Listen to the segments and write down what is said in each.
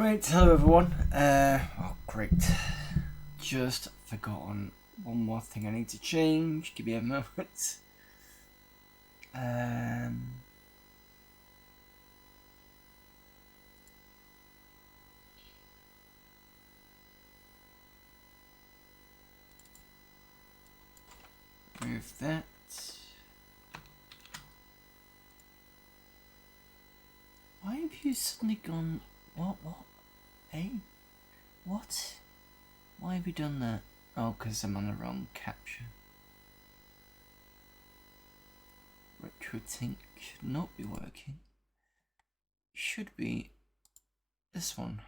Right, hello everyone. Oh great. Just forgotten one more thing I need to change. Give me a moment. Move that. Why have you suddenly gone... What? Hey? What? Why have you done that? Oh, because I'm on the wrong capture. RetroTink should not be working. Should be this one.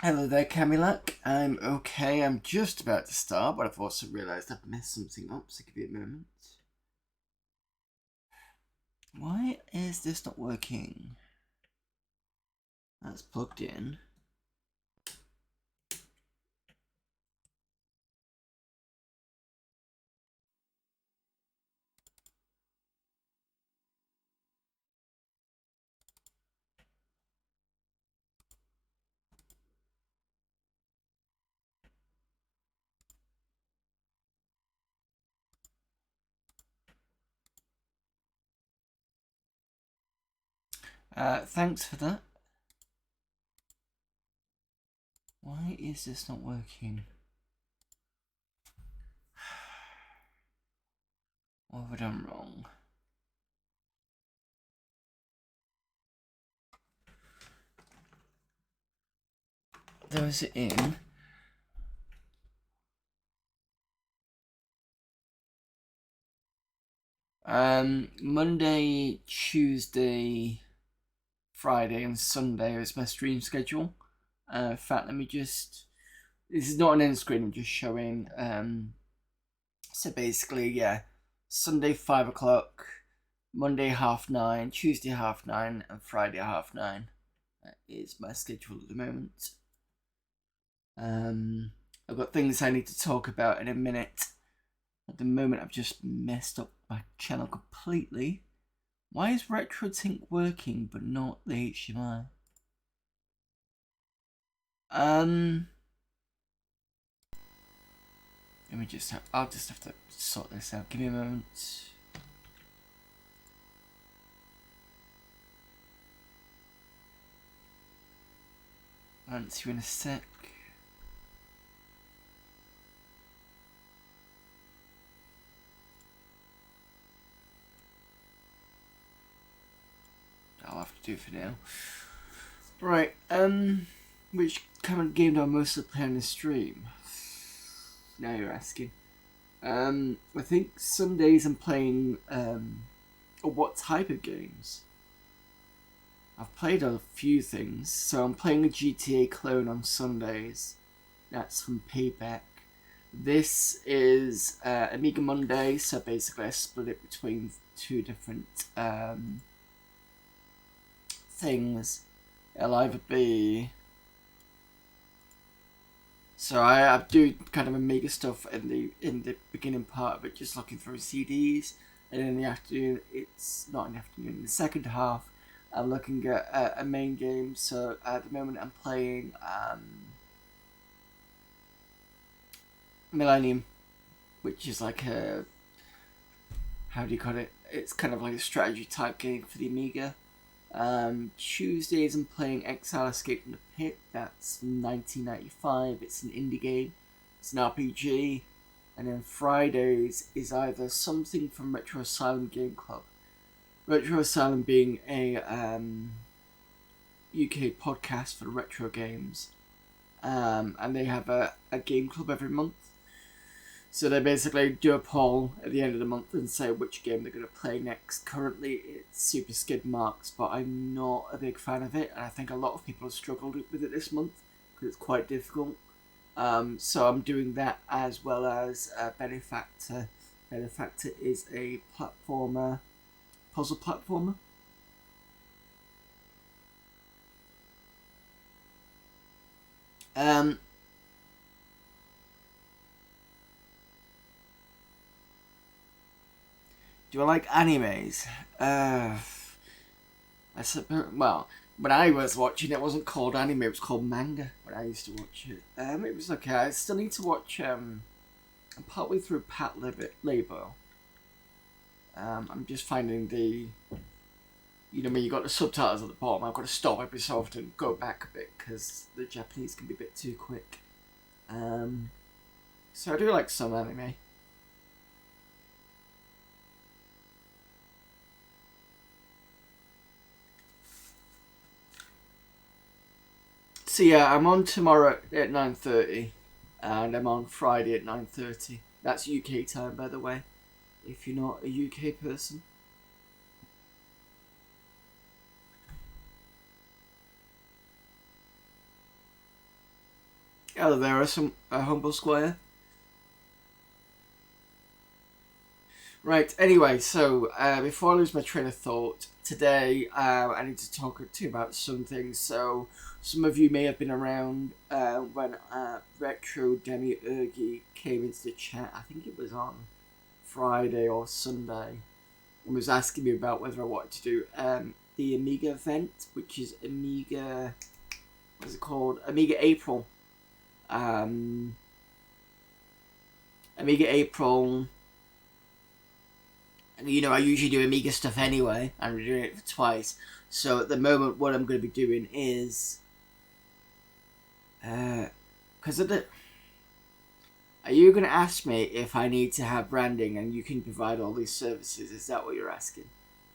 Hello there, Camilak. I'm okay. I'm just about to start, but I've also realised I've messed something up, so give me a moment. Why is this not working? That's plugged in. Thanks for that. Why is this not working? What have I done wrong? There is it in. Monday, Tuesday, Friday, and Sunday is my stream schedule. In fact, let me just... This is not an end screen, I'm just showing. So basically, yeah. Sunday 5 o'clock, Monday 9:30, Tuesday 9:30, and Friday 9:30. That is my schedule at the moment. I've got things I need to talk about in a minute. At the moment, I've just messed up my channel completely. Why is RetroTink working but not the HDMI? Let me just have, I'll just have to sort this out. Give me a moment. I'll answer you in a sec. I'll have to do it for now. Right, which kind of game do I mostly play on the stream? Now you're asking. I think Sundays I'm playing, or what type of games? I've played a few things. So I'm playing a GTA clone on Sundays. That's from Payback. This is Amiga Monday, so basically I split it between two different things. It'll either be... So I do kind of Amiga stuff in the beginning part of it, just looking through CDs, and in the afternoon, it's not in the afternoon, in the second half, I'm looking at a main game. So at the moment I'm playing Millennium, which is like a, how do you call it? It's kind of like a strategy type game for the Amiga. Tuesdays I'm playing Exile Escape from the Pit. That's 1995. It's an indie game. It's an RPG. And then Fridays is either something from Retro Asylum Game Club. Retro Asylum being a UK podcast for retro games. And they have a game club every month. So they basically do a poll at the end of the month and say which game they're going to play next. Currently it's Super Skid Marks, but I'm not a big fan of it, and I think a lot of people have struggled with it this month because it's quite difficult. So I'm doing that as well as Benefactor. Benefactor is a platformer, puzzle platformer. Do I like animes? I suppose, well, when I was watching it wasn't called anime, it was called manga when I used to watch it. It was okay. I still need to watch, I'm partway through Pat Labor. I'm just finding the, when you got the subtitles at the bottom, I've got to stop every so often and go back a bit because the Japanese can be a bit too quick. So I do like some anime. So yeah, I'm on tomorrow at 9:30, and I'm on Friday at 9:30. That's UK time, by the way, if you're not a UK person. Oh, there are some humble squire. Right, anyway, so before I lose my train of thought, today I need to talk to you about some things. So, some of you may have been around when Retro Demi Ergi came into the chat. I think it was on Friday or Sunday, and was asking me about whether I wanted to do the Amiga event, which is Amiga, what's it called? Amiga April. Amiga April. I usually do Amiga stuff anyway. I'm doing it for twice. So at the moment, what I'm going to be doing is, because of the, are you going to ask me if I need to have branding and you can provide all these services? Is that what you're asking?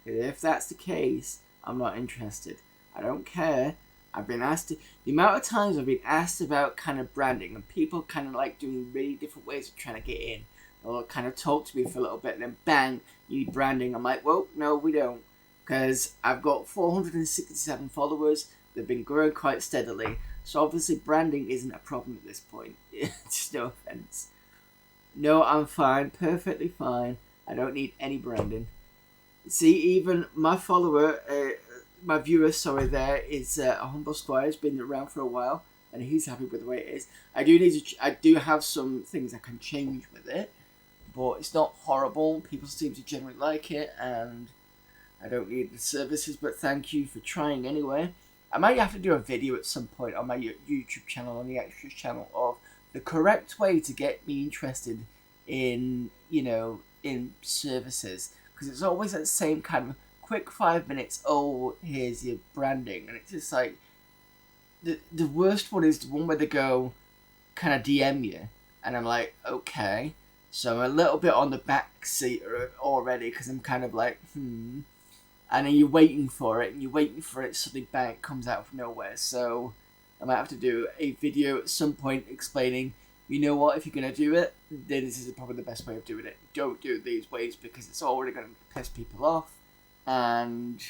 If that's the case, I'm not interested. I don't care. I've been asked the amount of times I've been asked about kind of branding, and people kind of like doing really different ways of trying to get in. They'll kind of talk to me for a little bit, and then bang, you need branding. I'm like, well, no, we don't, because I've got 467 followers. They've been growing quite steadily, so obviously branding isn't a problem at this point. Just no offense. No, I'm fine, perfectly fine. I don't need any branding. See, even my follower, my viewer, there is a humble squire. Has been around for a while, and he's happy with the way it is. I do have some things I can change with it, but it's not horrible. People seem to generally like it, and I don't need the services. But thank you for trying anyway. I might have to do a video at some point on my YouTube channel, on the Extras channel, of the correct way to get me interested in in services, because it's always that same kind of quick 5 minutes. Oh, here's your branding, and it's just like the worst one is the one where they go kind of DM you, and I'm like, okay, so I'm a little bit on the back seat already, because I'm kind of like, and then you're waiting for it, suddenly bang, it comes out of nowhere. So I might have to do a video at some point explaining, you know what, if you're going to do it, then this is probably the best way of doing it. Don't do it these ways, because it's already going to piss people off, and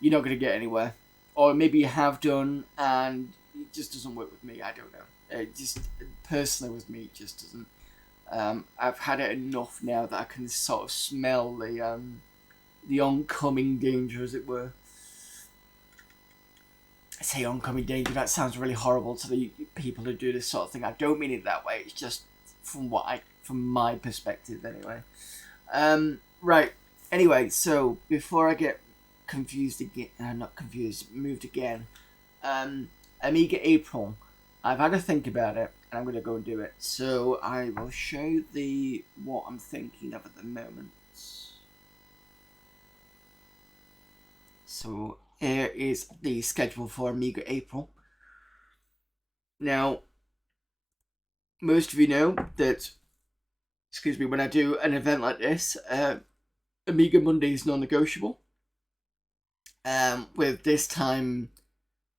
you're not going to get anywhere. Or maybe you have done, and it just doesn't work with me. I don't know. It just, personally with me, it just doesn't. I've had it enough now that I can sort of smell the oncoming danger, as it were. I say oncoming danger, that sounds really horrible to the people who do this sort of thing. I don't mean it that way. It's just from my perspective anyway. Right. Anyway, so before I get confused again, moved again. Amiga April. I've had to think about it, and I'm going to go and do it. So I will show you what I'm thinking of at the moment. So here is the schedule for Amiga April. Now, most of you know that, when I do an event like this, Amiga Monday is non-negotiable. With this time,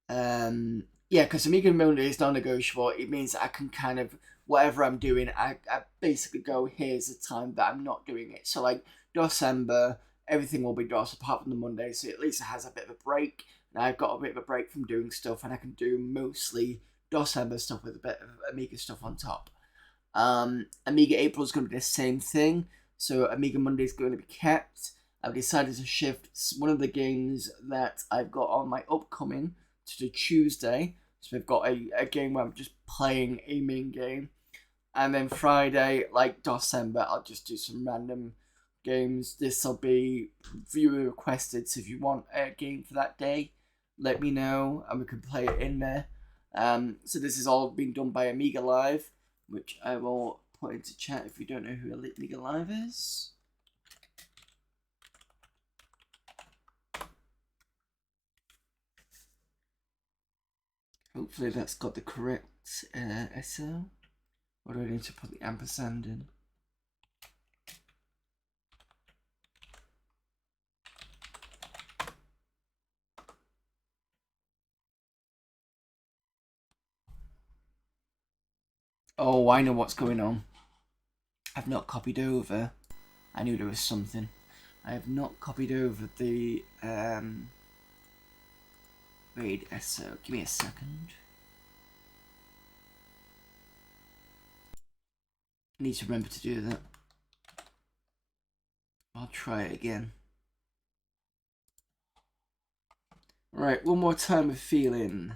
because Amiga Monday is non-negotiable, it means I can kind of, whatever I'm doing, I basically go, here's the time that I'm not doing it. So like December, everything will be DOS apart from the Monday, so at least it has a bit of a break. And I've got a bit of a break from doing stuff, and I can do mostly December stuff with a bit of Amiga stuff on top. Amiga April is going to be the same thing, so Amiga Monday is going to be kept. I've decided to shift one of the games that I've got on my upcoming to the Tuesday. So we've got a game where I'm just playing a main game. And then Friday, like December, I'll just do some random games. This will be viewer requested, so if you want a game for that day, let me know and we can play it in there. So this is all being done by Amiga Live, which I will put into chat if you don't know who Amiga Live is. Hopefully that's got the correct SL. Or do I need to put the ampersand in? Oh, I know what's going on. I've not copied over. I knew there was something. I have not copied over the RAID SO. Give me a second. I need to remember to do that. I'll try it again. Right, one more time with feeling.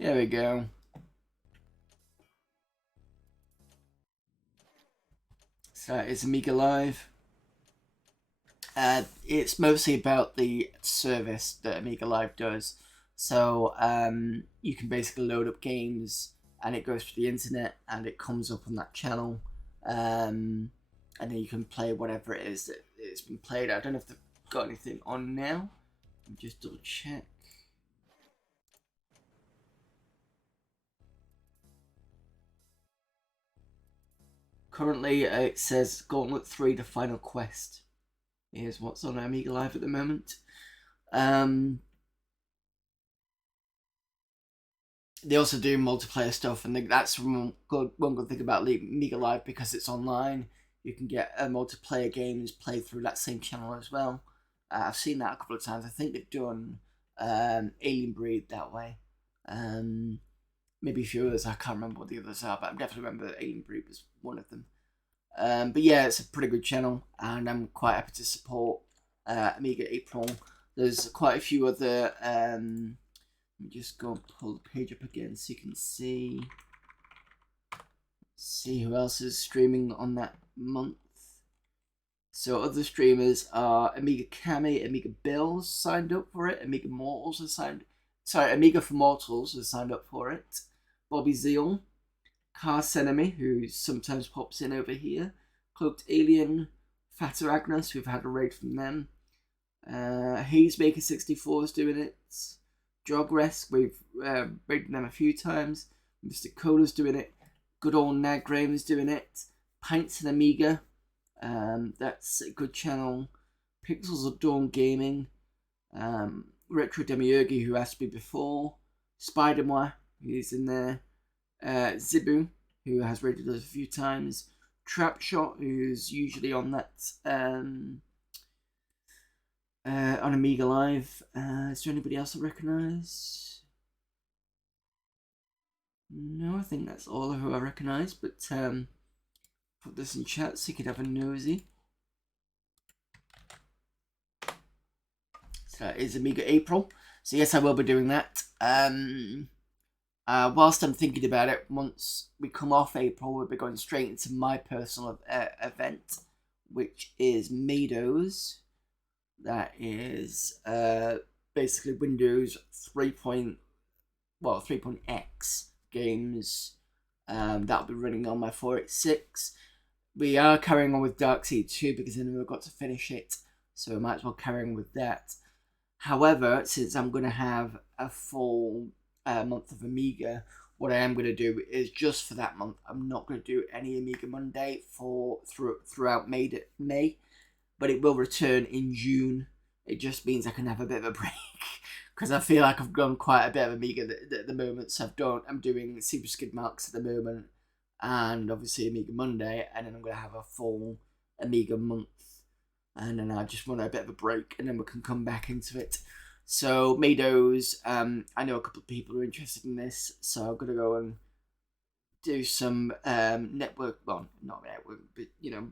There we go. So that is Amiga Live. It's mostly about the service that Amiga Live does. So you can basically load up games and it goes through the internet and it comes up on that channel. And then you can play whatever it is that it's been played. I don't know if they've got anything on now. Let me just double check. Currently, it says Gauntlet 3: The Final Quest. Here's what's on Amiga Live at the moment. They also do multiplayer stuff, and that's one good thing about Amiga Live, because it's online. You can get multiplayer games played through that same channel as well. I've seen that a couple of times. I think they've done Alien Breed that way. Maybe a few others. I can't remember what the others are, but I definitely remember Alien Breed was one of them. But yeah, it's a pretty good channel, and I'm quite happy to support Amiga April. There's quite a few other. Let me just go and pull the page up again so you can see who else is streaming on that month. So other streamers are Amiga Kami, Amiga Bills signed up for it. Amiga Mortals has signed. Sorry, Amiga for Mortals has signed up for it. Bobby Zeal, Cars Enemy, who sometimes pops in over here. Cloaked Alien, Fatter Agnes, we've had a raid from them. Hazemaker 64 is doing it. Jogress, we've raided them a few times. Mr. Cola's doing it. Good old Nagrame is doing it. Pints and Amiga, that's a good channel. Pixels of Dawn Gaming. Retro Demiurgi, who asked me before. Spider-Man, who's in there. Zibu, who has raided us a few times. Trapshot, who's usually on that on Amiga Live. Is there anybody else I recognise? No, I think that's all who I recognise, but put this in chat so you can have a nosy. So that is Amiga April. So yes, I will be doing that. Whilst I'm thinking about it, once we come off April, we'll be going straight into my personal event, which is Mados. That is basically Windows 3.x games. That'll be running on my 486. We are carrying on with Darkseid 2 because I never got to finish it, so I might as well carry on with that. However, since I'm going to have a full month of Amiga, what I am going to do is just for that month, I'm not going to do any Amiga Monday throughout May, but it will return in June. It just means I can have a bit of a break because I feel like I've done quite a bit of Amiga at the moment. So I'm doing Super Skid Marks at the moment, and obviously Amiga Monday, and then I'm going to have a full Amiga month, and then I just want a bit of a break, and then we can come back into it. So Mados, I know a couple of people are interested in this, so I'm going to go and do some network, well, not network, but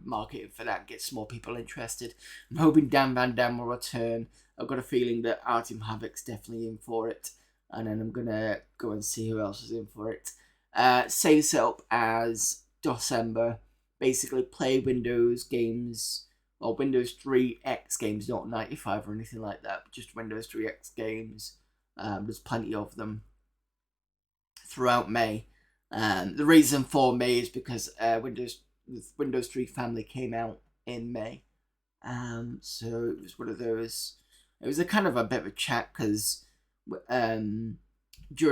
marketing for that, get some more people interested. I'm hoping Dan Van Dam will return. I've got a feeling that Artyom Havok's definitely in for it. and then I'm gonna go and see who else is in for it. Save setup as December. Basically, play Windows games or Windows 3X games, not 95 or anything like that, but just Windows 3X games. There's plenty of them throughout May. The reason for May is because Windows 3 Family came out in May. So it was one of those. It was a kind of a bit of a chat because during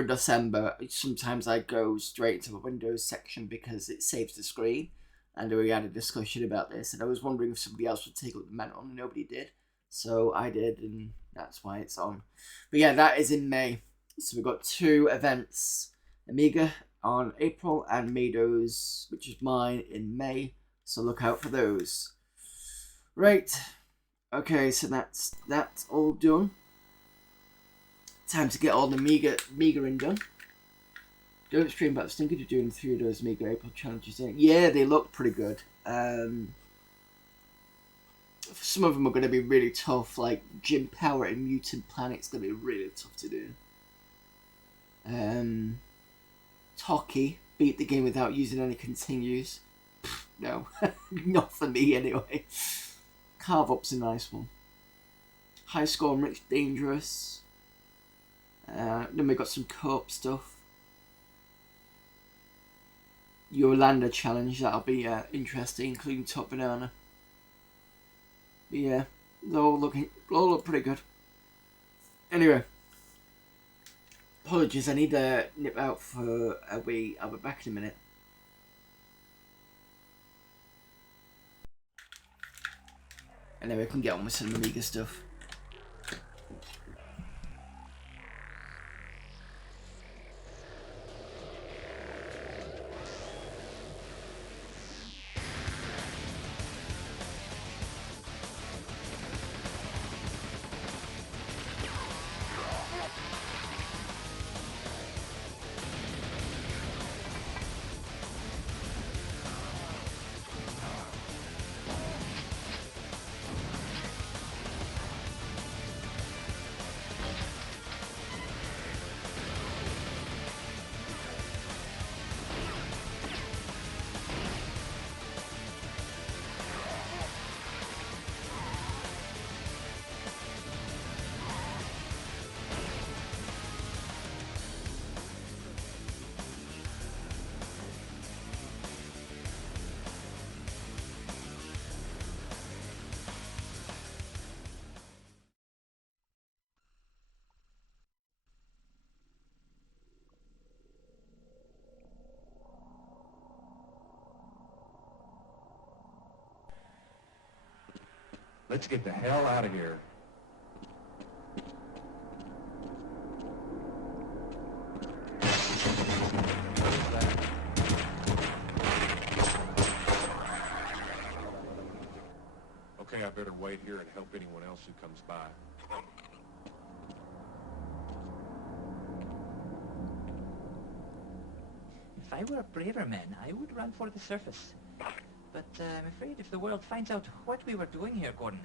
December, sometimes I go straight into the Windows section because it saves the screen. And we had a discussion about this, and I was wondering if somebody else would take up the mantle, and nobody did. So I did, and that's why it's on. But yeah, that is in May. So we've got 2 events. Amiga on April, and Mado's, which is mine, in May. So look out for those. Right. Okay, so that's all done. Time to get all the Amiga in done. Don't stream, but I was thinking of doing 3 of those Amiga April challenges. Yeah, they look pretty good. Some of them are going to be really tough, like Gym Power and Mutant Planet's going to be really tough to do. Toki, beat the game without using any continues. No, not for me anyway. Carve Up's a nice one. High Score and Rich Dangerous. Then we got some co-op stuff. Yolanda challenge, that'll be interesting, including Top Banana. But yeah, they all look pretty good. Anyway, apologies, I need to nip out for a wee. I'll be back in a minute. Anyway, I can get on with some Amiga stuff. Let's get the hell out of here. Okay, I better wait here and help anyone else who comes by. If I were a braver man, I would run for the surface. But I'm afraid if the world finds out what we were doing here, Gordon...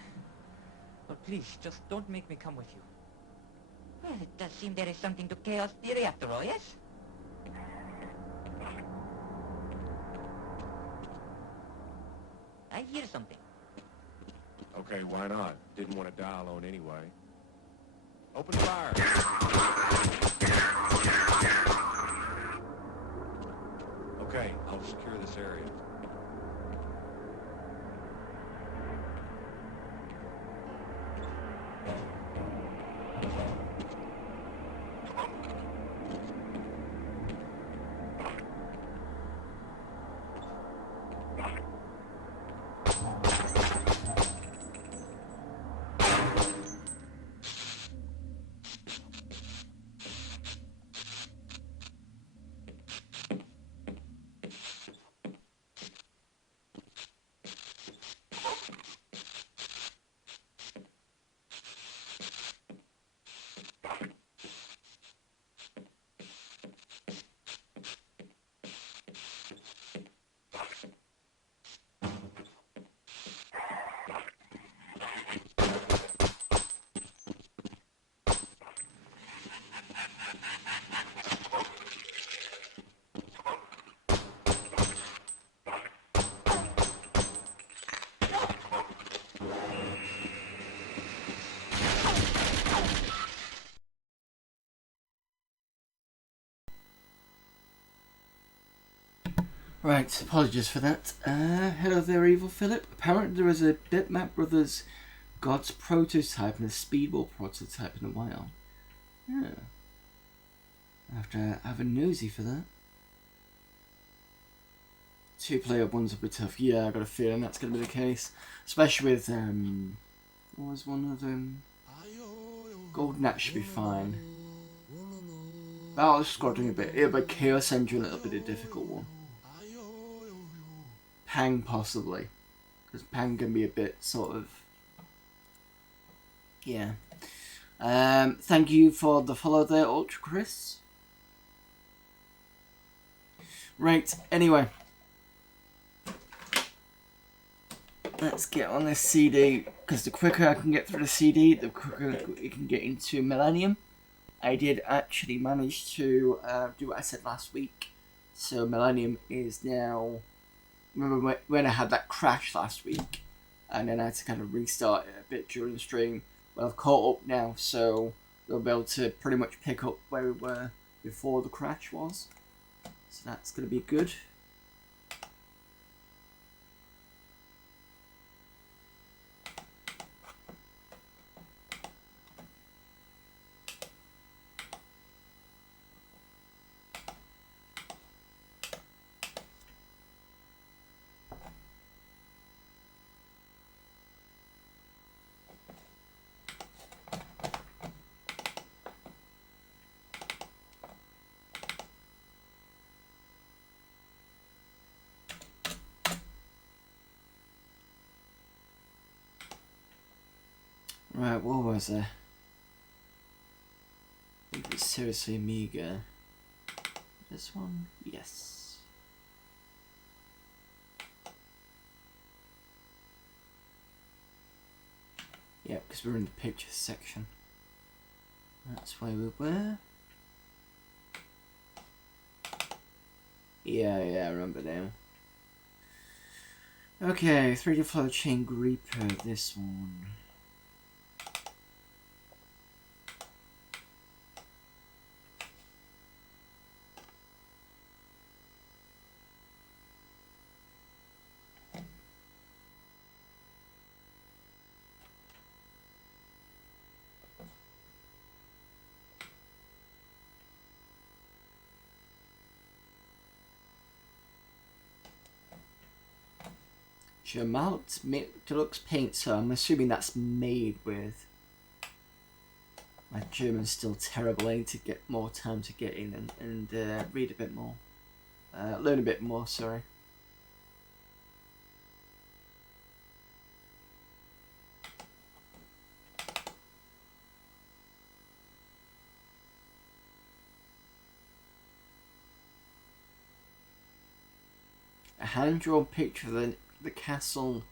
Well, please, just don't make me come with you. Well, it does seem there is something to chaos theory after all, yes? I hear something. Okay, why not? Didn't want to die alone anyway. Open fire! Okay, I'll secure this area. Right, apologies for that. Hello there, Evil Philip. Apparently there is a Bitmap Brothers God's prototype and a Speedball prototype in a while. Yeah. I have to have a nosy for that. 2-player ones will be tough. Yeah, I got a feeling that's going to be the case. Especially with, what was one of them? Golden Axe should be fine. Battle Squadron a bit. Yeah, but Chaos Engine a little bit a difficult one. Pang possibly. Because Pang can be a bit sort of... Yeah. Thank you for the follow there, Ultra Chris. Right, anyway. Let's get on this CD, because the quicker I can get through the CD, the quicker we can get into Millennium. I did actually manage to do what I said last week. So Millennium is now... Remember when I had that crash last week, and then I had to kind of restart it a bit during the stream. Well, I've caught up now, so we'll be able to pretty much pick up where we were before the crash was. So that's going to be good. Right, what was I? I think it's seriously Amiga. This one? Yes. Yeah, because we're in the pictures section. That's where we were. Yeah, I remember now. Okay, 3D Flow Chain Reaper, this one. Jamalt Deluxe Paint, so I'm assuming that's made with... My German's still terrible. I need to get more time to get in and read a bit more. Learn a bit more, sorry. A hand-drawn picture of the castle...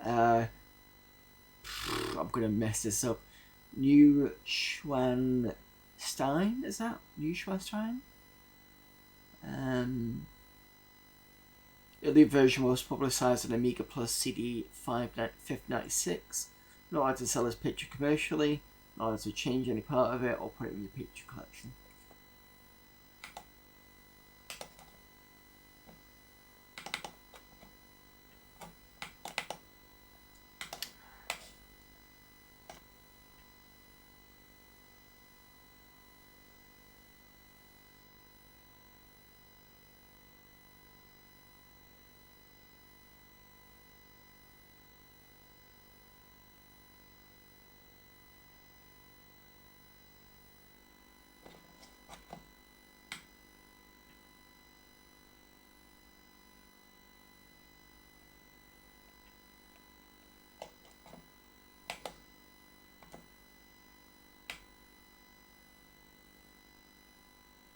I'm gonna mess this up. Neuschwanstein, is that? Neuschwanstein? Early version was publicised on Amiga Plus CD 596. Not allowed to sell this picture commercially, not allowed to change any part of it or put it in your picture collection.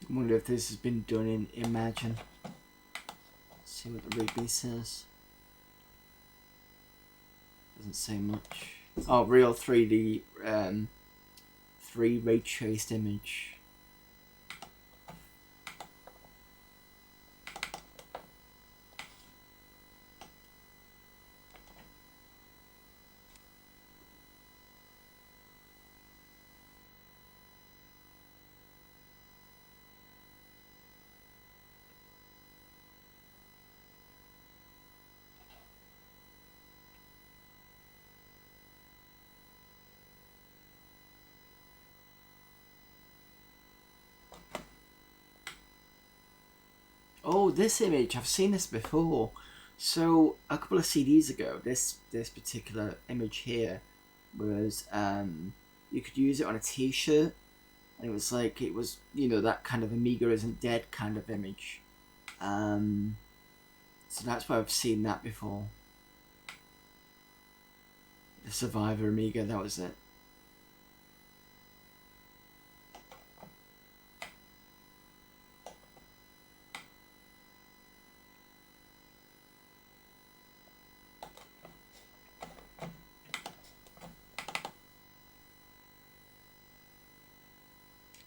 I wonder if this has been done in Imagine. Let's see what the README says. Doesn't say much. Oh, real 3D, 3 ray traced image. Oh, this image, I've seen this before. So a couple of CDs ago, this particular image here was you could use it on a T-shirt, and it was that kind of Amiga isn't dead kind of image. So that's why I've seen that before. The Survivor Amiga, that was it.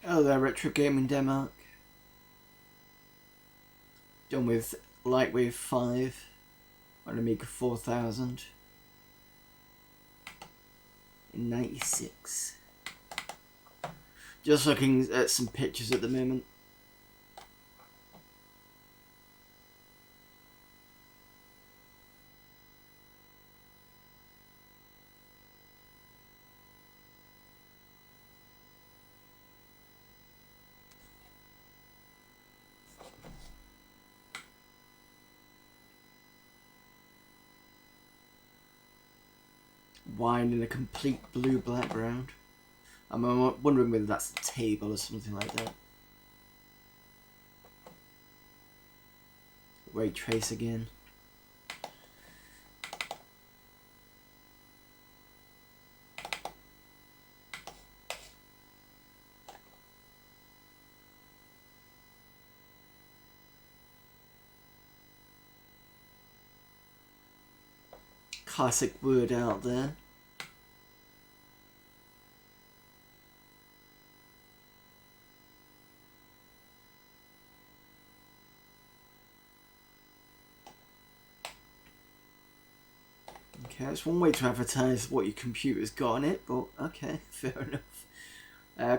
Oh, there, Retro Gaming Denmark. Done with Lightwave 5 on Amiga 4000 in 96. Just looking at some pictures at the moment. Wine in a complete blue background. I'm wondering whether that's a table or something like that. Ray trace again. Classic word out there. Okay, that's one way to advertise what your computer's got on it, but okay, fair enough.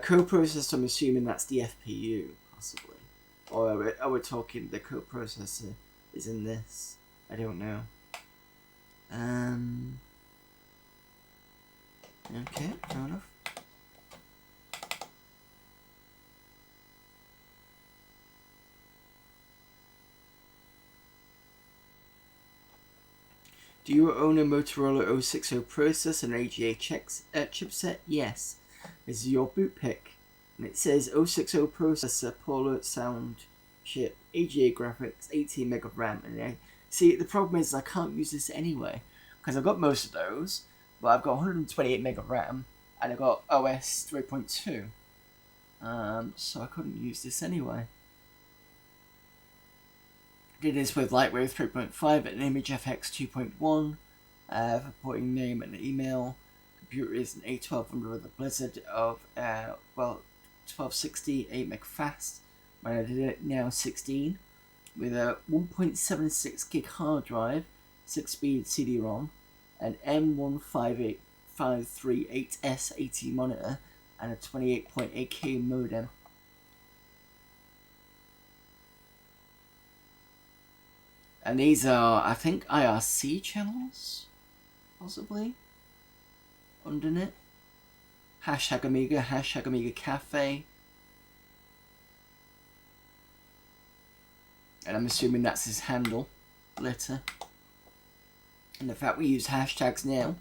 Co-processor, I'm assuming that's the FPU, possibly. Or are we talking the co-processor is in this? I don't know. Okay, fair enough. Do you own a Motorola 060 processor and AGA chipset? Yes. This is your boot pick. And it says 060 processor, Polo sound chip, AGA graphics, 18 meg of RAM. And see, the problem is I can't use this anyway. Because I've got most of those, but I've got 128 meg of RAM, and I've got OS 3.2. So I couldn't use this anyway. Did this with Lightwave 3.5 and ImageFX 2.1 for porting name and email. Computer is an A1200 with a Blizzard of 1260, 8 meg fast. When I did it now 16 with a 1.76 gig hard drive, 6-speed CD-ROM, an M15853-8S80 monitor, and a 28.8K modem. And these are, I think, IRC channels, possibly, underneath. Hashtag Amiga Cafe. And I'm assuming that's his handle, Glitter. And the fact we use hashtags now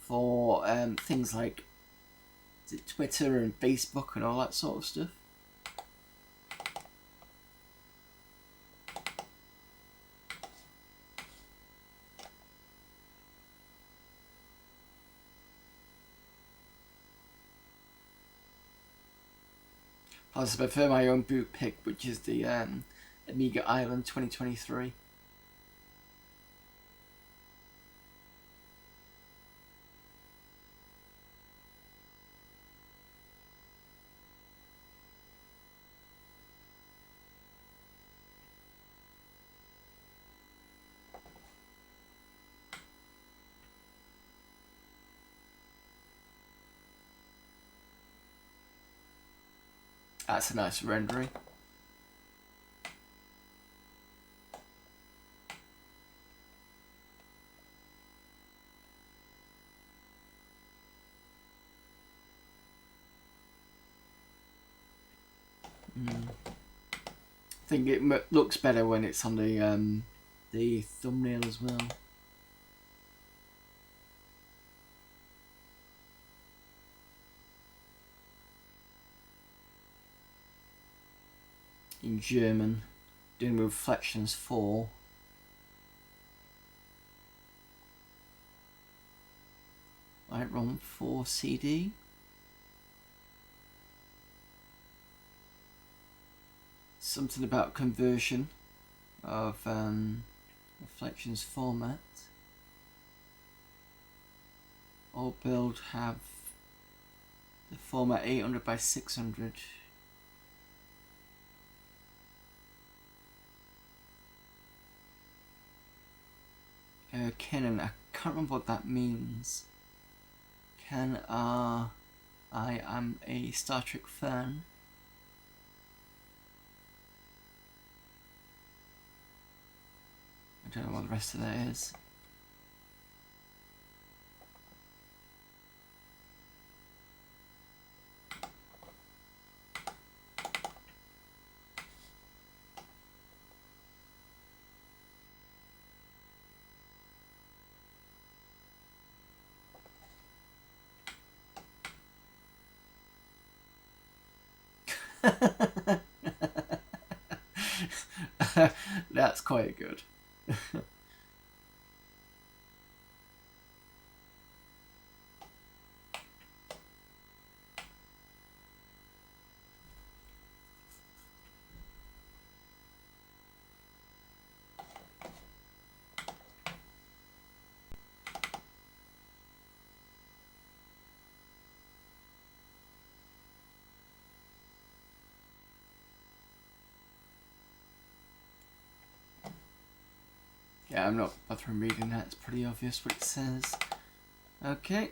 for things like Twitter and Facebook and all that sort of stuff. Plus, I prefer my own boot pick, which is the Amiga Island 2023. That's a nice rendering. think it looks better when it's on the thumbnail as well. In German, doing Reflections 4. Lightroom 4 CD. Something about conversion of Reflections format. All build have the format 800 by 600. Canon, I can't remember what that means. I am a Star Trek fan. I don't know what the rest of that is. That's quite good. Yeah, I'm not bothering reading that, it's pretty obvious what it says. Okay.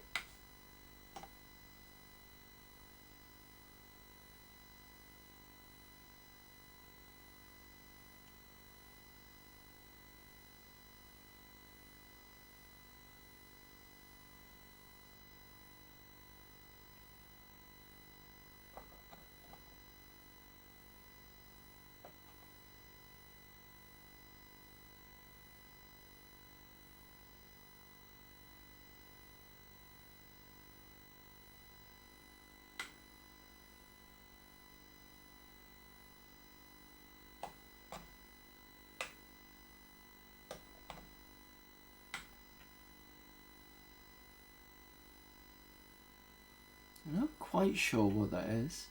I'm not quite sure what that is.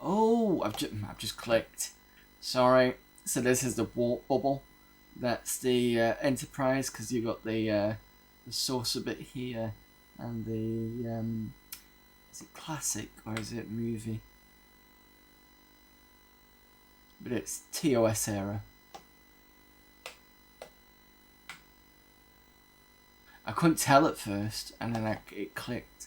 Oh, I've just clicked. Sorry. So this is the warp bubble. That's the Enterprise, because you got the saucer bit here, and the is it classic or is it movie? But it's TOS era. I couldn't tell at first, and then it clicked.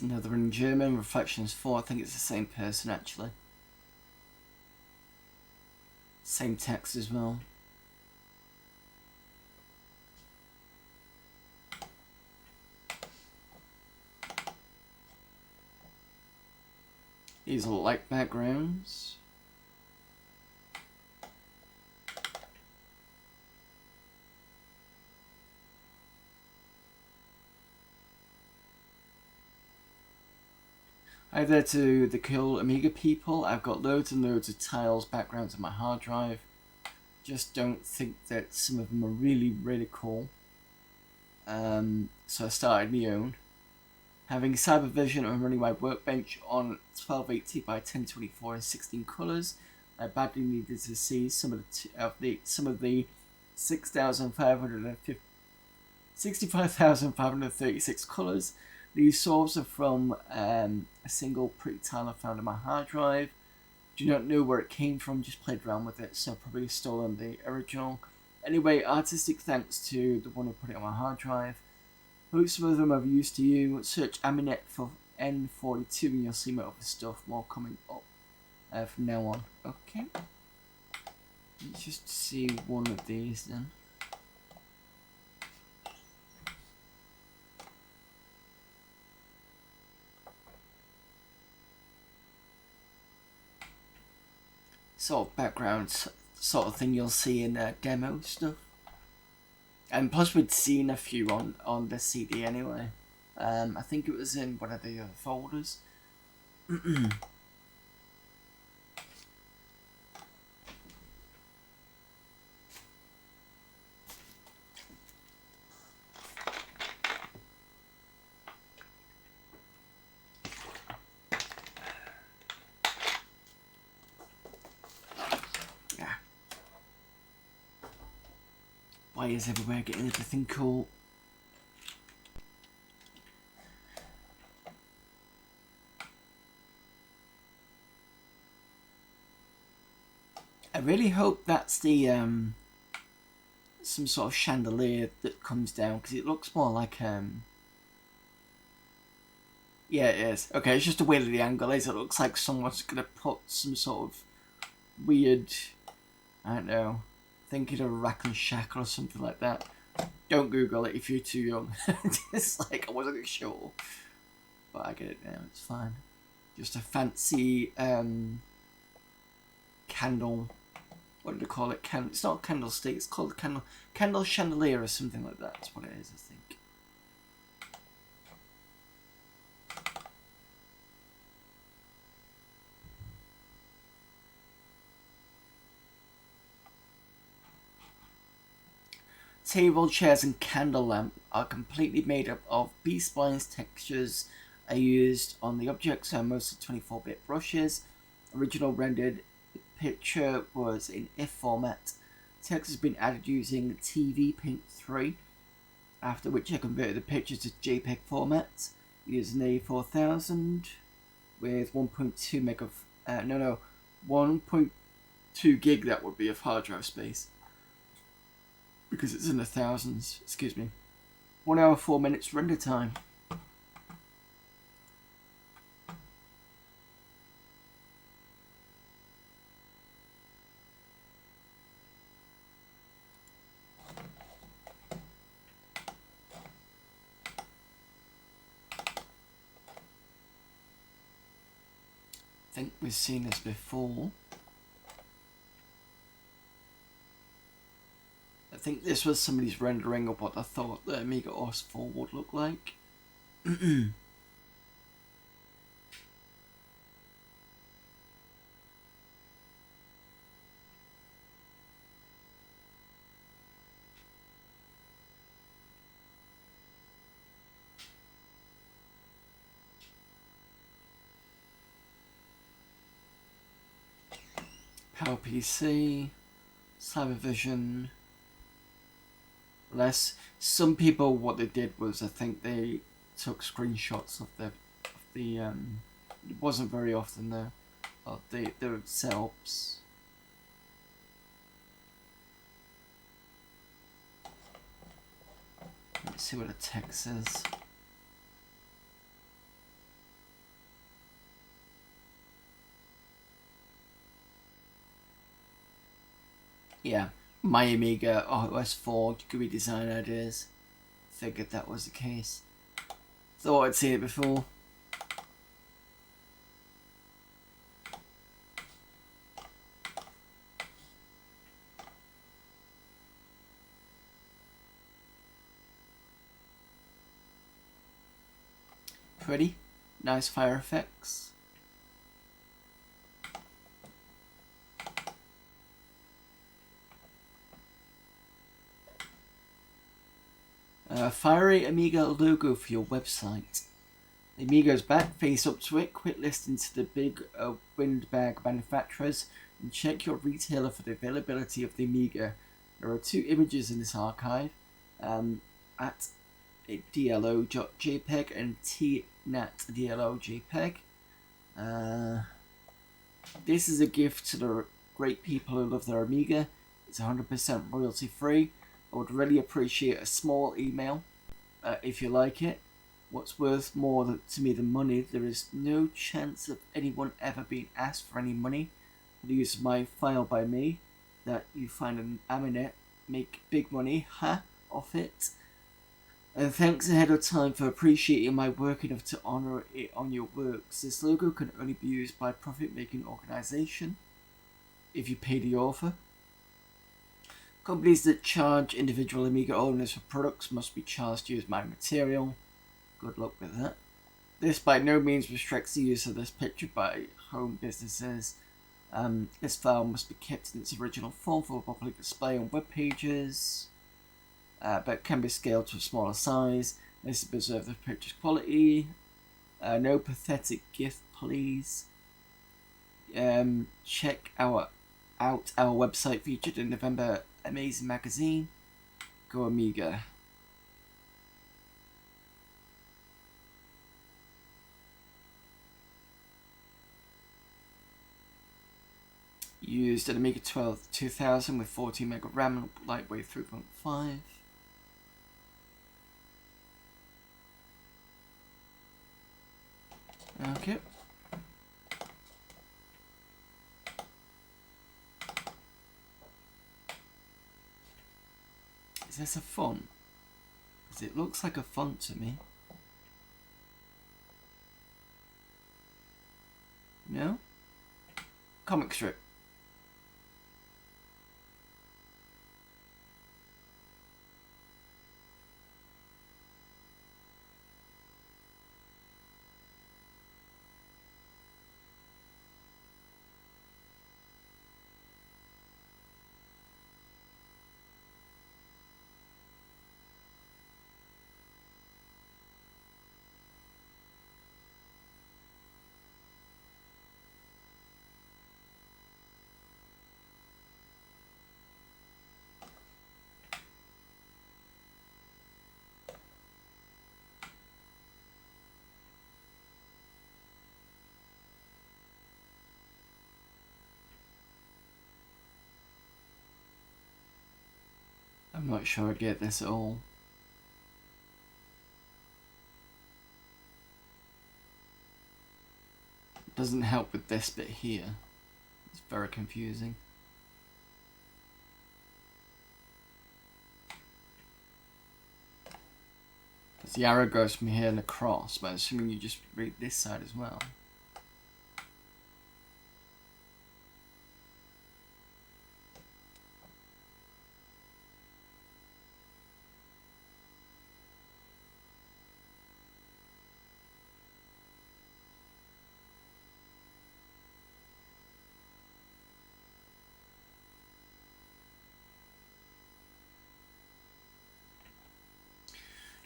Another in German, Reflections 4. I think it's the same person actually. Same text as well. These are light backgrounds. Hi there to the cool Amiga people. I've got loads and loads of tiles, backgrounds on my hard drive. Just don't think that some of them are really, really cool. So I started my own. Having Cybervision and running my workbench on 1280 by 1024 and 16 colours, I badly needed to see some of the 65,536 colours. These sources are from a single pretty tile I found on my hard drive. Do not know where it came from, just played around with it, so probably stolen the original. Anyway, artistic thanks to the one who put it on my hard drive. Hope some of them are of use to you. Search Aminet for N42 and you'll see my other stuff more coming up from now on. Okay. Let's just see one of these then. Sort of background sort of thing you'll see in demo stuff. And plus we'd seen a few on the CD anyway. I think it was in one of the other folders. Wires everywhere, getting everything cool. I really hope that's the some sort of chandelier that comes down, because it looks more like yeah, it is. Okay, it's just the way that the angle is. It looks like someone's gonna put some sort of weird, I don't know, thinking of a raccoon shackle or something like that. Don't Google it if you're too young. Just like, I wasn't sure. But I get it now, it's fine. Just a fancy candle. What do they call it? It's not a candlestick, it's called a candle chandelier or something like that. That's what it is, I think. Table, chairs and candle lamp are completely made up of B-splines. Textures are used on the objects are mostly 24-bit brushes. Original rendered picture was in IF format. Text has been added using TV Paint 3, after which I converted the pictures to JPEG format using A4000 with 1.2 meg of 1.2 gig that would be of hard drive space. Because it's in the thousands, excuse me. 1 hour 4 minutes render time. I think we've seen this before. I think this was somebody's rendering of what I thought the Amiga OS 4 would look like. PowerPC, Cybervision. Some people, what they did was, I think they took screenshots of the it wasn't very often though, of the setups. Let's see what the text says. Yeah. My Amiga OS 4 GUI design ideas. Figured that was the case. Thought I'd seen it before. Pretty. Nice fire effects. Fiery Amiga logo for your website. The Amiga's back, face up to it, quick listen to the big windbag manufacturers and check your retailer for the availability of the Amiga. There are 2 images in this archive, at DLO.jpg and TNAT.DLO.jpg. This is a gift to the great people who love their Amiga. It's 100% royalty free. I would really appreciate a small email if you like it. What's worth more to me than money, there is no chance of anyone ever being asked for any money for the use of my file by me. that you find an Amiga, make big money, off it. And thanks ahead of time for appreciating my work enough to honour it on your works. This logo can only be used by a profit-making organisation if you pay the author. Companies that charge individual Amiga owners for products must be charged to use my material. Good luck with that. This by no means restricts the use of this picture by home businesses. This file must be kept in its original form for public display on web pages, but can be scaled to a smaller size. This to preserve the picture's quality. No pathetic gift, please. Check out our website featured in November Amazing Magazine. Go Amiga. Used an Amiga 2000 with 14 meg RAM, lightweight 3.5. Okay. Is this a font? Because it looks like a font to me. No? Comic strip. I'm not sure I get this at all. It doesn't help with this bit here. It's very confusing. Because the arrow goes from here and across, but assuming you just read this side as well.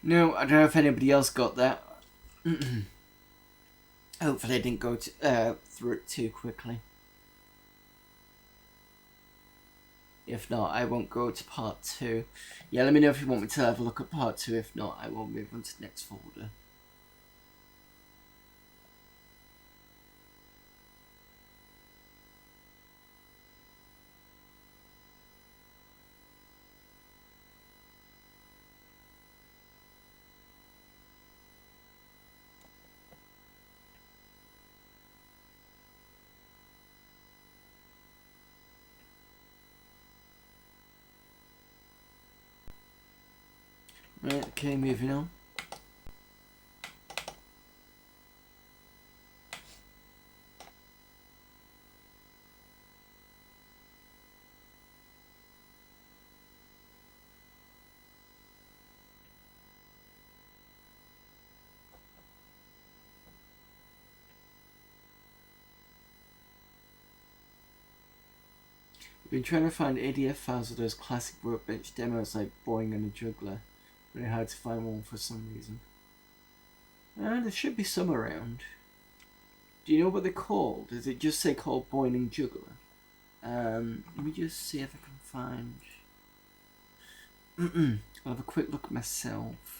No, I don't know if anybody else got that. Hopefully I didn't go through it too quickly. If not, I won't go to part 2. Yeah, let me know if you want me to have a look at part 2. If not, I will move on to the next folder. Right, okay, moving on. I've been trying to find ADF files of those classic workbench demos like Boing and a Juggler. Really hard to find one for some reason. There should be some around. Do you know what they're called? Does it just say called Boing and Juggler? Let me just see if I can find... I'll have a quick look at myself.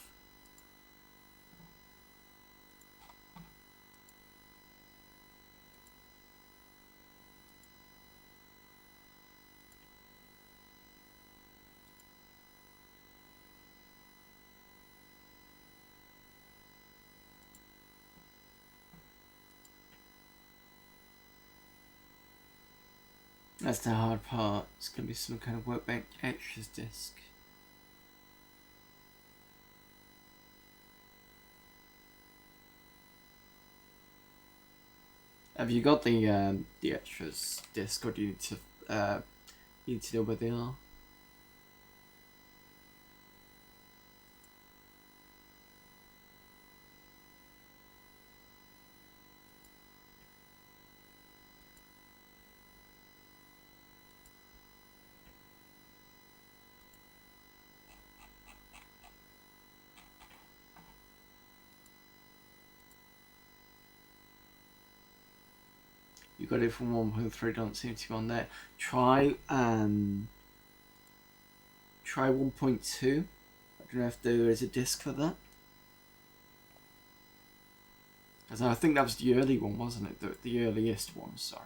That's the hard part. It's going to be some kind of workbench extras disc. Have you got the extras disc, or do you need to know where they are? You got it from 1.3. Don't seem to be on there. Try 1.2. I don't know if there is a disc for that. Because I think that was the early one, wasn't it? The earliest one. Sorry.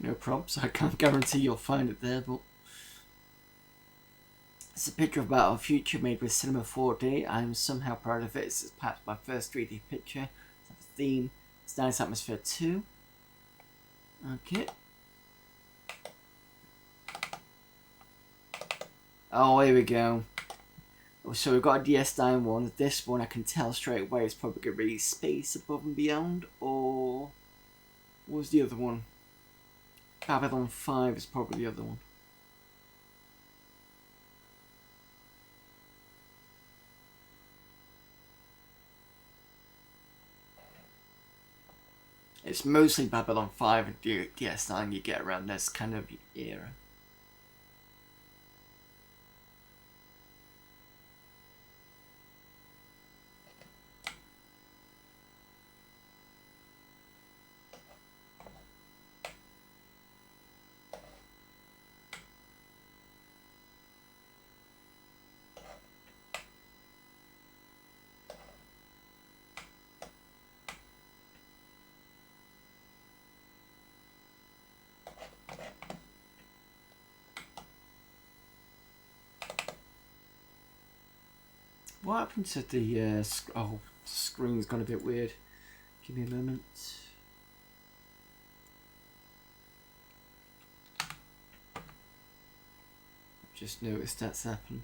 No props. I can't guarantee you'll find it there, but it's a picture about our future made with Cinema 4D. I'm somehow proud of it. It's perhaps my first 3D picture. It's a theme. It's nice atmosphere too. Okay. Oh, here we go. So we've got a DS9 one. This one I can tell straight away it's probably going to be Space Above and Beyond, or what was the other one? Babylon 5 is probably the other one. It's mostly Babylon 5 and DS9 you get around this kind of era. What happened to the screen's gone a bit weird. Give me a moment. Just noticed that's happened.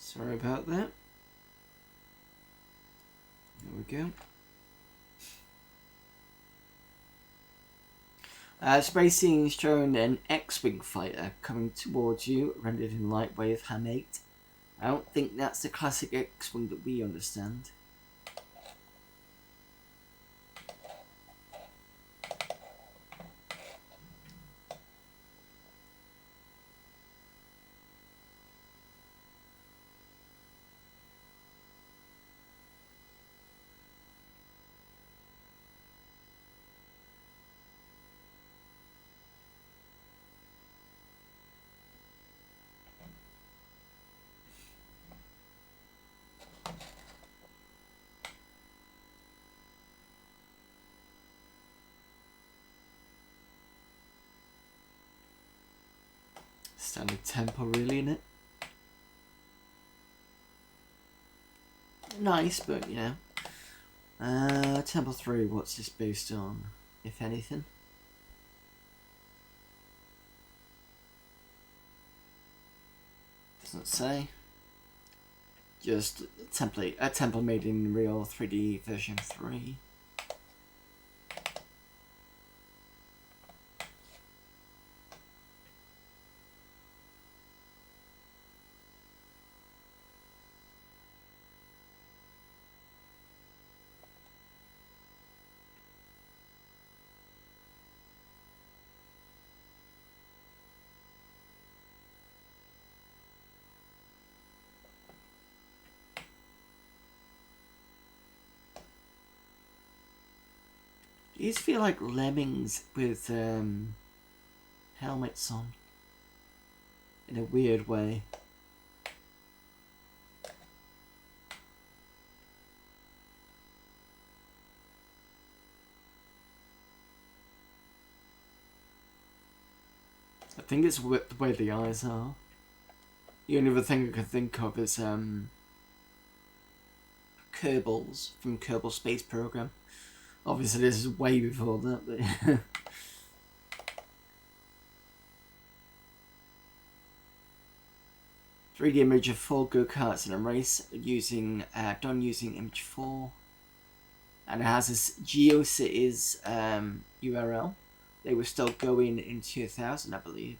Sorry about that. There we go. Space scene showing an X-Wing fighter coming towards you, rendered in light wave Ham 8. I don't think that's the classic X-Wing that we understand. Standard tempo really in it. Nice, but yeah. Temple 3, what's this based on, if anything? Doesn't say. Just a temple made in real 3D version 3. These feel like lemmings with helmets on in a weird way. I think it's the way the eyes are. The only other thing I could think of is Kerbals from Kerbal Space Program. Obviously this is way before that, but 3D image of 4 go-karts in a race using done using image 4, and it has this GeoCities URL. They were still going in 2000, I believe.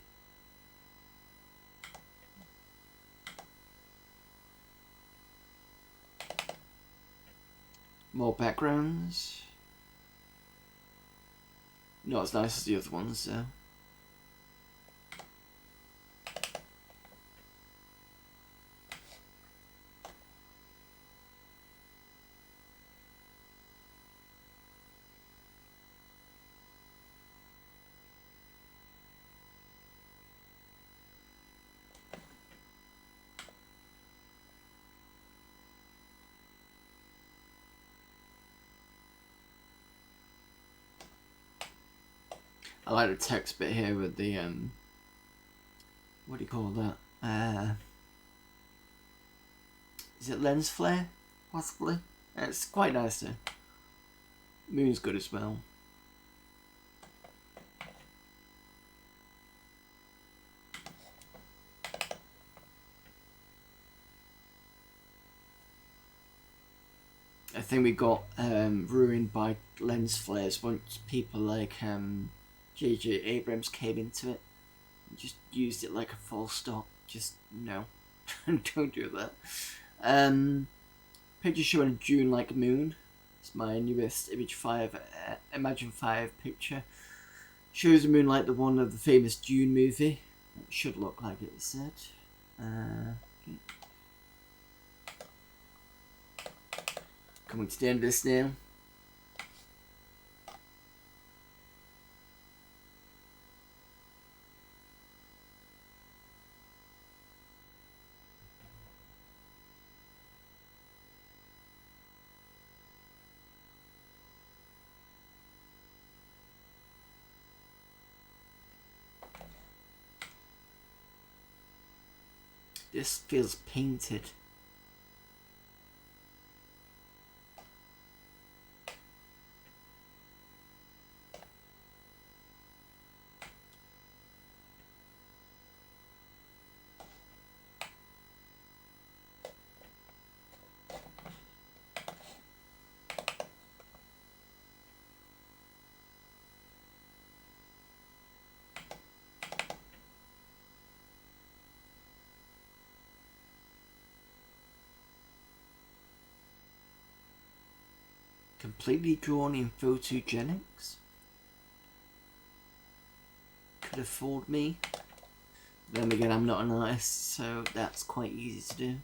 More backgrounds. Not as nice as the other ones, though. I like the text bit here with the what do you call that? Is it lens flare? Possibly. It's quite nice too. Moon's good as well. I think we got ruined by lens flares once people like J.J. Abrams came into it and just used it like a full stop. Just no. Don't do that. Picture showing a June-like moon. It's my newest Image 5, Imagine 5 picture. Shows a moon like the one of the famous Dune movie. It should look like it said. Coming to the end of this now. This feels painted. Completely drawn in photogenics. Could have fooled me. Then again, I'm not an artist, so that's quite easy to do.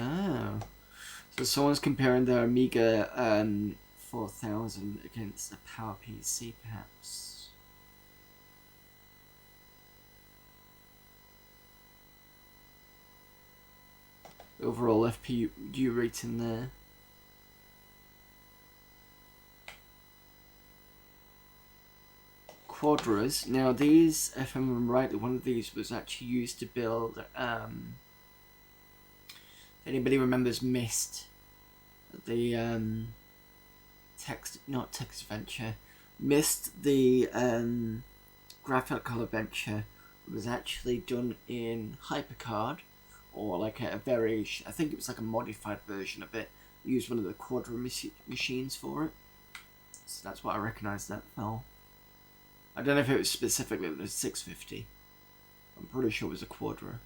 Oh, so someone's comparing their Amiga 4000 against a Power PC, perhaps. Overall FPU rating there. Quadras. Now these, if I remember rightly, one of these was actually used to build anybody remembers Myst, the not text adventure, Myst, the graphical adventure, was actually done in HyperCard, or like a variation. I think it was like a modified version of it. We used one of the Quadra machines for it, so that's why I recognised that file. I don't know if it was specifically the 650. I'm pretty sure it was a Quadra.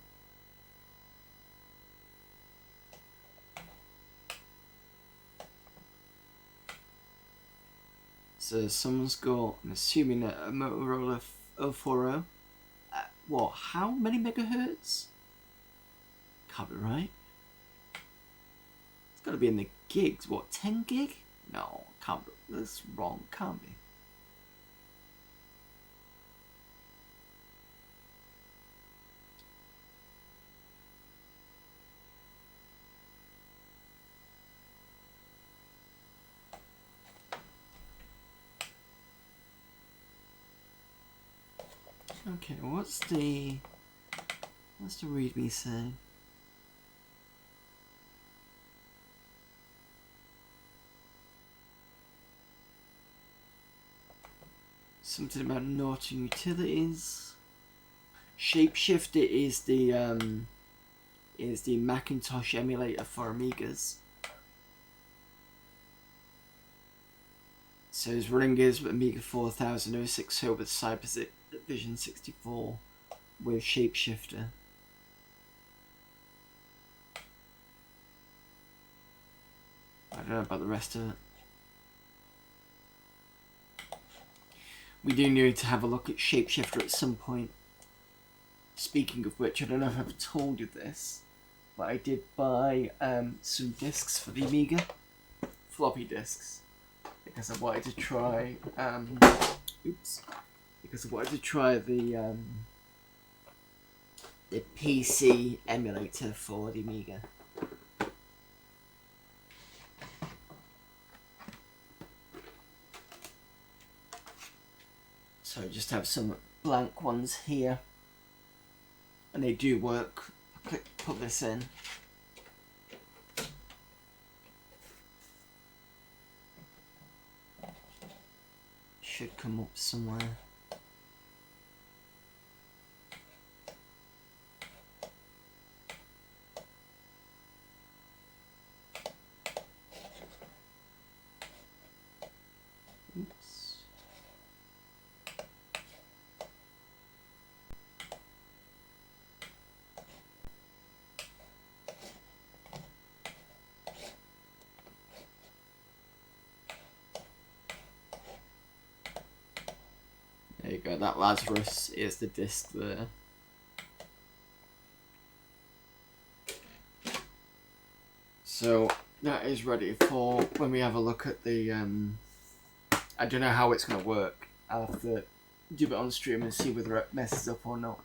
So someone's got, I'm assuming, a Motorola 040. What? How many megahertz? Can't be right. It's got to be in the gigs. What? 10 gig? No, can't be. That's wrong. Can't be. Okay, what's the readme say? Something about Norton utilities. Shapeshifter is the Macintosh emulator for Amigas. So it's running is Amiga 4060 with Vision 64 with Shapeshifter. I don't know about the rest of it. We do need to have a look at Shapeshifter at some point. Speaking of which, I don't know if I've told you this, but I did buy some discs for the Amiga, floppy disks, because I wanted to try. Because I wanted to try the PC emulator for the Amiga. So I just have some blank ones here, and they do work. Put this in. Should come up somewhere. Oops. There you go, that Lazarus is the disc there. So that is ready for when we have a look at the I don't know how it's going to work. I'll have to do it on stream and see whether it messes up or not.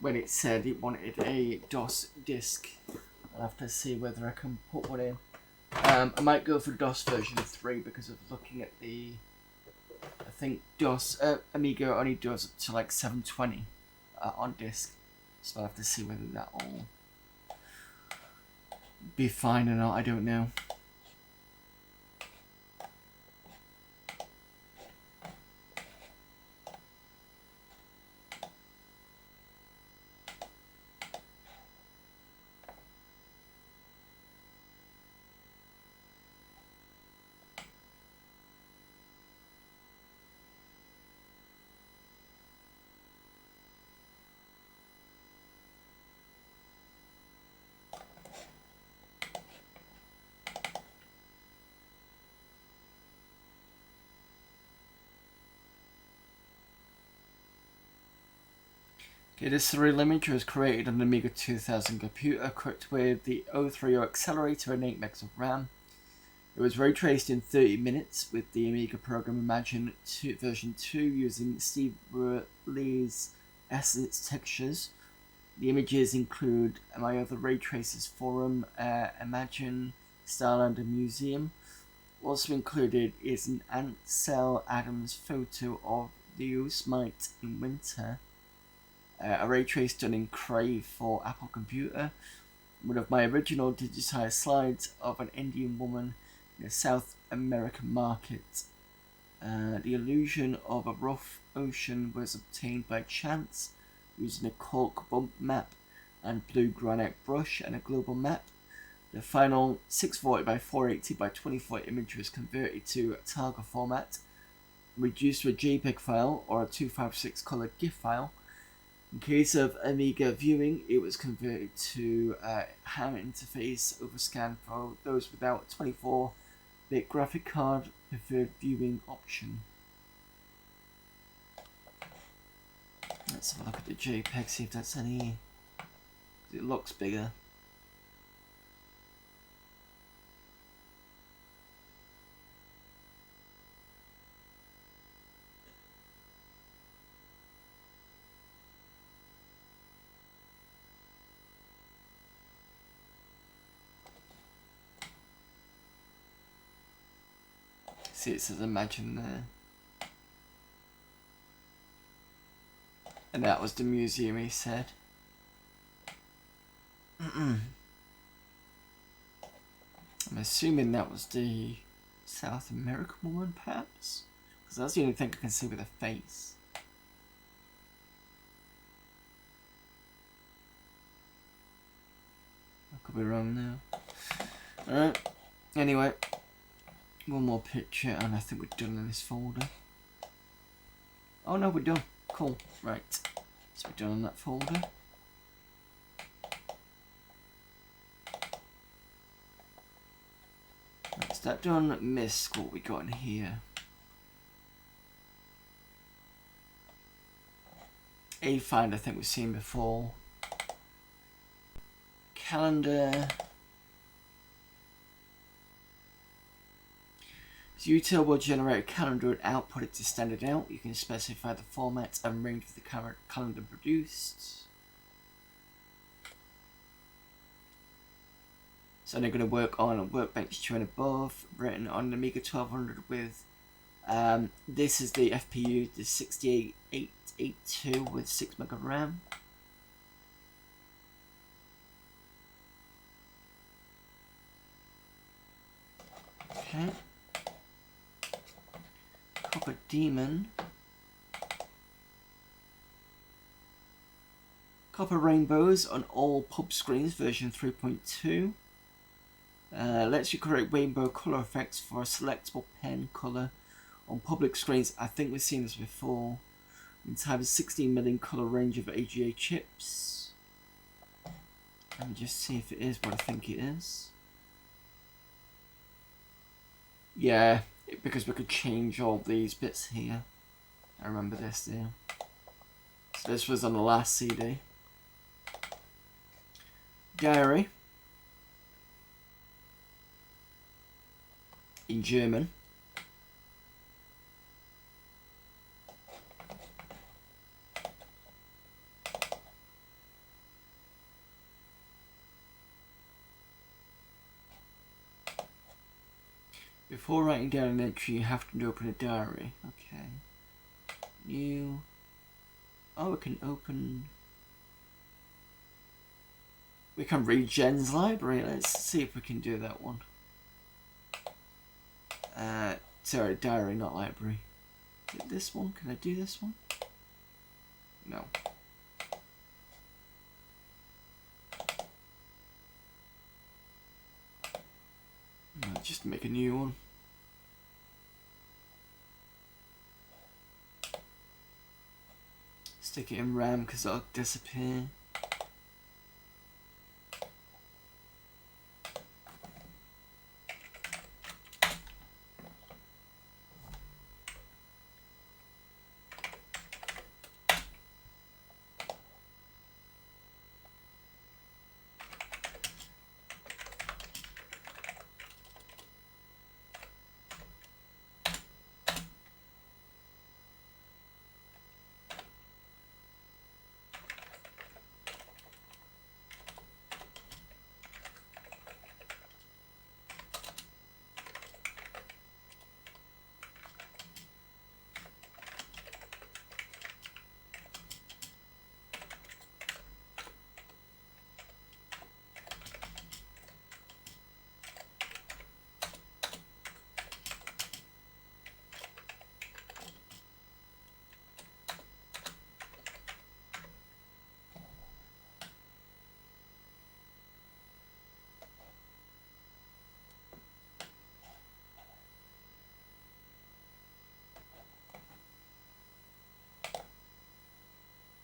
When it said it wanted a DOS disc, I'll have to see whether I can put one in. I might go for DOS version 3 because of looking at the... I think DOS Amiga only does up to like 720 on disc, so I'll have to see whether that will be fine or not. I don't know. Okay, this serial image was created on an Amiga 2000 computer equipped with the 030 accelerator and 8 megs of RAM. It was ray traced in 30 minutes with the Amiga program Imagine version 2 using Steve Lee's Essence textures. The images include my other ray tracers forum, Imagine, Starland and Museum. Also included is an Ansel Adams photo of the Yosemite in winter. A ray trace done in Crave for Apple Computer. One of my original digitized slides of an Indian woman in a South American market. The illusion of a rough ocean was obtained by chance using a cork bump map and blue granite brush and a global map. The final 640 by 480 by 24 image was converted to a Targa format, reduced to a JPEG file or a 256 color GIF file. In case of Amiga viewing, it was converted to ham interface overscan for those without 24-bit graphic card preferred viewing option. Let's have a look at the JPEG, see if that's any. It looks bigger. See, it says imagine there. And that was the museum, he said. I'm assuming that was the South American one, perhaps? Because that's the only thing I can see with a face. I could be wrong now. Alright, anyway. One more picture, and I think we're done in this folder. Oh no, we're done. Cool. Right. So we're done on that folder. Is that done? Miss what we got in here. A find I think we've seen before. Calendar. The util will generate a calendar and output it to standard out. You can specify the format and range of the calendar produced. So they're going to work on a workbench 2 and above, written on an Amiga 1200 with, this is the FPU, the 68882 with 6 meg of RAM. Okay. Copper Demon. Copper Rainbows on all pub screens, version 3.2. Lets you create rainbow color effects for a selectable pen color on public screens. I think we've seen this before. In type of 16 million color range of AGA chips. Let me just see if it is what I think it is. Yeah, because we could change all these bits here. I remember this there. So this was on the last CD. Diary. In German. Before writing down an entry, you have to open a diary. Okay. New. Oh, we can open. We can read Jen's library. Let's see if we can do that one. Sorry, diary, not library. Is it this one? Can I do this one? No. No, just make a new one. Stick it in RAM because it'll disappear.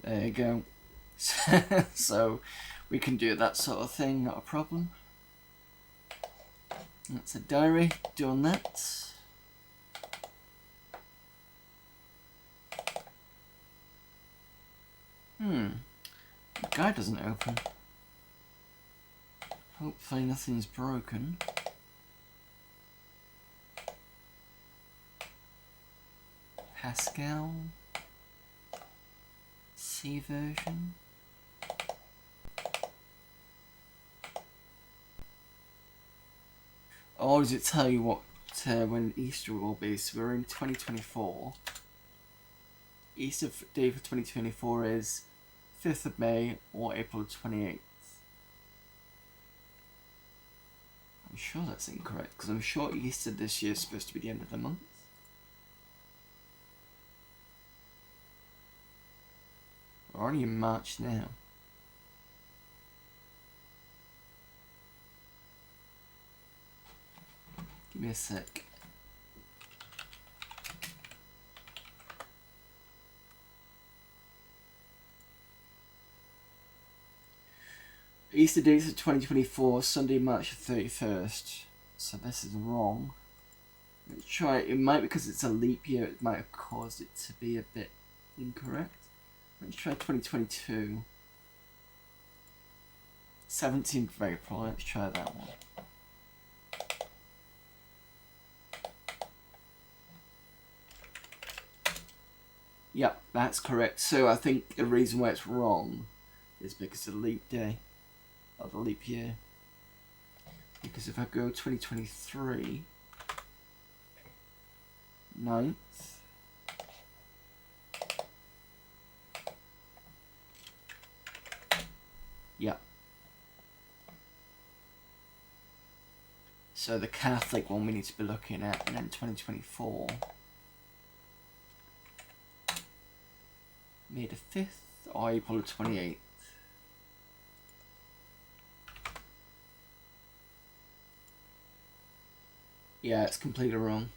There you go. So we can do that sort of thing, not a problem. That's a diary, done that. The guide doesn't open. Hopefully nothing's broken. Pascal. C version. Or does it tell you what when Easter will be? So we're in 2024. Easter day for 2024 is 5th of May or April 28th. I'm sure that's incorrect because I'm sure Easter this year is supposed to be the end of the month. We're already in March now. Give me a sec. Easter dates of 2024, Sunday, March 31st. So this is wrong. Let's try it. It might, because it's a leap year, it might have caused it to be a bit incorrect. Let's try 2022. 17th of April, let's try that one. Yep, that's correct. So I think the reason why it's wrong is because of the leap day. Or the leap year. Because if I go 2023, 9th, yeah. So the Catholic one we need to be looking at, and then 2024, May the 5th or April the 28th. Yeah, it's completely wrong.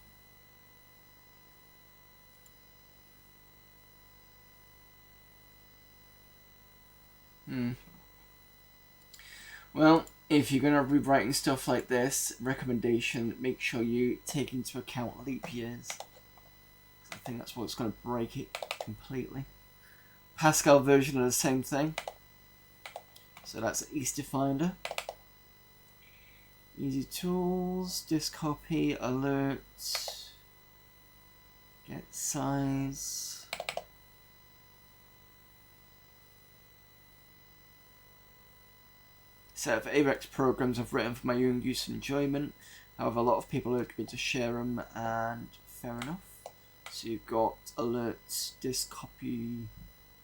Well, if you're going to be writing stuff like this, recommendation, make sure you take into account leap years. I think that's what's going to break it completely. Pascal version of the same thing. So that's Easter Finder. Easy tools, disk copy, alerts, get size. Set of AREX programs I've written for my own use and enjoyment. However, a lot of people urge me to share them, and fair enough. So you've got alerts, disk copy,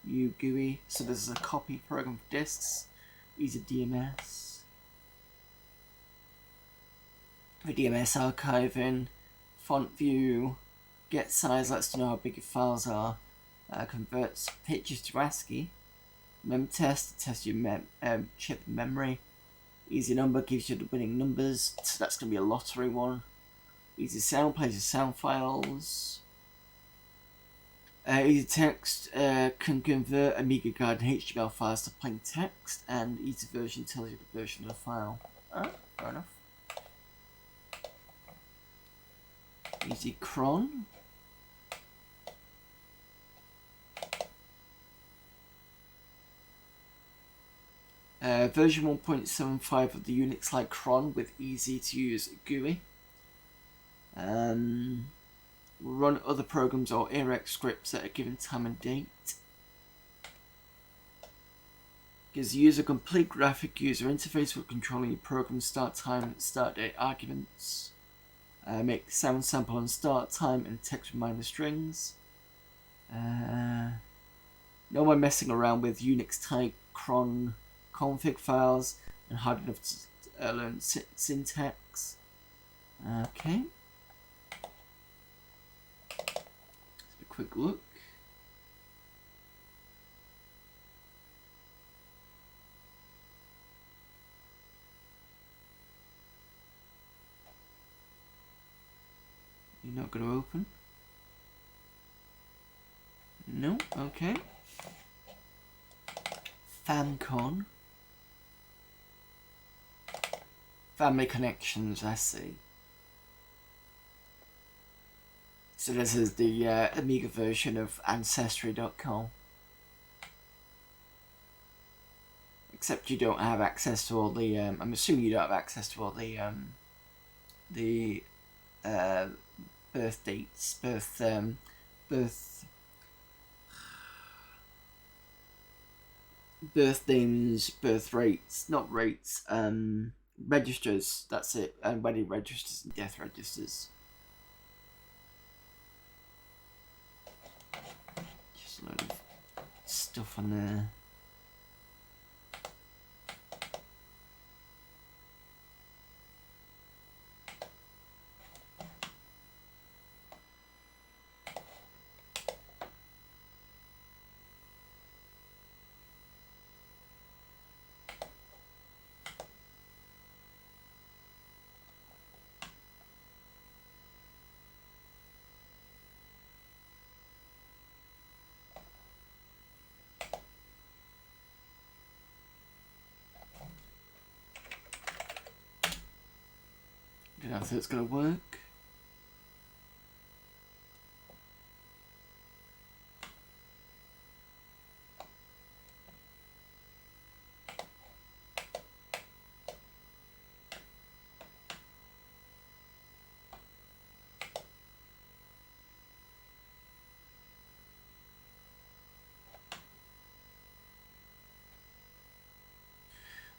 GUI. So this is a copy program for disks. Easy DMS. For DMS archiving, font view, get size lets you know how big your files are, converts pictures to ASCII, mem test tests your chip memory, easy number gives you the winning numbers, so that's going to be a lottery one, easy sound plays your sound files, easy text can convert Amiga guide and HTML files to plain text, and easy version tells you the version of the file. Fair enough. Easy cron. Version 1.75 of the Unix-like cron with easy to use GUI. Run other programs or AREX scripts at a given time and date. Gives the user a complete graphic user interface for controlling your program start time and start date arguments. Make sound sample on start time and text reminder strings. No more messing around with Unix type cron config files and hard enough to learn syntax. Okay. Let's have a quick look. You're not going to open? No? Okay. FamCon. Family connections, I see. So this is the Amiga version of Ancestry.com. Except you don't have access to all the. I'm assuming you don't have access to all the birth dates, birth names, birth rates, not rates, registers. That's it, and wedding registers and death registers. Just a load of stuff on there. I don't know if it's gonna work.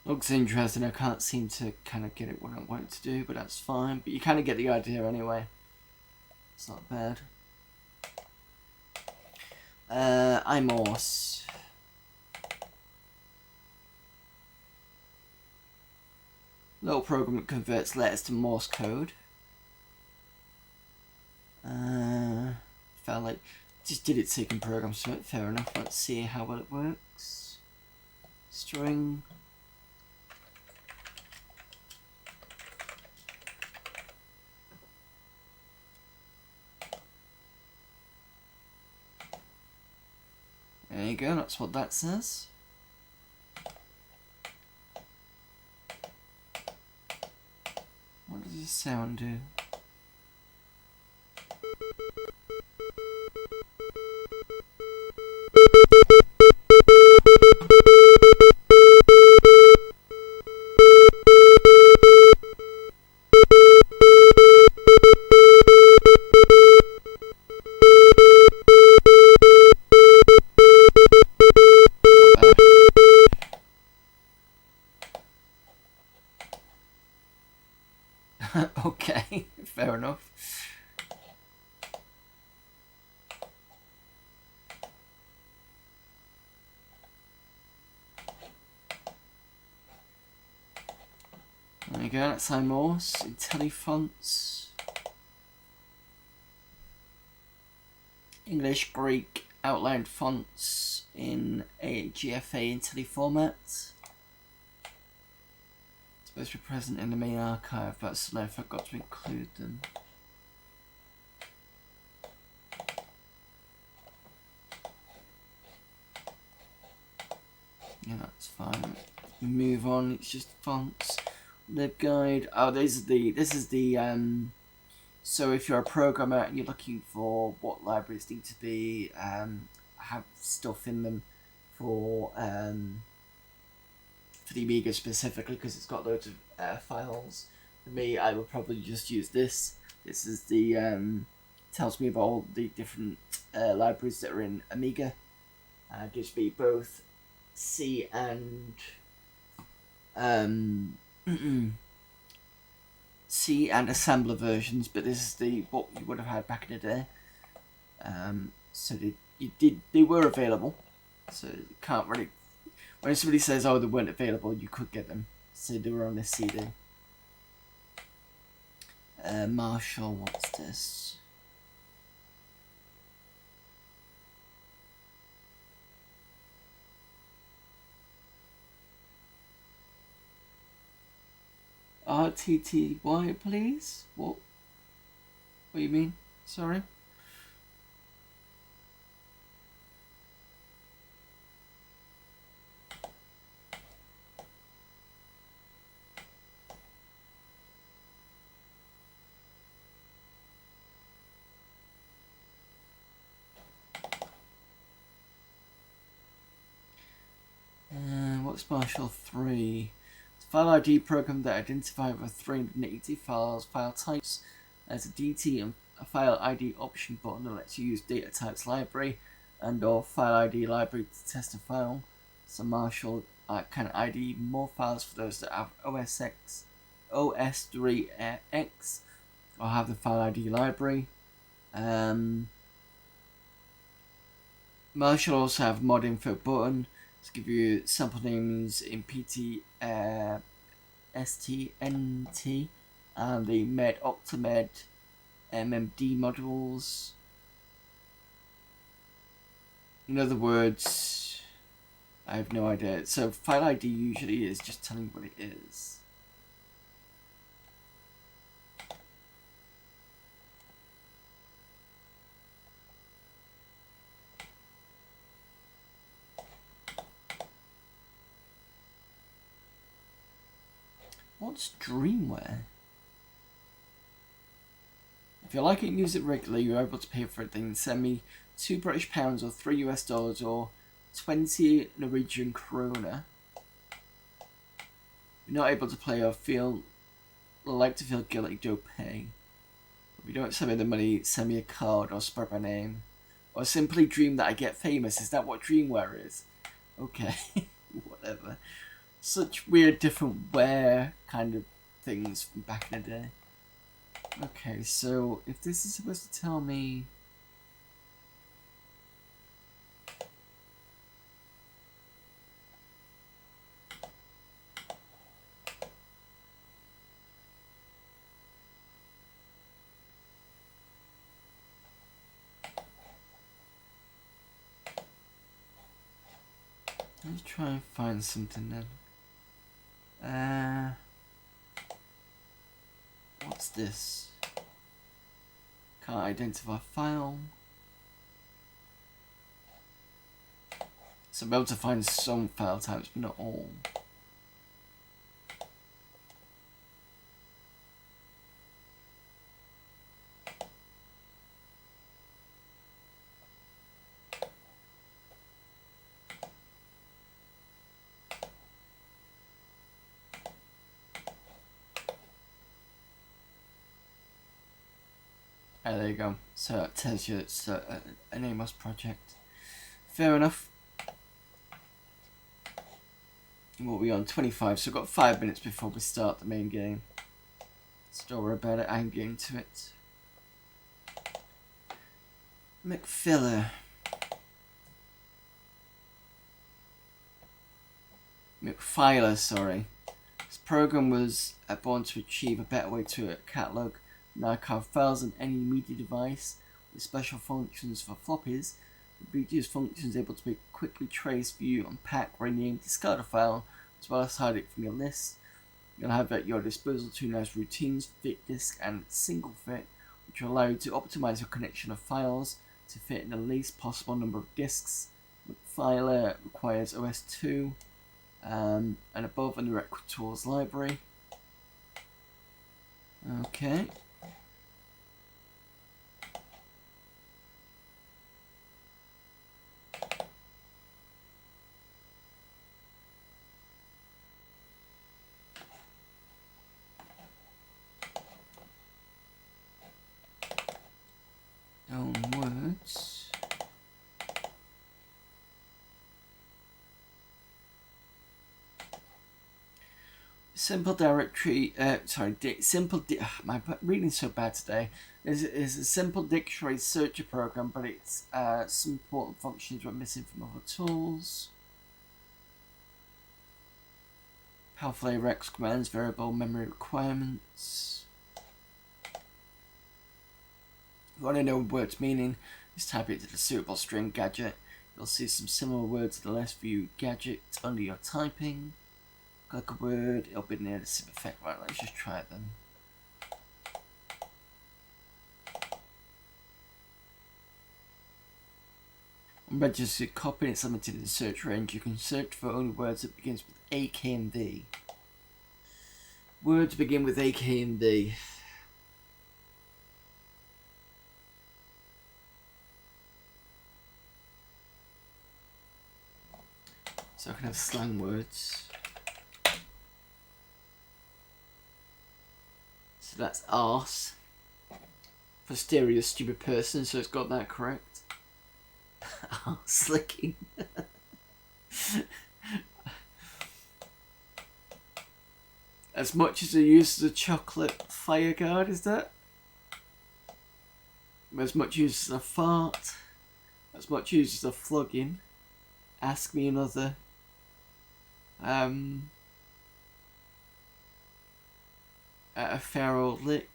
Looks interesting. I can't seem to kind of get it what I want it to do, but that's fine. But you kind of get the idea anyway. It's not bad. iMorse. Little program that converts letters to Morse code. Felt like just did it so you can program something. Fair enough. Let's see how well it works. String. There you go, that's what that says. What does this sound do? Okay, fair enough. There you go, that's iMorse, IntelliFonts. English, Greek, outlined fonts in a GFA Intelli format. Supposed to be present in the main archive, but suddenly I forgot to include them. Yeah, that's fine. Move on. It's just fonts. LibGuide. Oh, this is the. So if you're a programmer and you're looking for what libraries need to be have stuff in them for the Amiga specifically, because it's got loads of files. For me, I would probably just use this. This is the tells me about all the different libraries that are in Amiga. Gives me both C and C and assembler versions, but this is the what you would have had back in the day. So they were available. So you can't really. When somebody says, "Oh, they weren't available," you could get them. So they were on this CD. Marshall, what's this? RTTY, please? What do you mean? Sorry? What's Marshall 3? It's a file ID program that identifies over 380 files, file types. There's a DT and a file ID option button that lets you use data types library and or file ID library to test a file. So Marshall can ID even more files for those that have OS3X or have the file ID library. Marshall also have mod info button to give you sample names in PT, STNT, and the Med Octamed MMD modules. In other words, I have no idea. So file ID usually is just telling what it is. What's Dreamware? If you're liking music regularly, you're able to pay for it. Then send me £2 or $3 or 20 Norwegian krona. If you're not able to play or like to feel guilty, don't pay. If you don't send me the money, send me a card or spread my name. Or simply dream that I get famous. Is that what Dreamware is? Okay, whatever. Such weird different wear kind of things from back in the day. Okay, so if this is supposed to tell me... Let's try and find something then. What's this? Can't identify file. So I'm able to find some file types, but not all. There you go. So it tells you it's an Amos project. Fair enough. What are we on? 25, so we've got 5 minutes before we start the main game. Don't worry about it, I'm getting to it. McFiller. McFiler, sorry. This program was born to achieve a better way to catalog and archive files on any media device with special functions for floppies. The BG's function is able to be quickly trace, view, unpack, rename, discard a file, as well as hide it from your list. You'll have at your disposal two nice routines, fit disk and single fit, which will allow you to optimize your connection of files to fit in the least possible number of disks. McFiler requires OS2 and above and the record tools library. Okay. Onwards. Simple directory. My reading's so bad today. Is a simple dictionary searcher program, but it's some important functions were missing from other tools. Powerful Rex commands, variable memory requirements. If you want to know words meaning, just type it to the suitable string gadget. You'll see some similar words in the left view gadget under your typing. Click a word, it'll be near the sim effect. Right, let's just try it then. Unregistered copy, it's limited in the search range. You can search for only words that begins with A, K, and D. Words begin with A, K, and D. So I can have slang words. So that's arse. For stereo stupid person, so it's got that correct. Arse licking. As much as I use the chocolate fire guard, is that? As much use as a fart. As much use as a flogging. Ask me another. At a feral lick.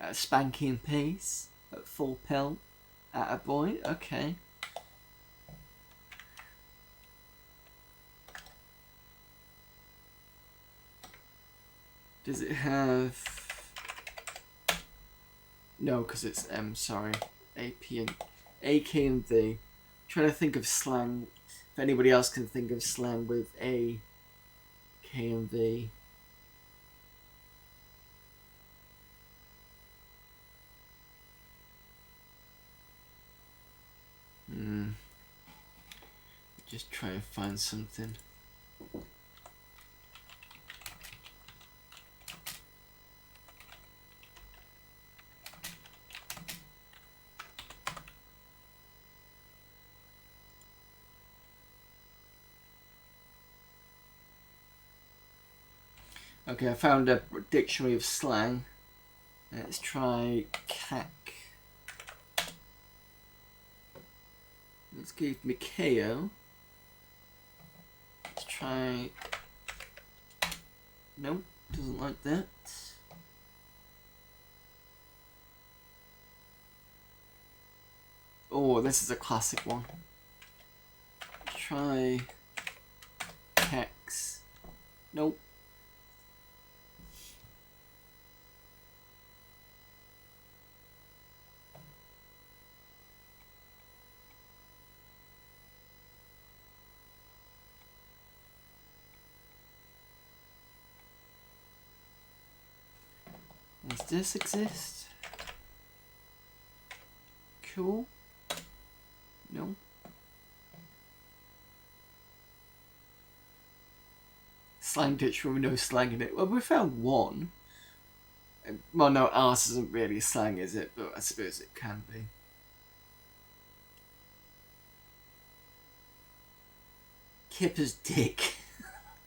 At a spanking pace. At full pelt. At a boy. Okay. Does it have... No, because it's M, sorry. AP and... AK and V. I'm trying to think of slang. If anybody else can think of slang with A, K and V. Just try and find something. Okay, I found a dictionary of slang. Let's try cack. Let's give me KO. Let's try... Nope, doesn't like that. Oh, this is a classic one. Try... Hex. Nope. Does this exist? Cool. No. Slang dictionary with no slang in it. Well, we found one. Well, no, arse isn't really slang, is it? But I suppose it can be. Kipper's dick.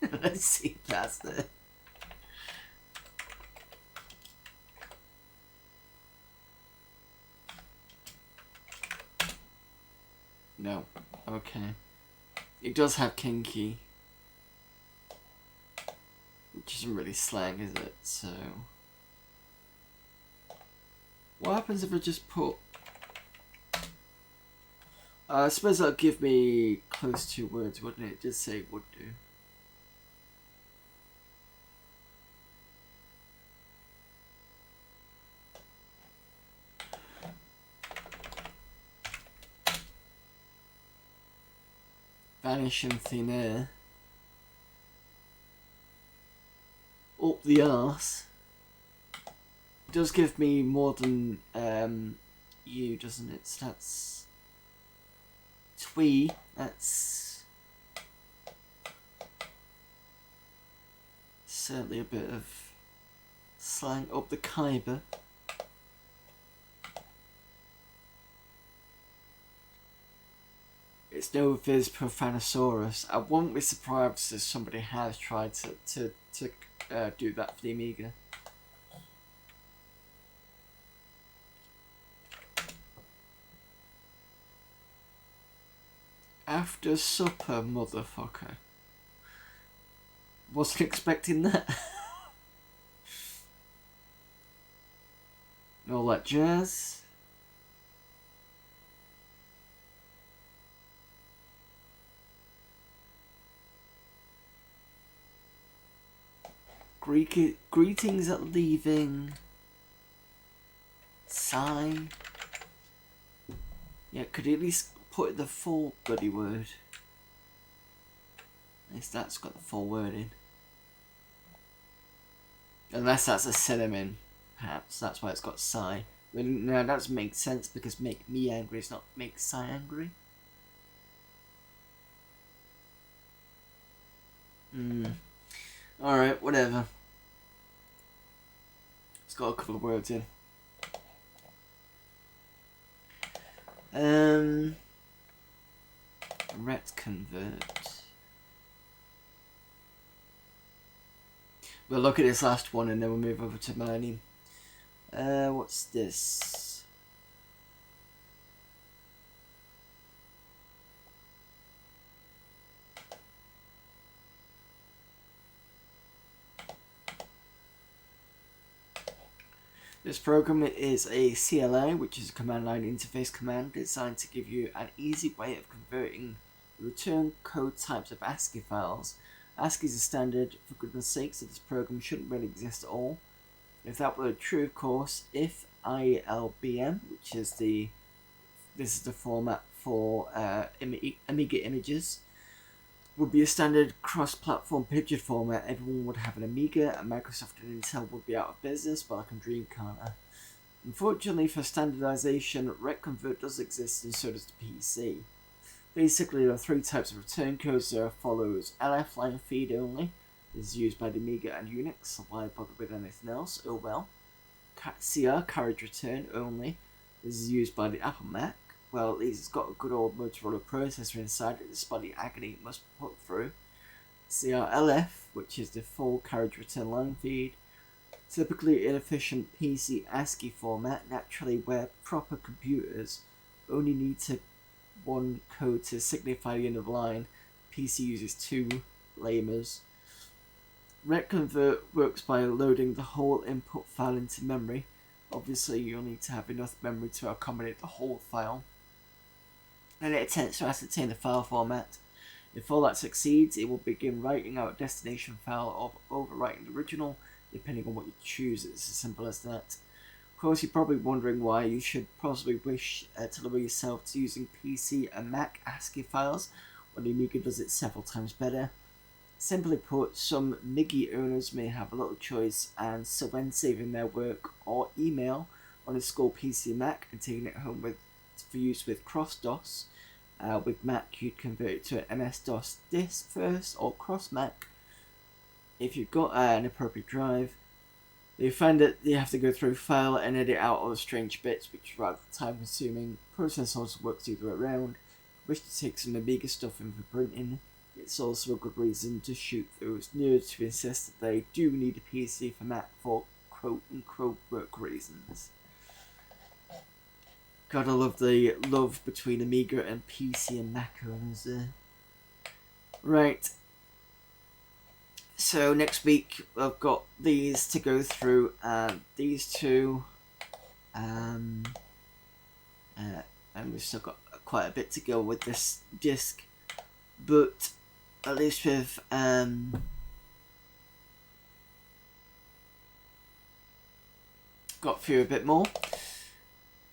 Let's see if that's there. No. Okay. It does have kinky. Which isn't really slang, is it? So... What happens if I just put... I suppose that'll give me close to words, wouldn't it? Just say would do. Vanish in thin air. Up the arse. It does give me more than you, doesn't it? So that's twee. That's certainly a bit of slang. Up the Khyber. It's no Viz Profanosaurus. I won't be surprised if somebody has tried to do that for the Amiga. After supper, motherfucker. Wasn't expecting that. All that jazz. Greetings at leaving. Sigh. Yeah, could you at least put the full bloody word? At least that's got the full word in. Unless that's a synonym, perhaps. That's why it's got sigh. Well, no, that doesn't make sense because make me angry is not make sigh angry. Alright, whatever. It's got a couple of words in. Ret convert. We'll look at this last one and then we'll move over to Millennium. What's this? This program is a CLI, which is a command line interface command designed to give you an easy way of converting return code types of ASCII files. ASCII is a standard, for goodness sake, so this program shouldn't really exist at all. If that were true, of course, if ILBM, which is this is the format for Amiga images, would be a standard cross-platform picture format, everyone would have an Amiga, and Microsoft and Intel would be out of business, but like on Dreamcast. Unfortunately for standardization, RecConvert does exist, and so does the PC. Basically, there are three types of return codes. There follows LF line feed only. This is used by the Amiga and Unix, so why bother with anything else? Oh well. CR, carriage return only. This is used by the Apple Mac. Well, at least it's got a good old Motorola processor inside it, despite the agony it must put through. CRLF, which is the full carriage return line feed. Typically inefficient PC ASCII format, naturally where proper computers only need one code to signify the end of the line. PC uses two lamers. RecConvert works by loading the whole input file into memory. Obviously, you'll need to have enough memory to accommodate the whole file. And it attempts to ascertain the file format. If all that succeeds, it will begin writing out a destination file or overwriting the original, depending on what you choose. It's as simple as that. Of course, you're probably wondering why you should possibly wish to lower yourself to using PC and Mac ASCII files, when the Amiga does it several times better. Simply put, some MIGI owners may have a little choice, and so when saving their work or email on a school PC Mac and taking it home for use with cross-DOS, with Mac you'd convert it to an MS-DOS disk first, or cross-Mac. If you've got an appropriate drive, they find that they have to go through file and edit out all the strange bits, which is rather time consuming. Process also works the other way around. Wish to take some Amiga stuff in for printing. It's also a good reason to shoot those nerds who insist that they do need a PC for Mac for quote-unquote work reasons. Gotta love the love between Amiga and PC and Mac owners there. Right. So next week I've got these to go through, these two, and we've still got quite a bit to go with this disc, but at least we've got through a bit more.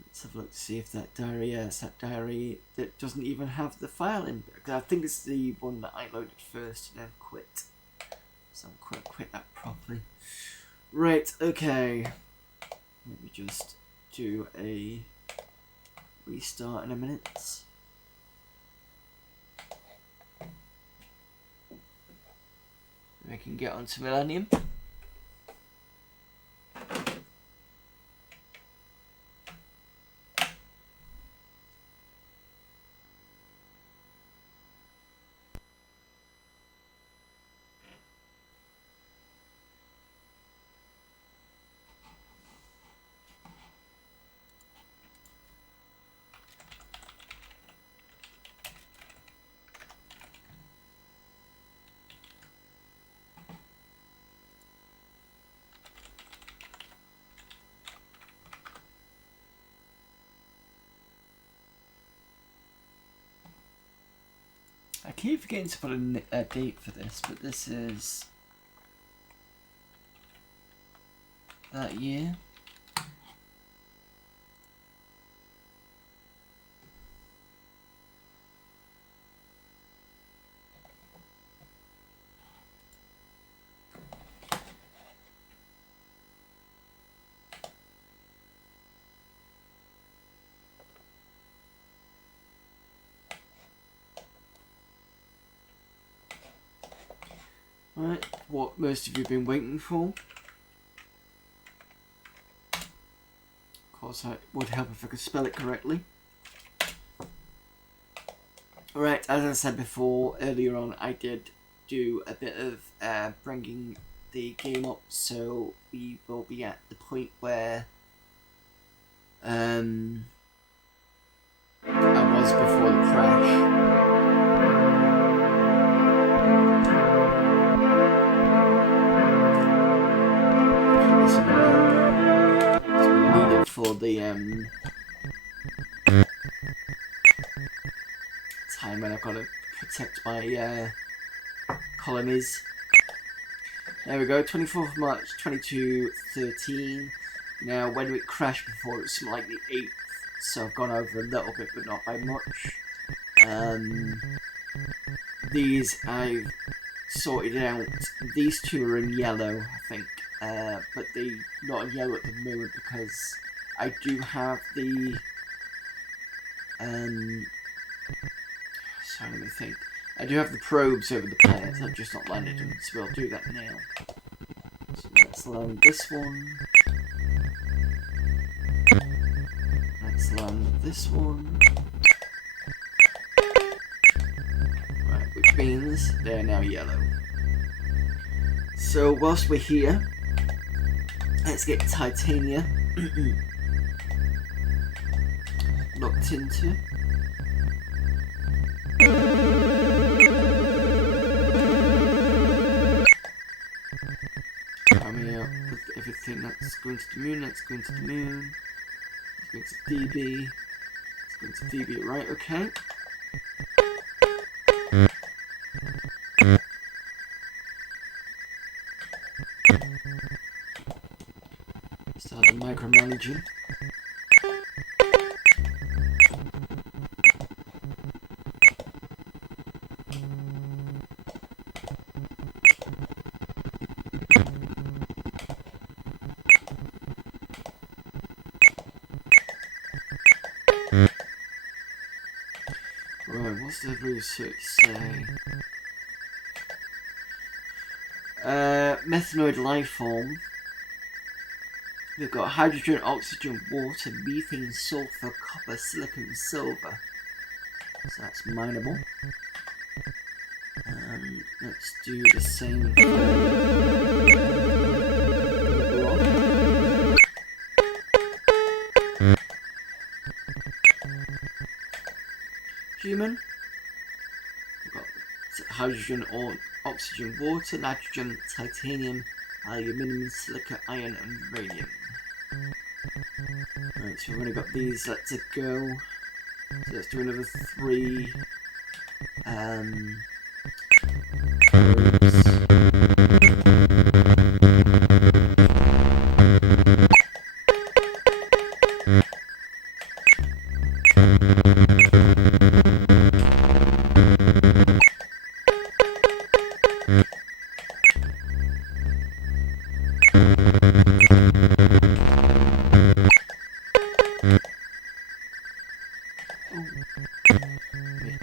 Let's have a look to see if that diary, yes, that diary that doesn't even have the file in, because I think it's the one that I loaded first and then quit. So I'm quit that properly. Right, okay. Let me just do a restart in a minute. We can get onto Millennium. I keep forgetting to put a date for this, but this is that year. Right, what most of you have been waiting for. Of course, it would help if I could spell it correctly. Right, as I said before, earlier on, I did do a bit of bringing the game up, so we will be at the point where I was before the crash. It's been needed for the time when I've got to protect my colonies. There we go, 24th of March 2213. Now, when it crashed before, it was something like the 8th, so I've gone over a little bit, but not by much. These I've sorted out. These two are in yellow, I think, but they're not in yellow at the moment because I do have the sorry, let me think. I do have the probes over the planets. I've just not landed them, so we'll do that now. So let's land this one. Let's land this one. Right, which means they're now yellow. So whilst we're here, let's get Titania locked into. Coming out with everything that's going to the moon, that's going to the moon. It's going to DB. It's going to DB, right, okay. Start the micromanaging. Right, what's the research say? Methanoid life form. We've got hydrogen, oxygen, water, methane, sulfur, copper, silicon, silver. So that's mineable. And let's do the same human. We've got hydrogen, or oxygen, water, nitrogen, titanium, aluminium, silica, iron, and uranium. Right, so we've only got these left to go. So let's do another 3.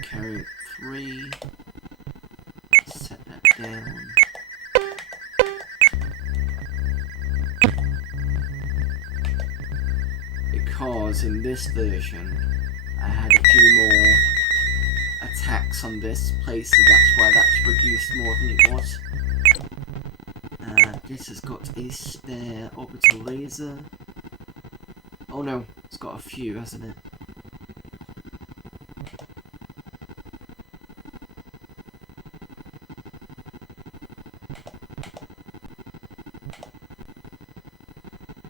Carry 3. Set that down. Because in this version, I had a few more attacks on this place, so that's why that's reduced more than it was. This has got a spare orbital laser. Oh no, it's got a few, hasn't it?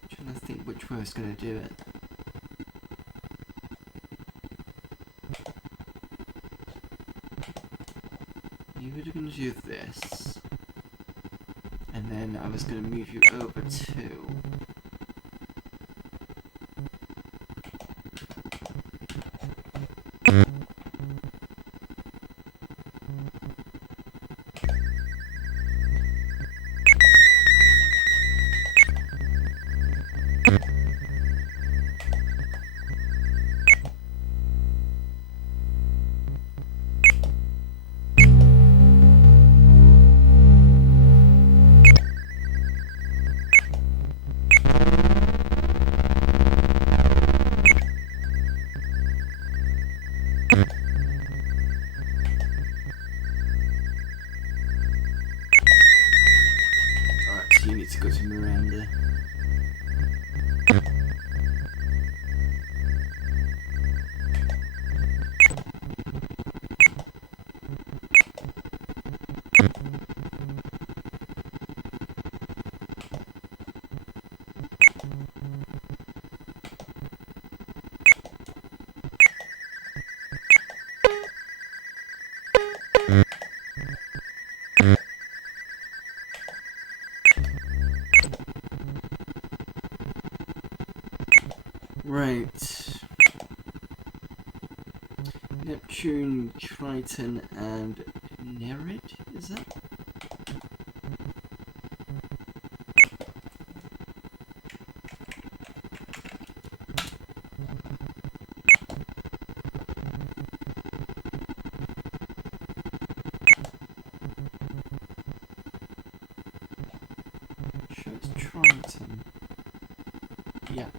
Trying to think which way I was going to do it. You were going to do this. And then I was going to move you over to... go to Miranda. Right. Neptune, Triton, and Nereid, is that? Sure, it's Triton. Yeah.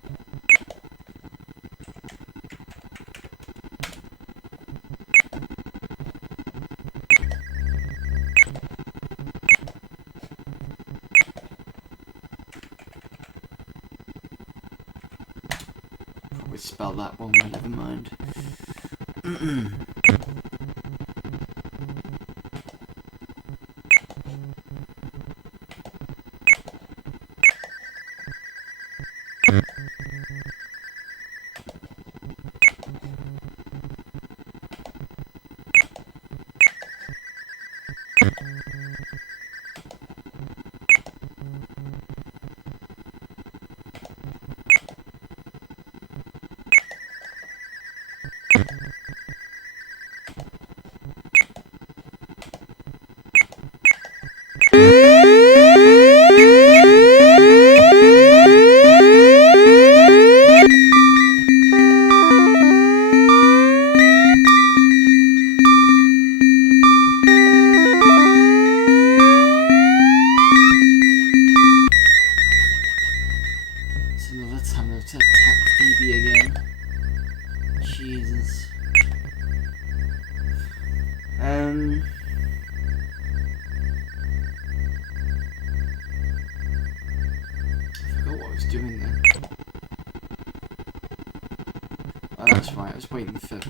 Probably spell that one, but never mind. It's another time to attack Phoebe again. Jesus. I forgot what I was doing then. Oh, that's right, I was waiting for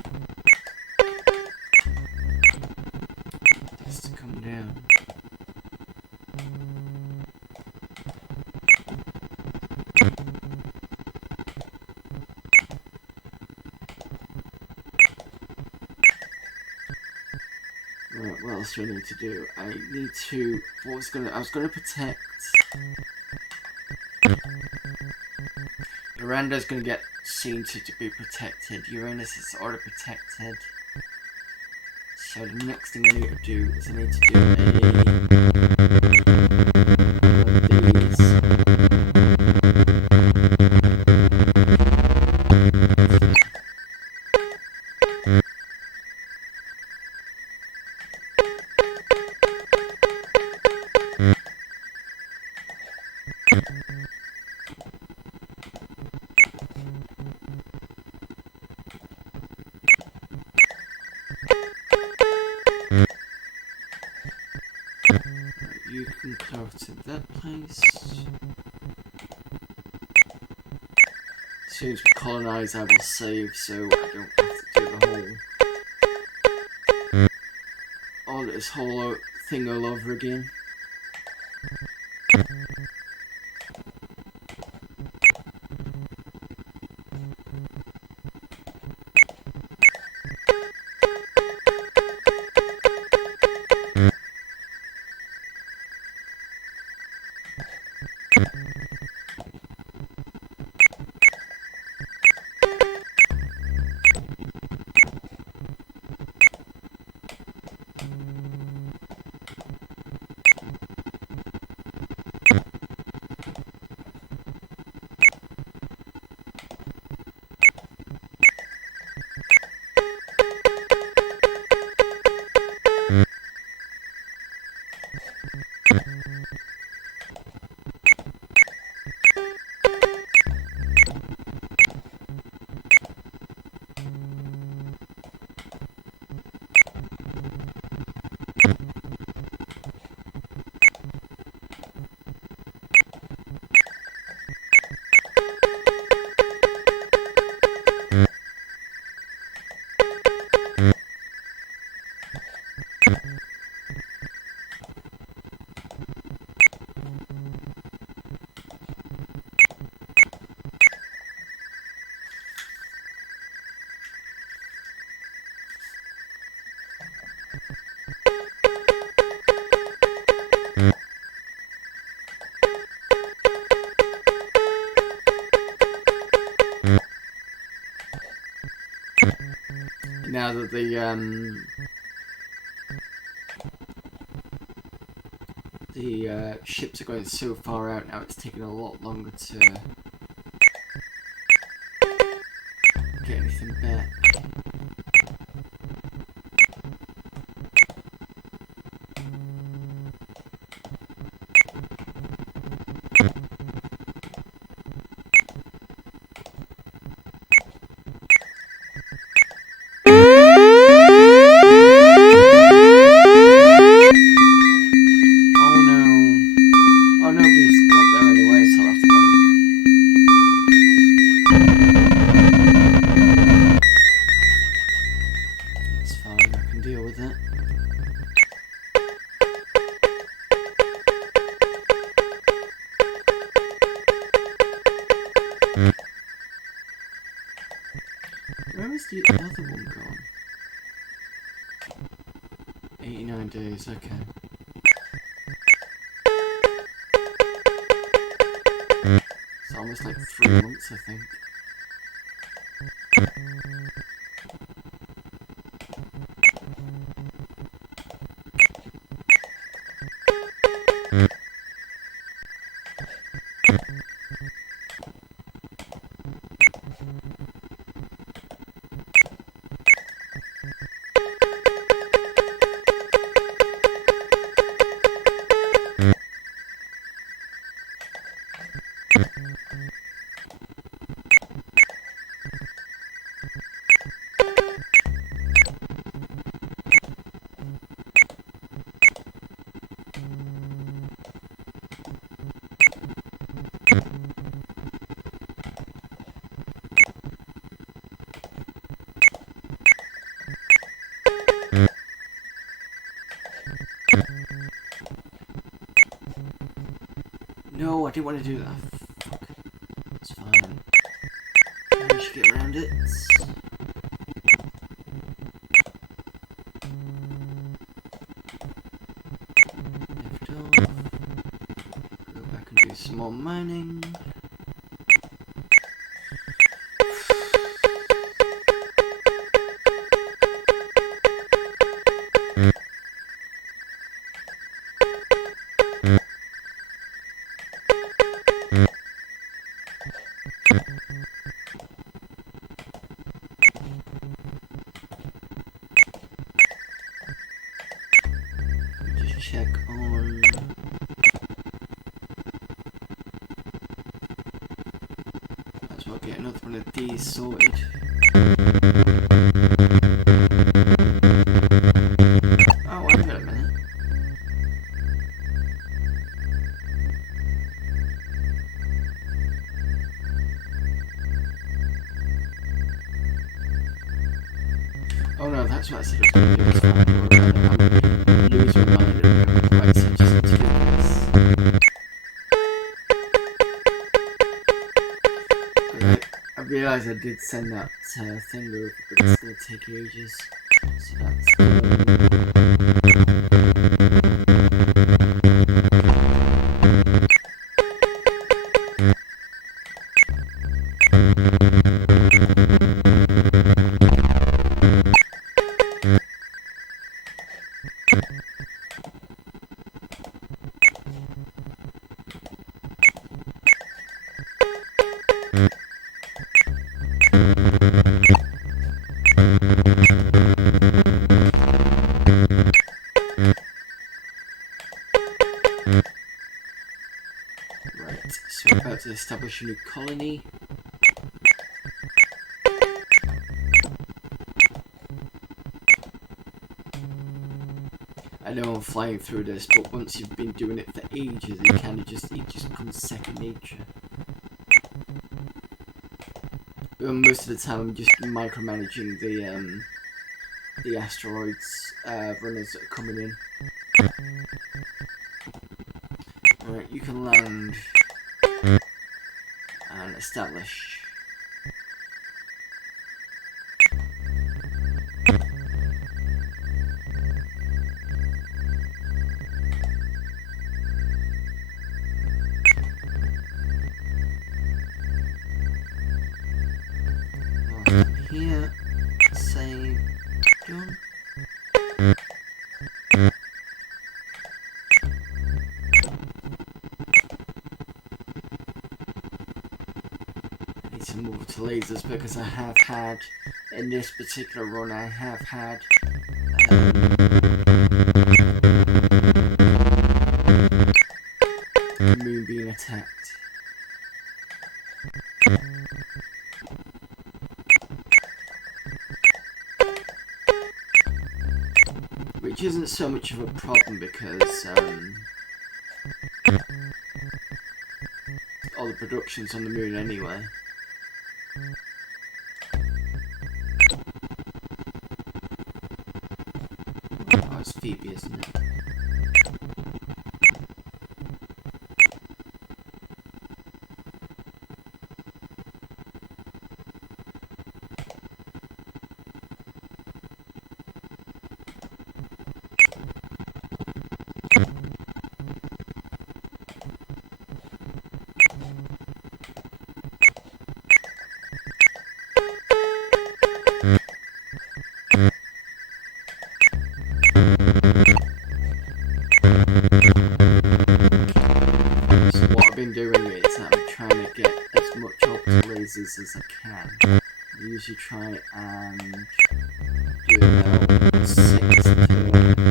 this to come down. Right, what else do I need to do? I need to... I was gonna protect... Miranda's gonna get seen to be protected. Uranus is already protected. So the next thing I need to do is I need to do one of these. You can go to that place. As soon as we colonize, I will save, so I don't have to do the all this whole thing all over again. Now that the ships are going so far out now, it's taking a lot longer to get anything back. Where is the other one gone? 89 days, okay. It's almost like 3 months, I think. No, I didn't want to do that. Fuck. It's fine. I should get around it. Left off. Go back and do some more mining. Check on might as well get another one of these sorted. Oh, wait a minute. Oh no, that's what I said I was going to do. It's fine. I'm losing my mind. Right, so just need to do this. I realised I did send that thing over, but it's going to take ages. So that's so we're about to establish a new colony. I know I'm flying through this, but once you've been doing it for ages, it just becomes second nature. But most of the time, I'm just micromanaging the asteroids runners that are coming in. Alright, you can land and establish. Done. I need to move to lasers because I have had, in this particular run, I have had the moon being attacked. Which isn't so much of a problem because all the production's on the moon anyway. Oh, it's Phoebe, isn't it? So what I've been doing is I'm trying to get as much optical lasers as I can. I usually try and do about 6 per volume.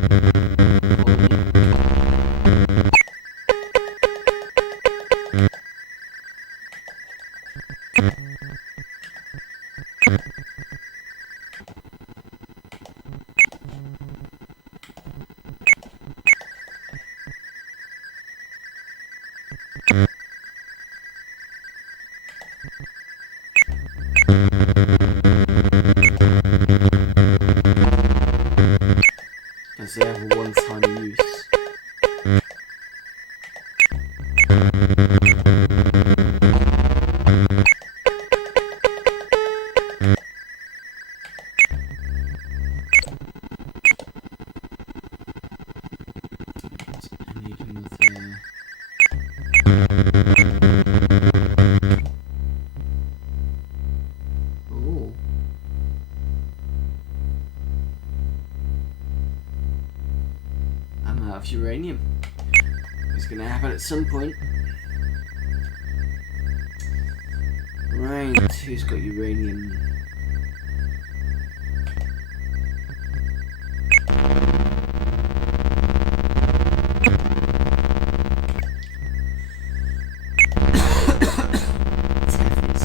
Because they have a one-time use. I need another... Oh. I'm out of uranium. It's gonna happen at some point. Right, who's got uranium? Taffies.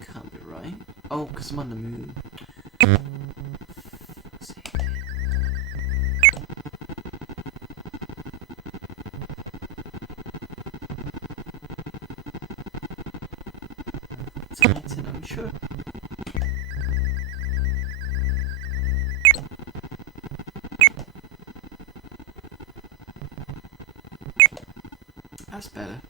Can't be right. Oh, because I'm on the moon. Fuck's sake. Titan, I'm sure. That's better.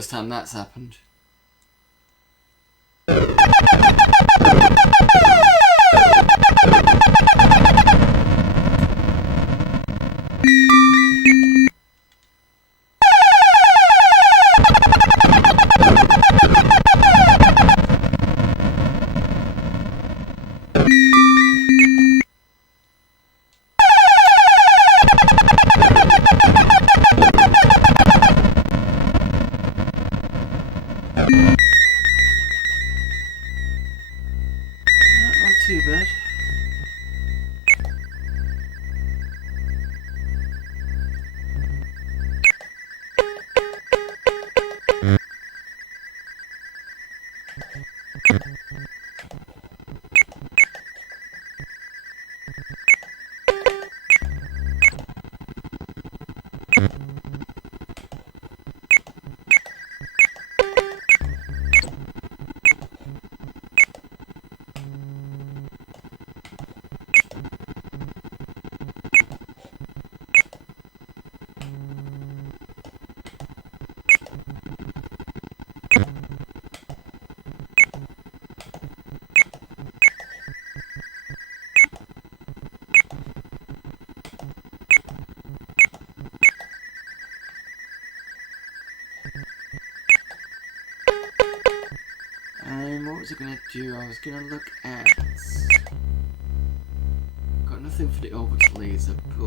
first time that's happened. Not too bad. What was I going to do? I was going to look at... Got nothing for the orbital laser, but...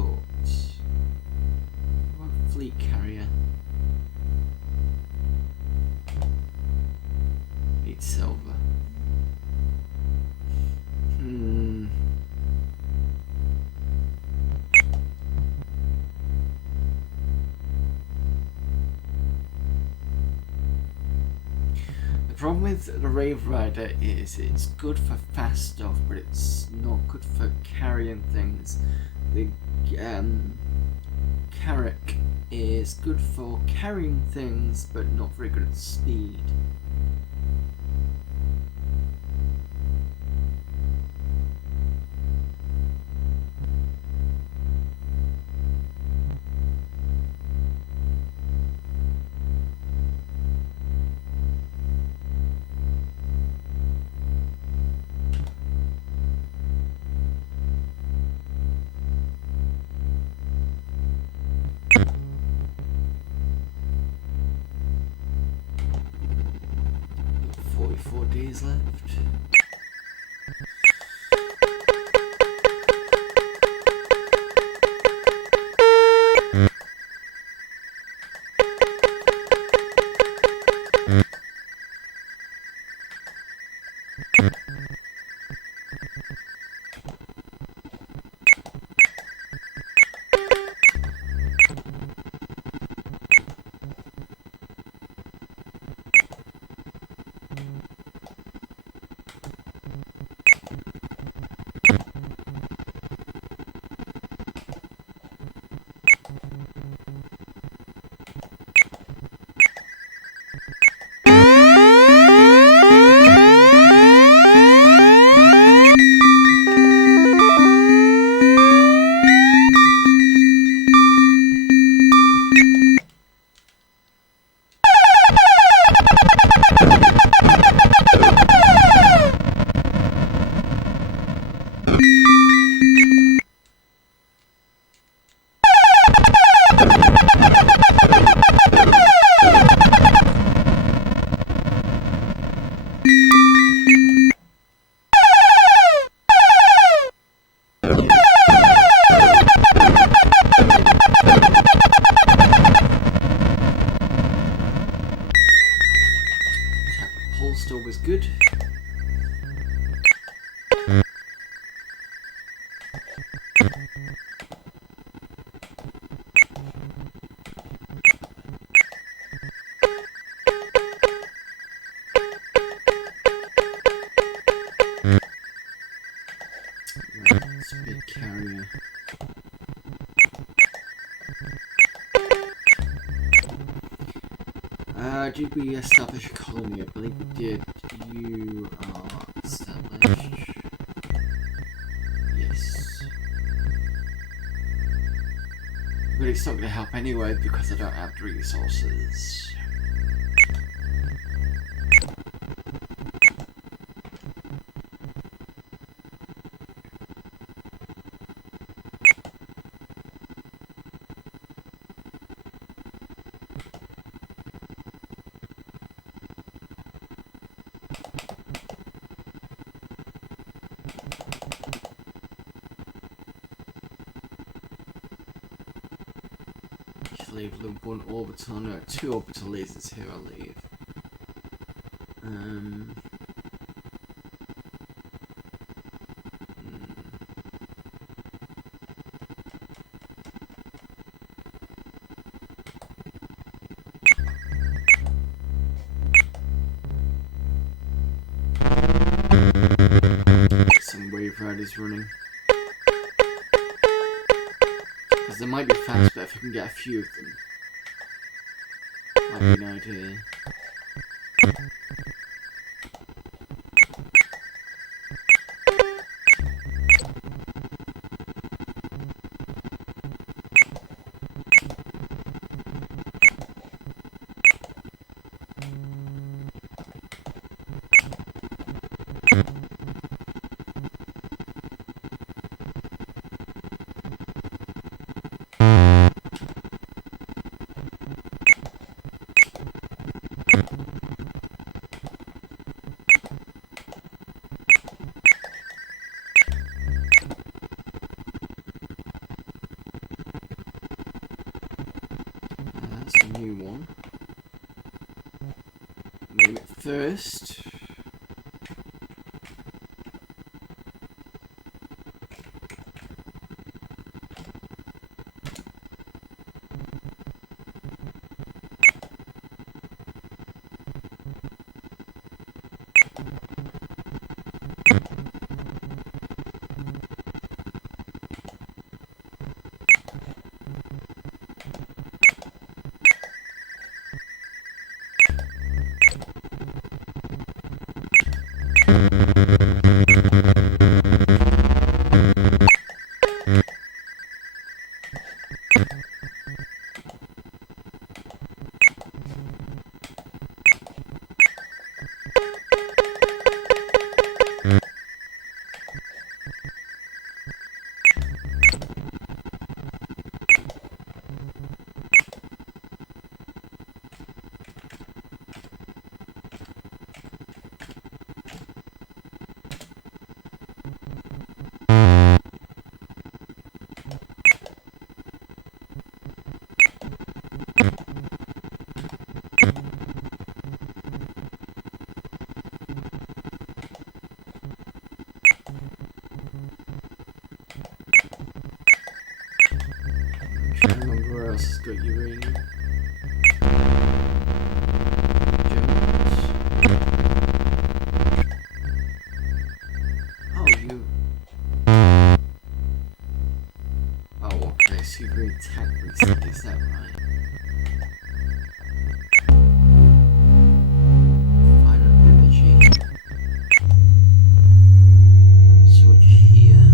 What fleet carrier? Need silver. The problem with the Rave Rider is it's good for fast stuff, but it's not good for carrying things. The Carrack is good for carrying things, but not very good at speed. Days left. Was good. Let's be a carrier. Did we establish a colony? I believe we did. You are established. Yes. But it's not going to help anyway because I don't have the resources. leave loop 1 orbital. No, 2 orbital lasers here, I'll leave. Some wave riders running. Because they might be fast, but if I can get a few of them, might be an idea. That's a new one. Name it first. Can't remember where else has got uranium. Jones. Oh, you. Oh, okay, so you've really tagged recently, is that right? Final energy. Switch here.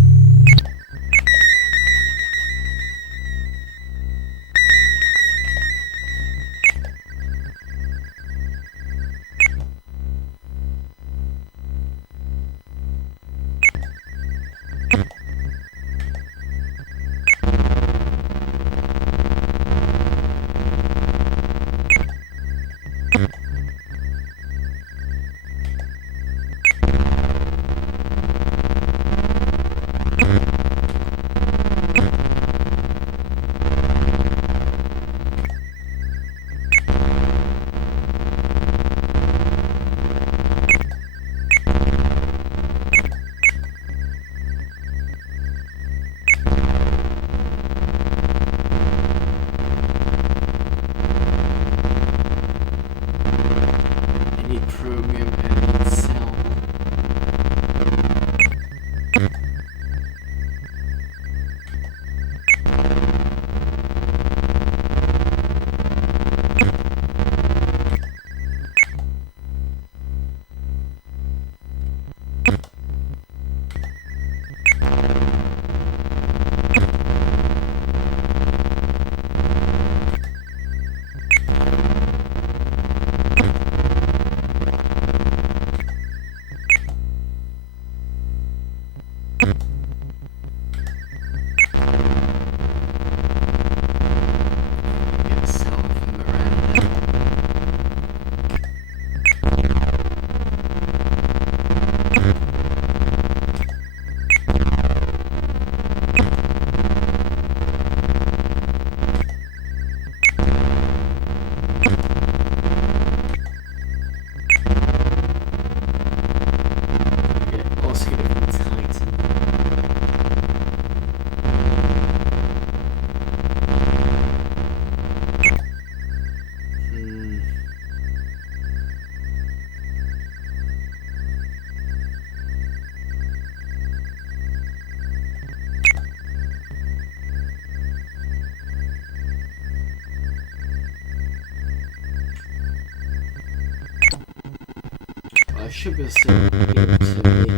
should be still be able to make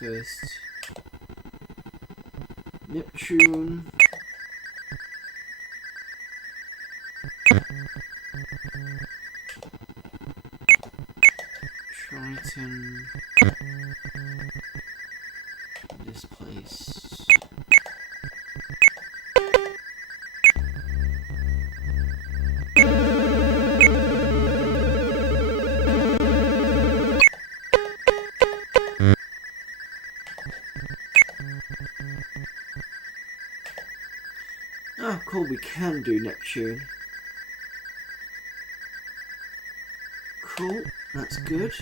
first. Neptune. Triton. This place. Oh, cool, we can do Neptune. Cool, that's good.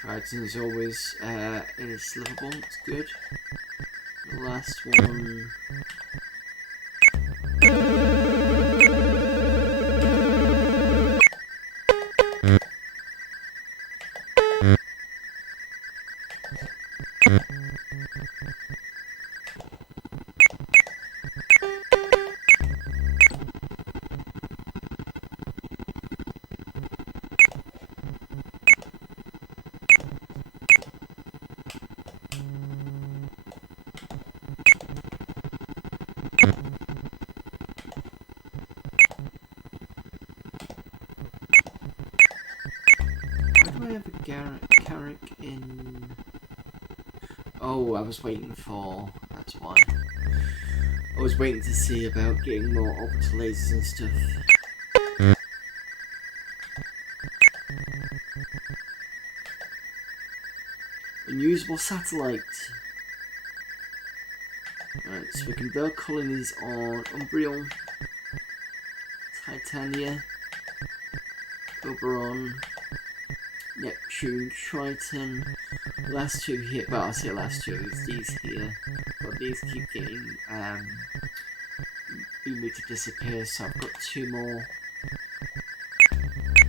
Triton's always is livable, it's good. The last one. Carrick in. Oh, I was waiting for. That's why. I was waiting to see about getting more orbital lasers and stuff. Unusable satellite. Right, so we can build colonies on Umbriel, Titania, Oberon, Neptune, Triton. Last two here, well, I say last two, it's these here, but these keep getting being made to disappear, so I've got two more.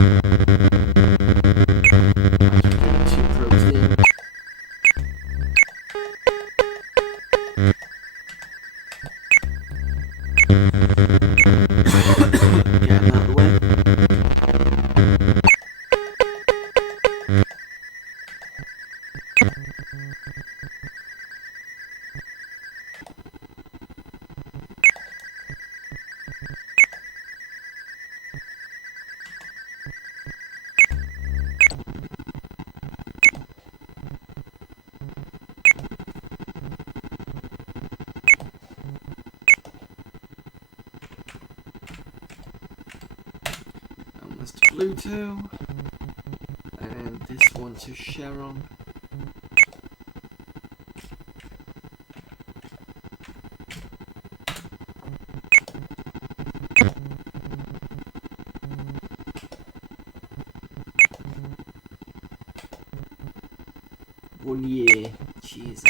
I can get 2 probes in. Get them out of the way. Pluto, and this one to Sharon. One year, Jesus.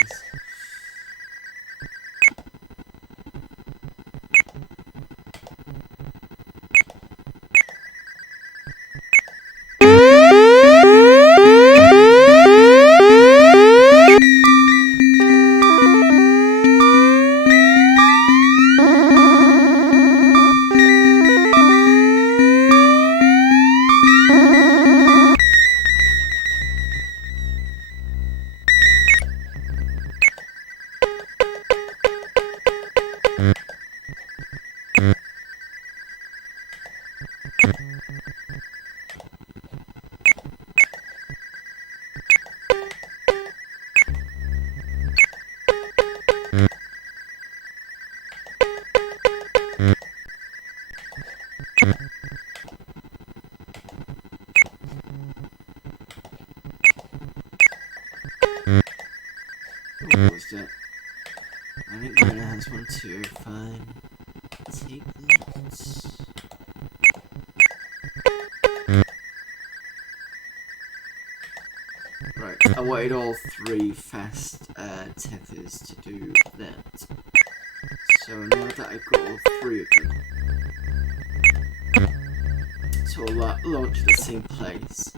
closed it. I think mine has one too. Fine. Take that. Right, I wanted all 3 fast tethers to do that. So now that I've got all 3 of them, so I'll launch at the same place,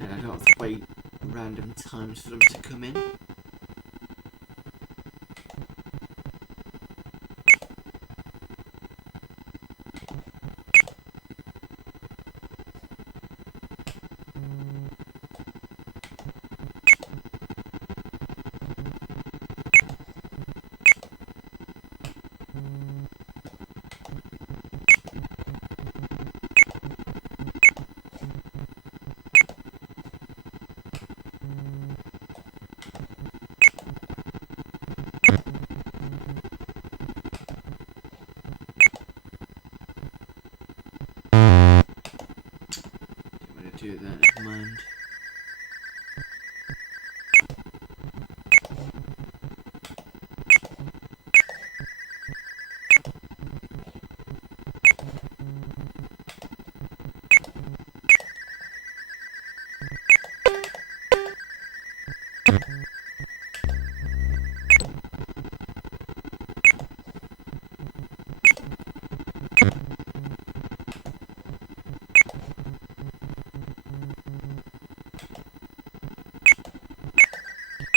and I don't have to wait random times for them to come in. Do that, never mind.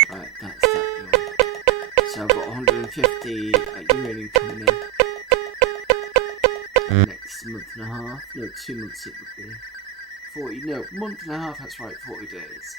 Right, that's that. So I've got 150 uranium coming in. Next month and a half. No, 2 months it would be. 40, no, month and a half, that's right, 40 days.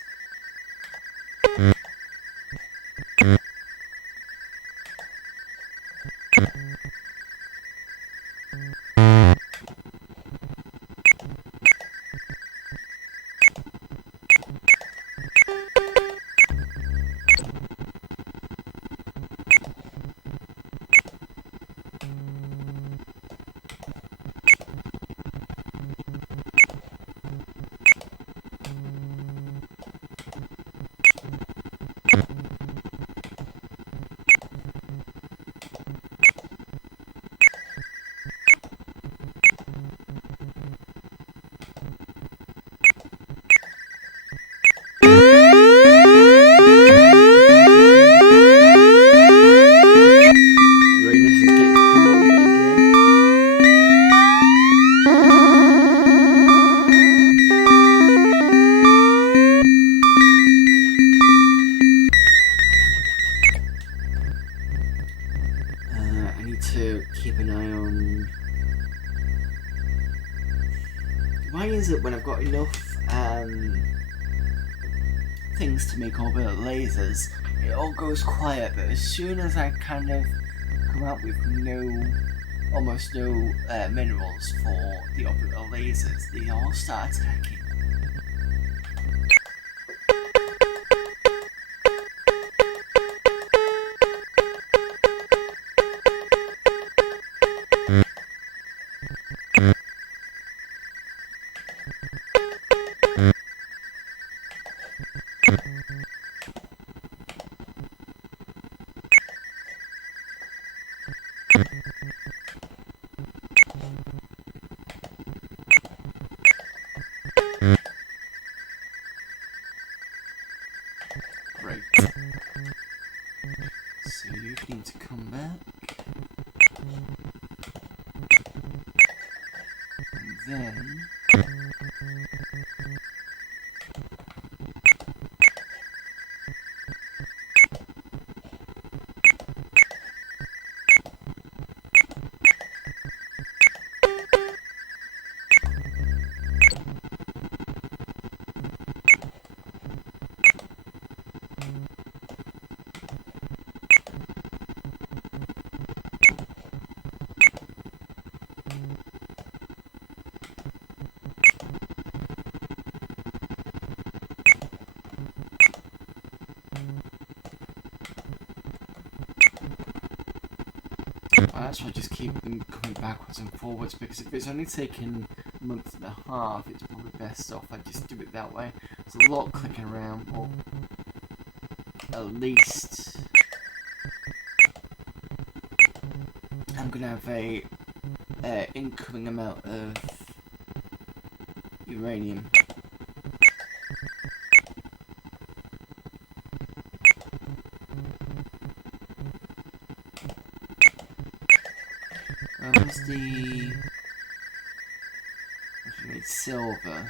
To keep an eye on. Why is it when I've got enough things to make orbital lasers, it all goes quiet, but as soon as I kind of come out with almost no minerals for the orbital lasers, they all start attacking. Great. So you need to come back. And then that's why I just keep them coming backwards and forwards, because if it's only taking a month and a half, it's probably best off I just do it that way. There's a lot clicking around, but at least I'm gonna have a incoming amount of uranium. Where's the... I need silver.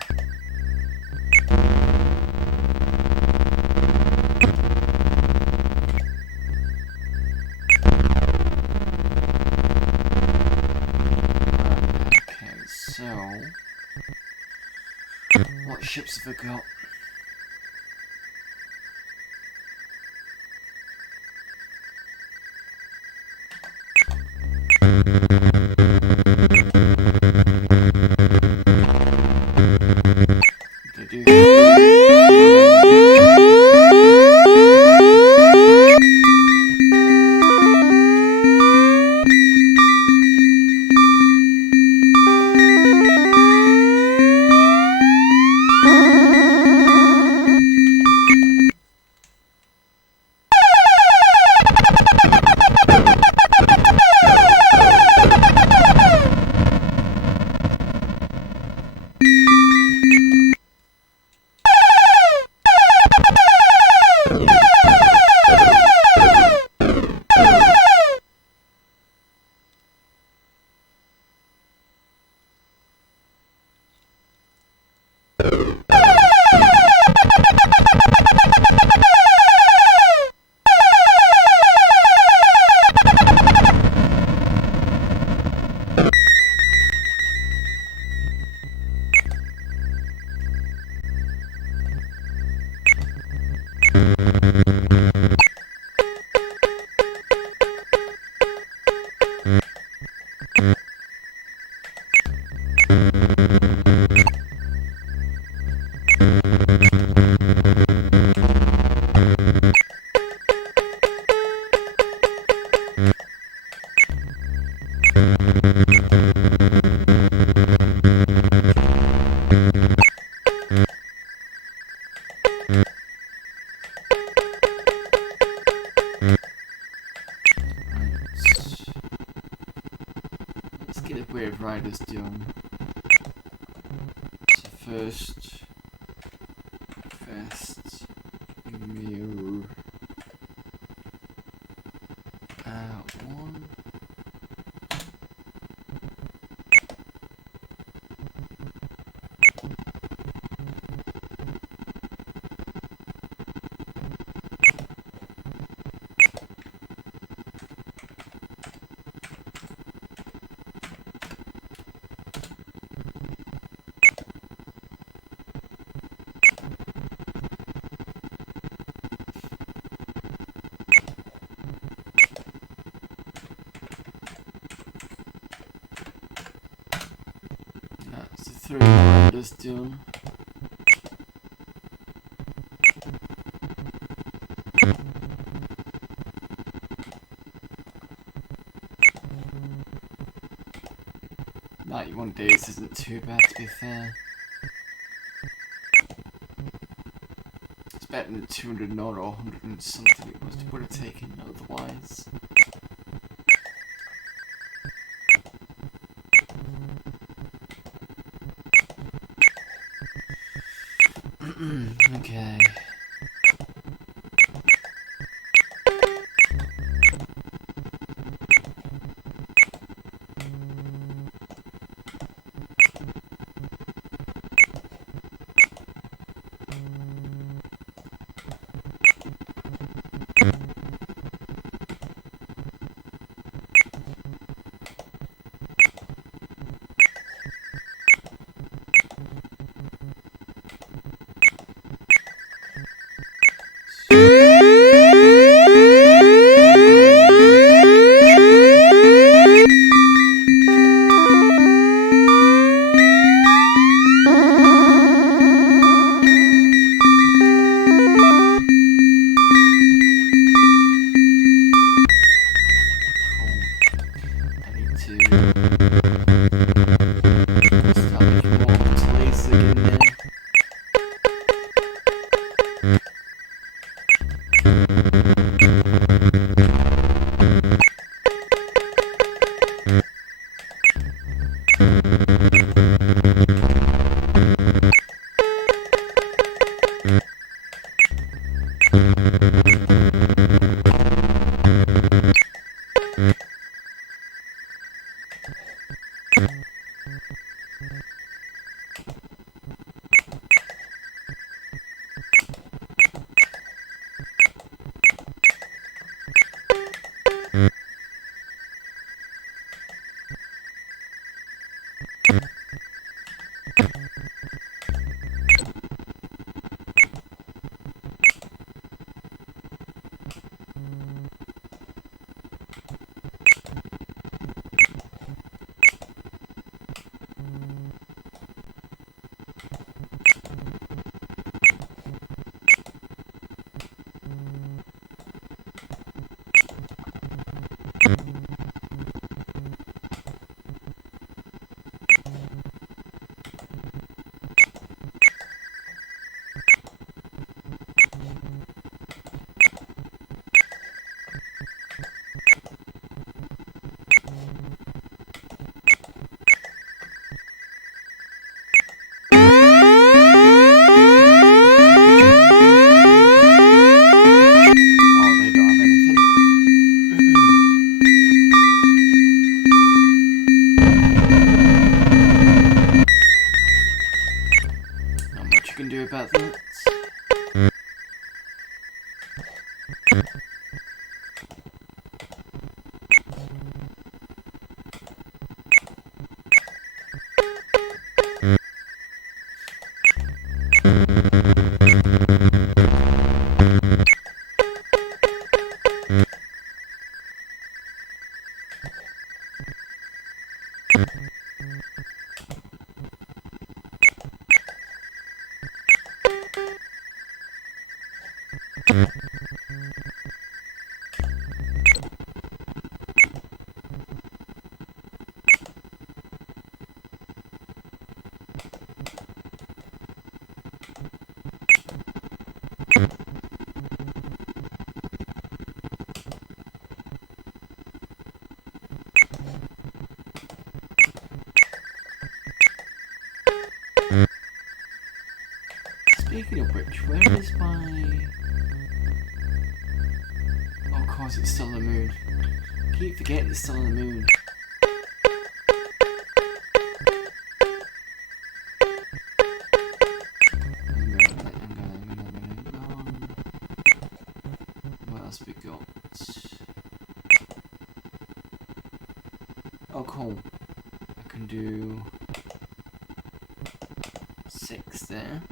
Okay, so... what ships have I got? Let's get a Brave Riders done. So first mirror one. That's the 3 Miranders done. "91 days isn't too bad, to be fair. It's better than 200 odd or 100 and something it would have taken otherwise. Okay. About that. Speaking of which, where is my... Oh, of course, it's still on the moon. I keep forgetting it's still on the moon. What else we got? Oh, cool. I can do 6 there.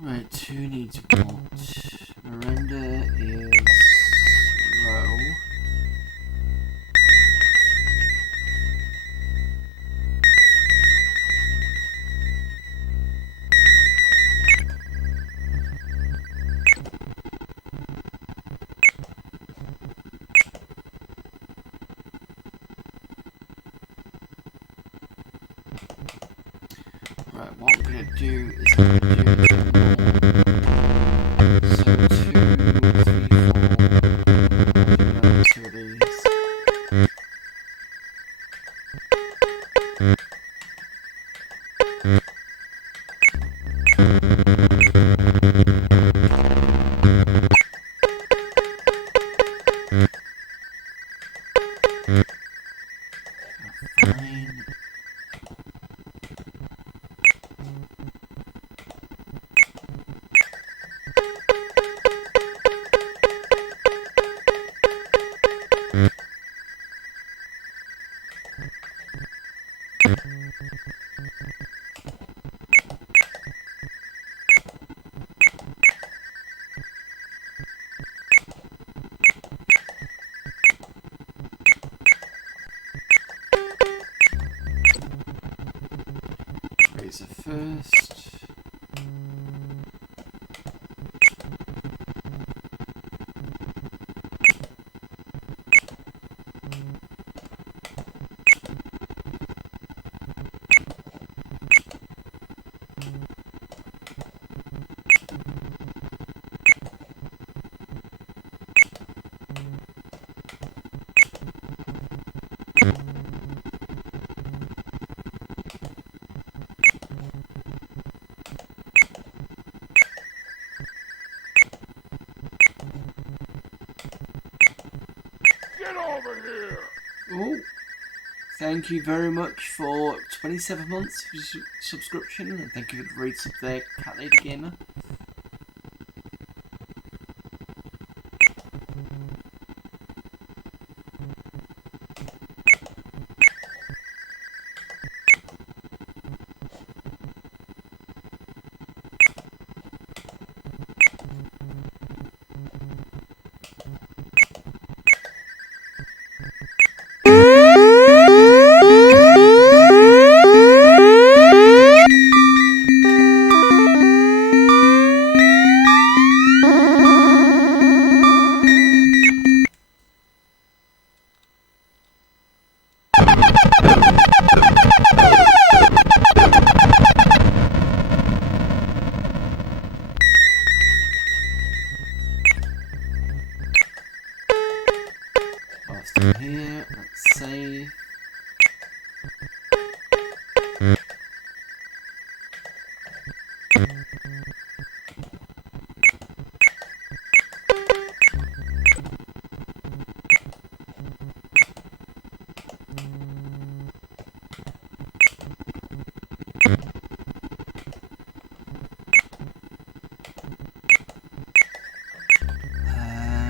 Right, 2 needs what? Miranda is low. Right, what we're gonna do is I'm gonna do Razor first. Get over here! Oh, thank you very much for 27 months of subscription, and thank you for the rates up there, Cat Lady Gamer. go here, let's save.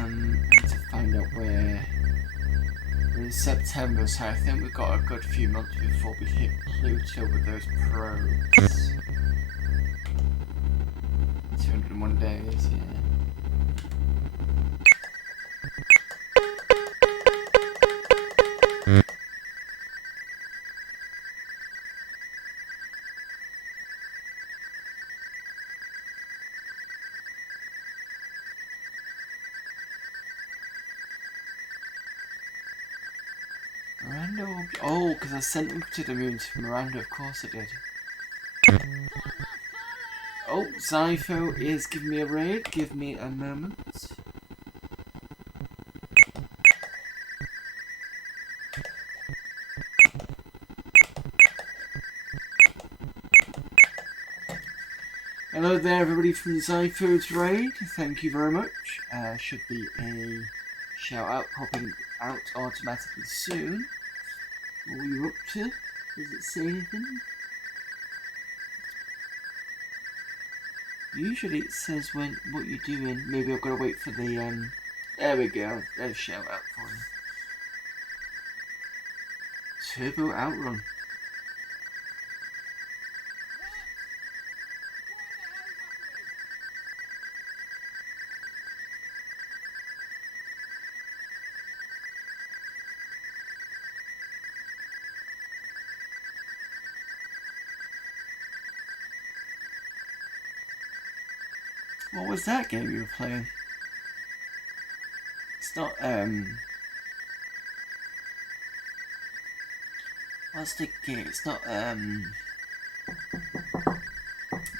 Need to find out where. We're in September, so I think we've got a good few months before we hit Pluto with those probes. 201 days, yeah. Miranda will be... Oh, because I sent him to the moon to Miranda, of course I did. Oh, Zypho is giving me a raid. Give me a moment. Hello there, everybody from Zypho's raid. Thank you very much. Should be a shout out popping out automatically soon. What are you up to? Does it say anything? Usually it says when what you're doing. Maybe I've got to wait for the there we go. There's a shout out for you. Turbo Outrun. What was that game you were playing? It's not, what's the game? It's not,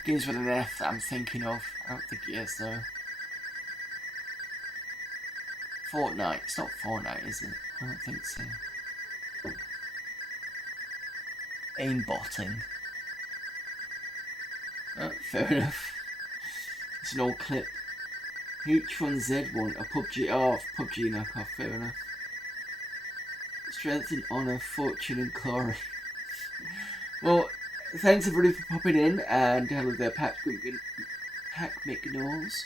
games with an F that I'm thinking of. I don't think it is, though. Fortnite. It's not Fortnite, is it? I don't think so. Aimbotting. Oh, fair enough. It's an old clip. H1Z1, a PUBG. Oh, PUBG knockoff, fair enough. Strength and honour, fortune and glory. Well, thanks everybody for popping in, and hello there, Pack McNauls.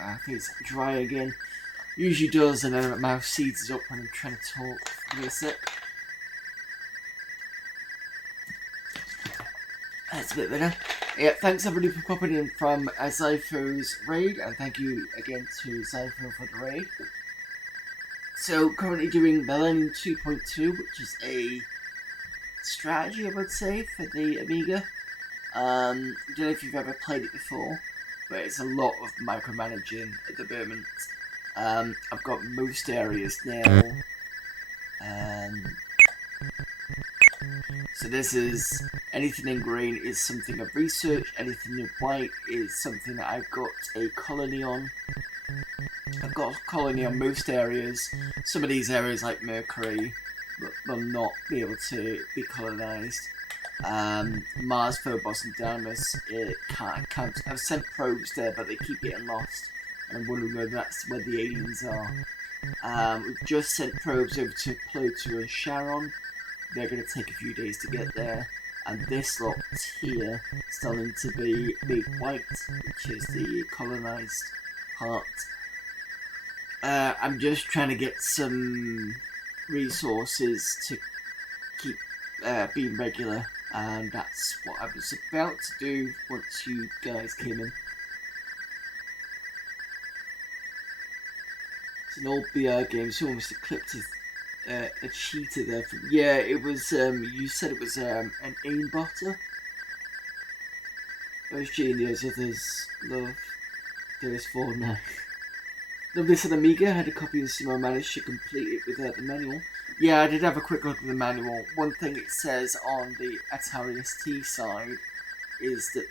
I think it's dry again. Usually does, and then my mouth seizes up when I'm trying to talk. Give me a sec. That's a bit better. Yeah, thanks everybody for popping in from Zypho's raid, and thank you again to Zypho for the raid. So, currently doing Millennium 2.2, which is a strategy, I would say, for the Amiga. Don't know if you've ever played it before, but it's a lot of micromanaging at the moment. I've got most areas now. So this is, anything in green is something I've researched, anything in white is something that I've got a colony on. I've got a colony on most areas. Some of these areas like Mercury will not be able to be colonised. Mars, Phobos and Deimos, it can't. I've sent probes there, but they keep getting lost. And I'm wondering whether that's where the aliens are. We've just sent probes over to Pluto and Charon. They're going to take a few days to get there. And this lot here is starting to be Big White, which is the colonised part. I'm just trying to get some resources to keep being regular, and that's what I was about to do once you guys came in. It's an old BR game, so almost clipped a cheater there. Yeah, it was, you said it was an aimbotter. OSG and those others love. There's Fortnite. Love this on Amiga. I had a copy of the sim. I managed to complete it without the manual. Yeah, I did have a quick look at the manual. One thing it says on the Atari ST side is that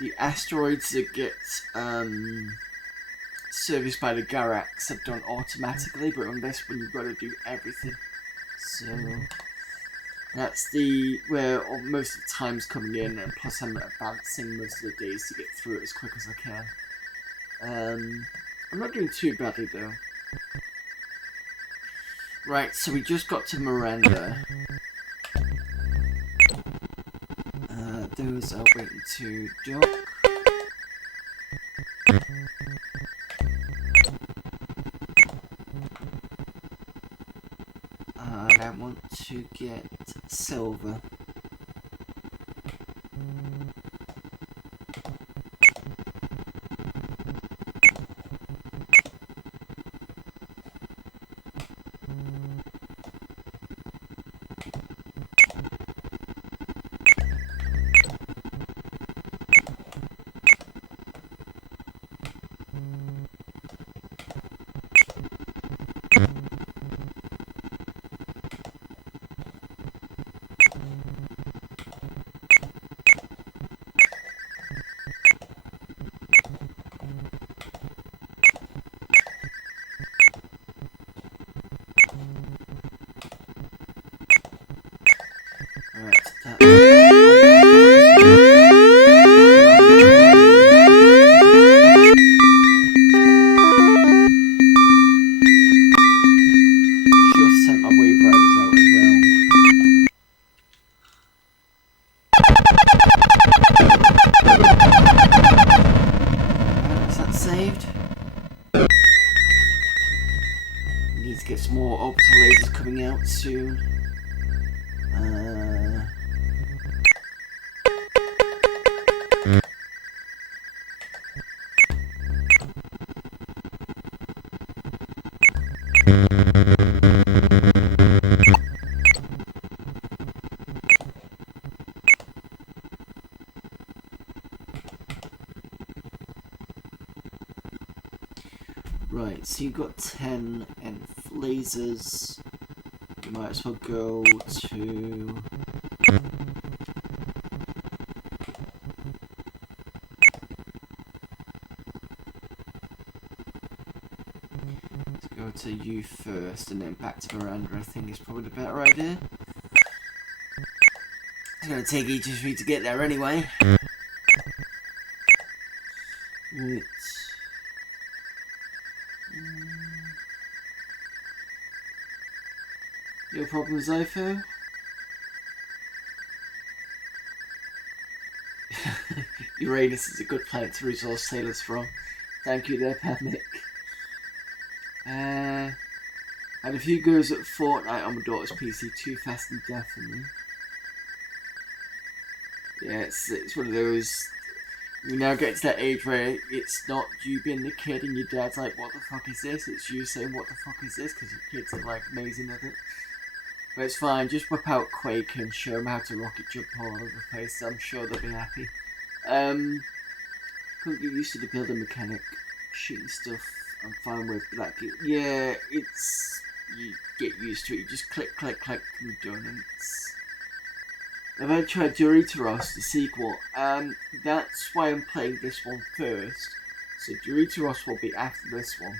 the asteroids that get service by the Garax are done automatically, but on this one you've got to do everything. So that's where most of the time's coming in, and plus I'm advancing most of the days to get through it as quick as I can. I'm not doing too badly though. Right, so we just got to Miranda. Those are waiting to dock. And I want to get silver. Soon. Right, so you've got 10 and lasers. You might as well go to... Let's go to you first and then back to Miranda, I think is probably the better idea. It's going to take ages for you to get there anyway. Right. No problems, Zofo? Uranus is a good planet to resource sailors from. Thank you there, Panic. Had a few goes at Fortnite on my daughter's PC, too fast and deafening. Yeah, it's one of those... We now get to that age where it's not you being the kid and your dad's like, what the fuck is this? It's you saying, what the fuck is this? Because your kids are like amazing at it. But it's fine, just whip out Quake and show them how to rocket jump all over the place. I'm sure they'll be happy. Couldn't get used to the building mechanic. Shooting stuff I'm fine with, but like, yeah, it's... You get used to it, you just click, click, click, and you're done, and it's... I've only tried Doritoros, the sequel. That's why I'm playing this one first. So Doritoros will be after this one.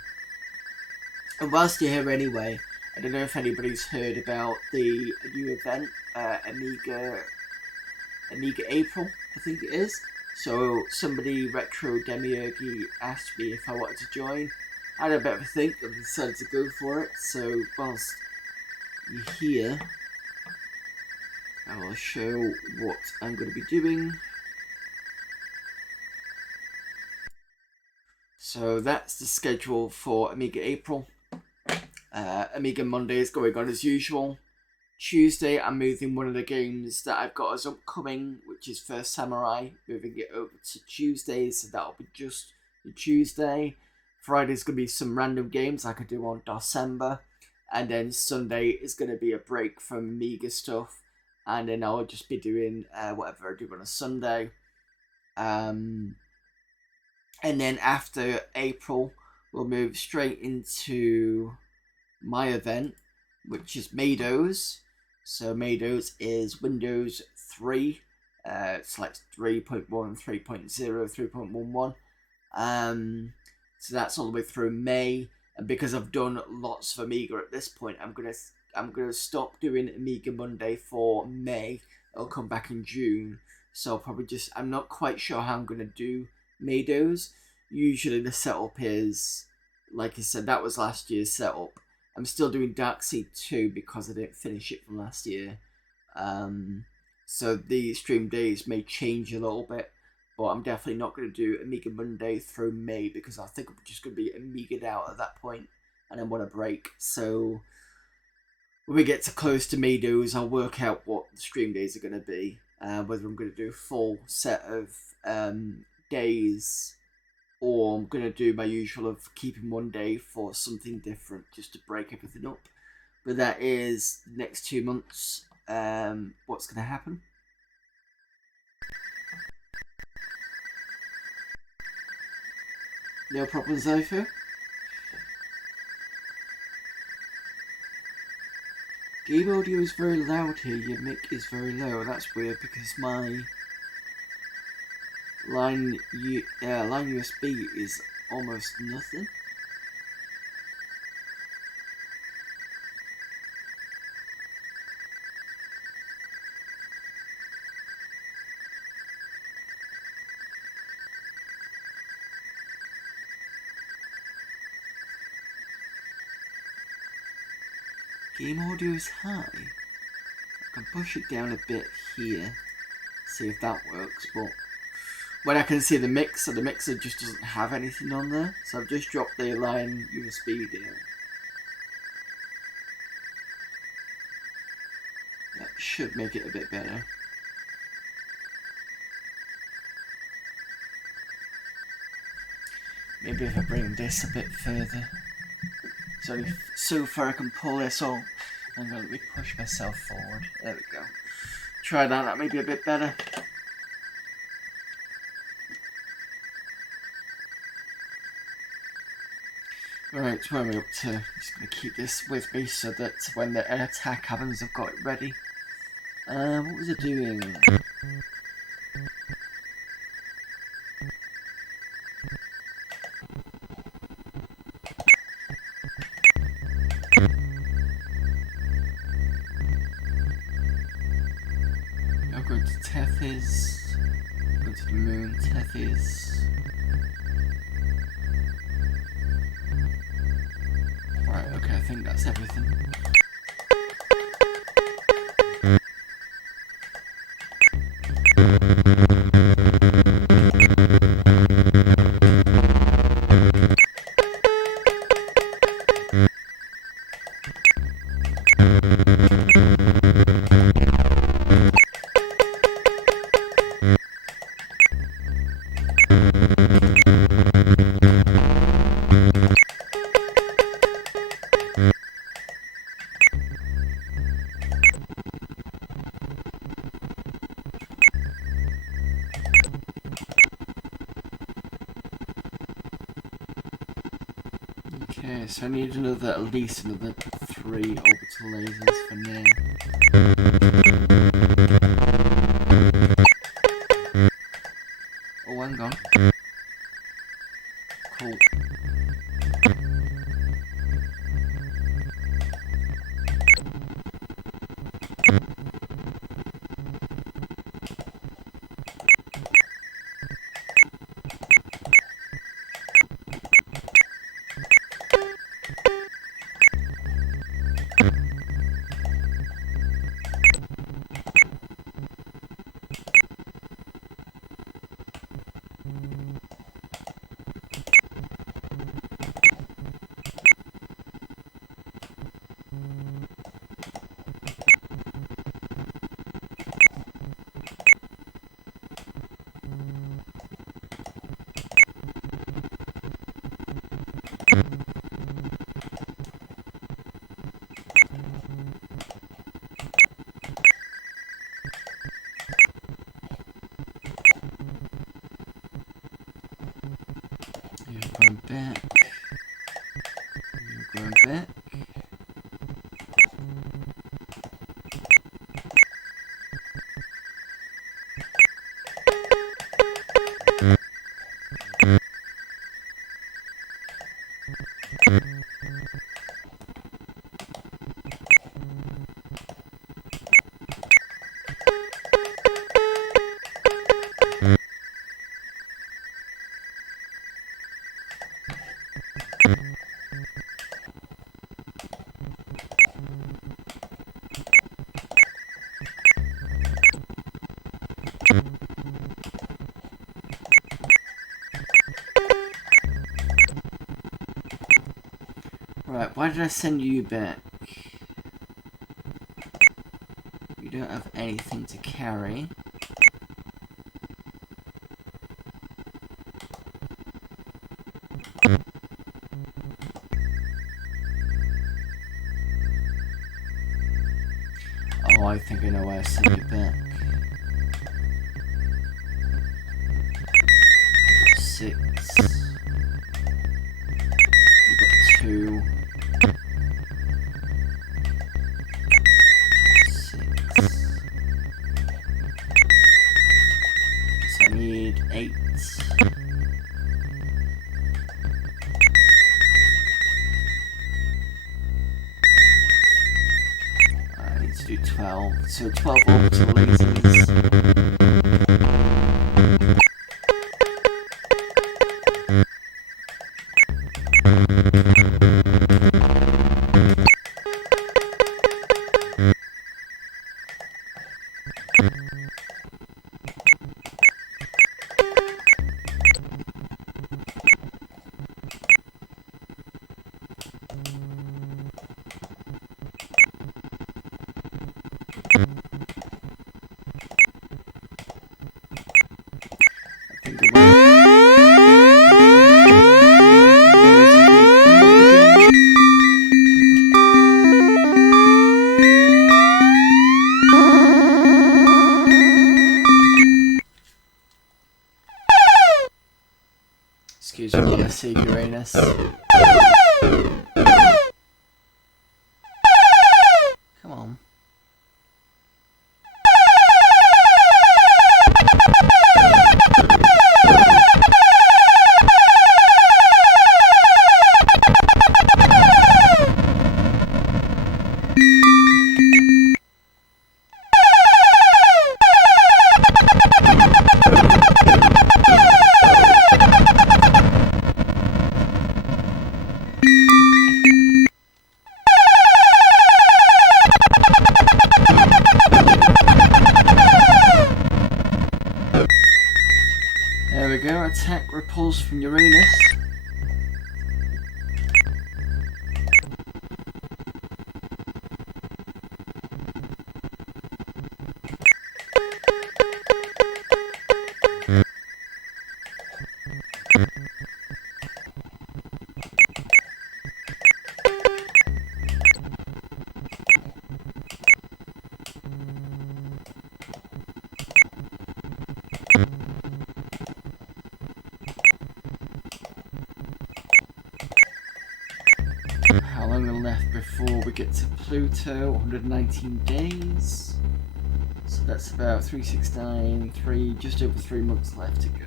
And whilst you're here anyway, I don't know if anybody's heard about the new event, Amiga April, I think it is. So somebody, Retro Demiurgy, asked me if I wanted to join. I had a bit of a think and decided to go for it. So whilst you're here, I will show what I'm going to be doing. So that's the schedule for Amiga April. Amiga Monday is going on as usual. Tuesday I'm moving one of the games that I've got as upcoming, which is First Samurai, moving it over to Tuesday, so that'll be just the Tuesday. Friday's going to be some random games like I do on December, and then Sunday is going to be a break from Amiga stuff, and then I'll just be doing whatever I do on a Sunday. And then after April, we'll move straight into my event, which is Mados. So Mados is Windows 3. It's like 3.1, 3.0, 3.11. So that's all the way through May. And because I've done lots of Amiga at this point, I'm gonna stop doing Amiga Monday for May. It'll come back in June. So I'll probably I'm not quite sure how I'm gonna do Maydos. Usually the setup is, like I said, that was last year's setup. I'm still doing Darkseid 2 because I didn't finish it from last year. So the stream days may change a little bit, but I'm definitely not going to do Amiga Monday through May because I think I'm just going to be Amiga'd out at that point and I want a break. So when we get to close to Maydos, I'll work out what the stream days are going to be. Whether I'm going to do a full set of days, or I'm going to do my usual of keeping one day for something different just to break everything up. But that is the next 2 months. What's going to happen? No problems, Zephyr? Game audio is very loud here, your mic is very low. That's weird because my line USB is almost nothing. Game audio is high. I can push it down a bit here, see if that works, but when I can see the mixer just doesn't have anything on there, so I've just dropped the line USB down. That should make it a bit better. Maybe if I bring this a bit further. It's only so far I can pull this off. I'm going to let me push myself forward. There we go. Try that may be a bit better. Alright, where are we up to? I'm just going to keep this with me so that when the attack happens I've got it ready. What was it doing? I'll go to Tethys. Go to the moon, Tethys. Right, okay, I think that's everything. Okay, so I need at least another 3 orbital lasers for now. Oh, hang on. Cool. You're going back. You're going back. Right, why did I send you back? You don't have anything to carry. Oh, I think I know why I sent you back. 6. You got 2. 6. So I need 8. I need to do 12. So 12 orbital lasers. Excuse me, I see Uranus. Come on. There we go, attack repulse from Uranus. How long are left before we get to Pluto? 119 days. So that's about 369, just over 3 months left to go.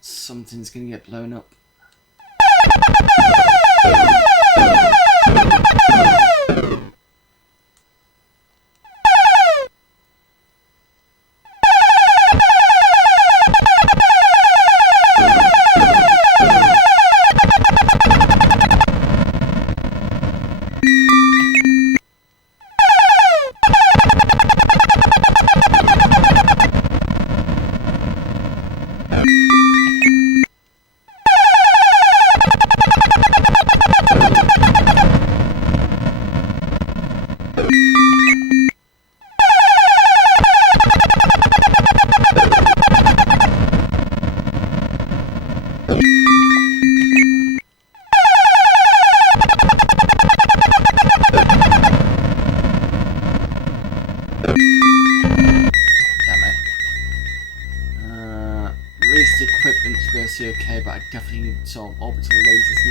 Something's gonna get blown up. mostly okay, but I definitely need some orbital lasers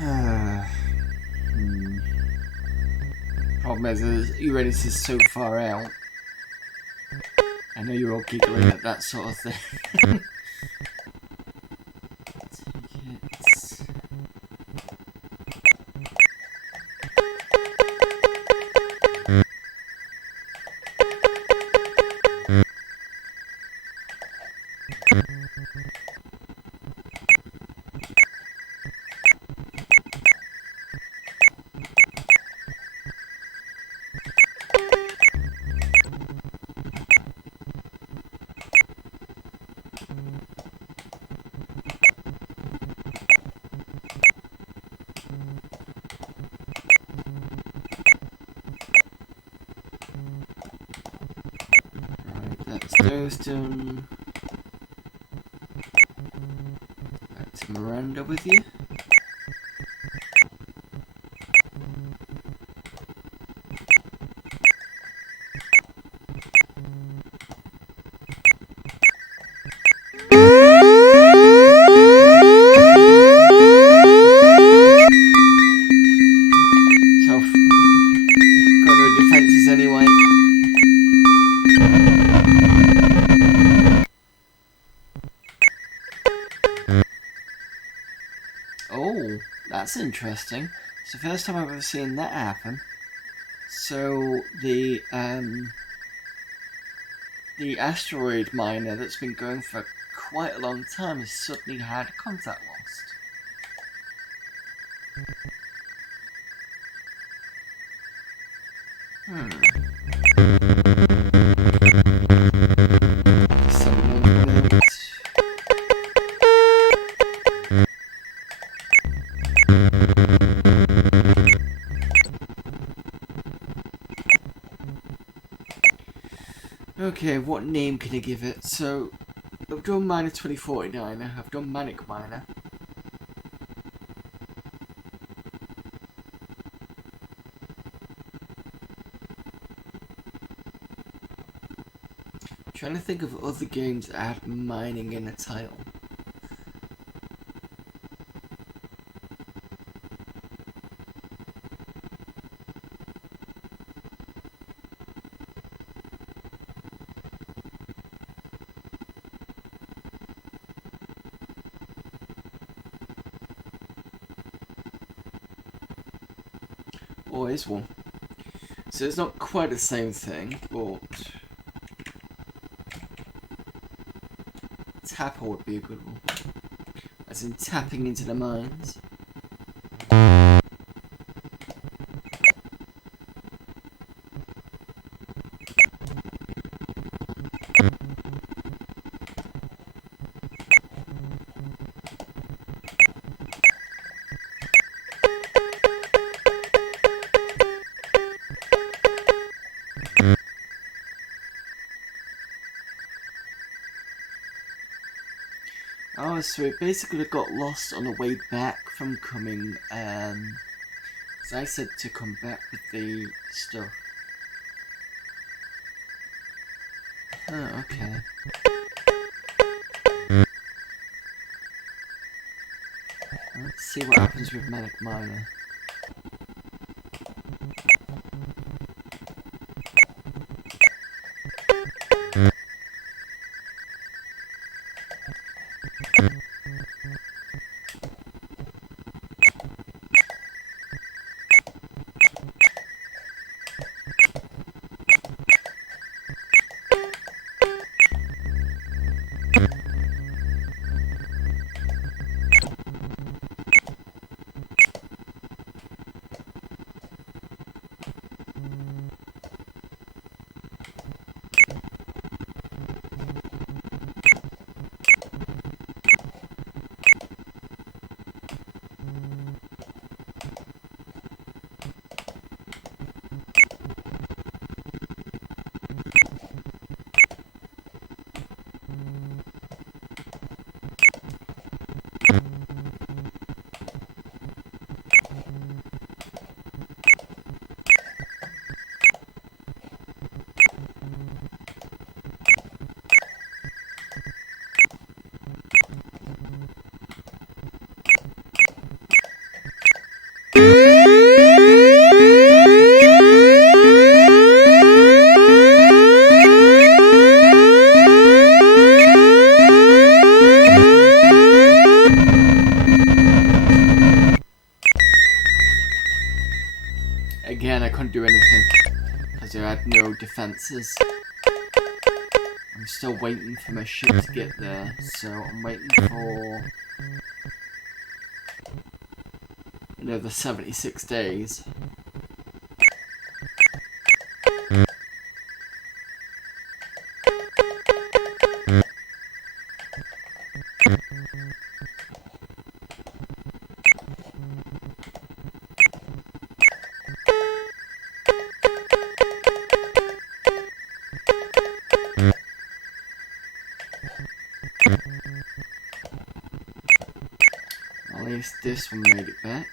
now. Problem is, Uranus is so far out. I know you're all giggling at that sort of thing. Tickets. Those done. Back to Miranda with you. So, got no defences anyway. Oh, that's interesting. It's the first time I've ever seen that happen. So the asteroid miner that's been going for quite a long time has suddenly had contact lost. Okay, what name can I give it? So, I've done Miner 2049, I've done Manic Miner. I'm trying to think of other games that had mining in the title. Oh, here's one. So it's not quite the same thing, but Tapper would be a good one. As in tapping into the mines. Oh, so it basically got lost on the way back from coming, because I said to come back with the stuff. Oh, okay. Let's see what happens with Manic Miner. can't do anything because I had no defences. I'm still waiting for my ship to get there, so I'm waiting for another 76 days. At least this one made it back.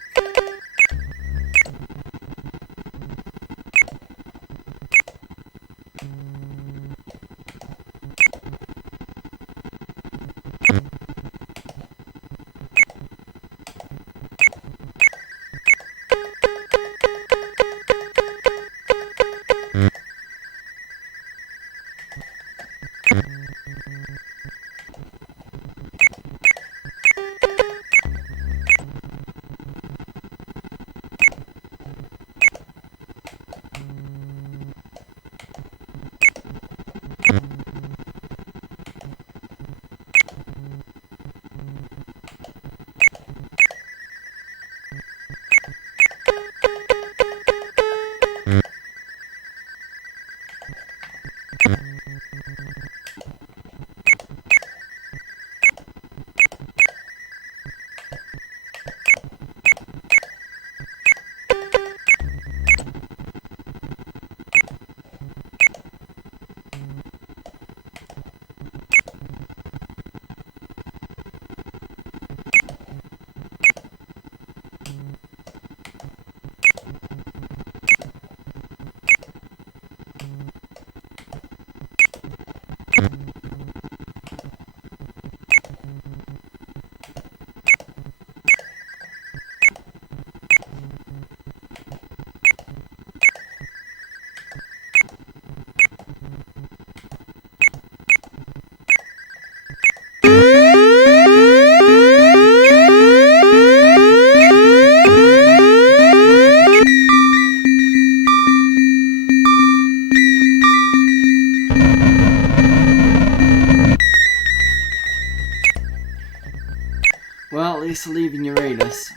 Well, at least leaving Uranus.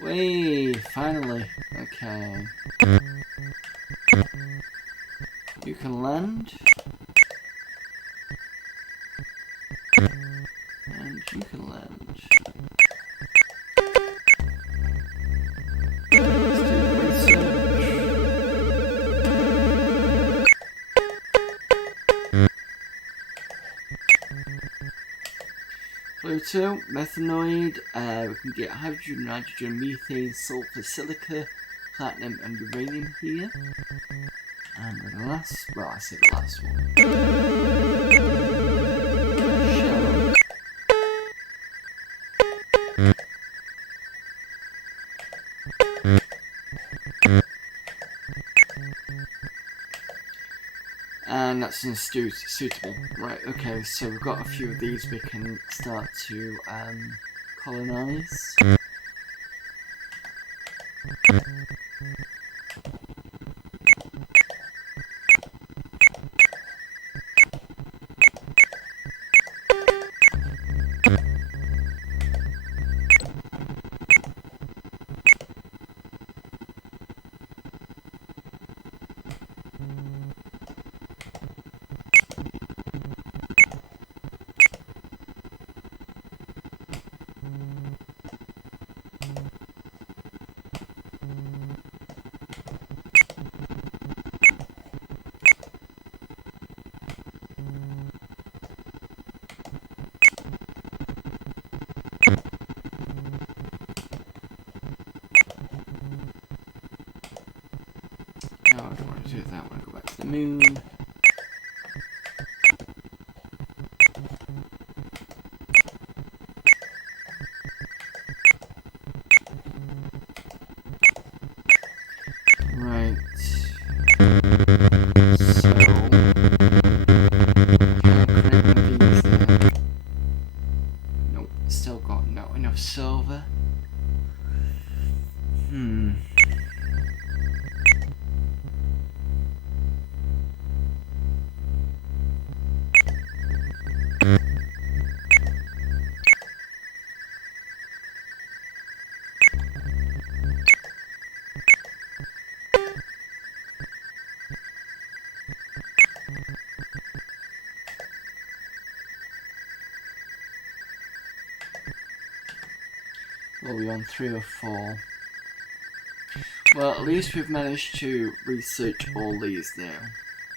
Wait, finally. Okay. You can land. And you can land. Let's do the research. Pluto, methanoid, we can get hydrogen, nitrogen, methane, sulfur, silica, platinum and uranium here. And the last, well I said the last one. Shell. And that's unsuitable. Right, okay, so we've got a few of these we can start to colonize. No, I don't want to do that. I want to go back to the moon. are we on 3 or 4? Well, at least we've managed to research all these now.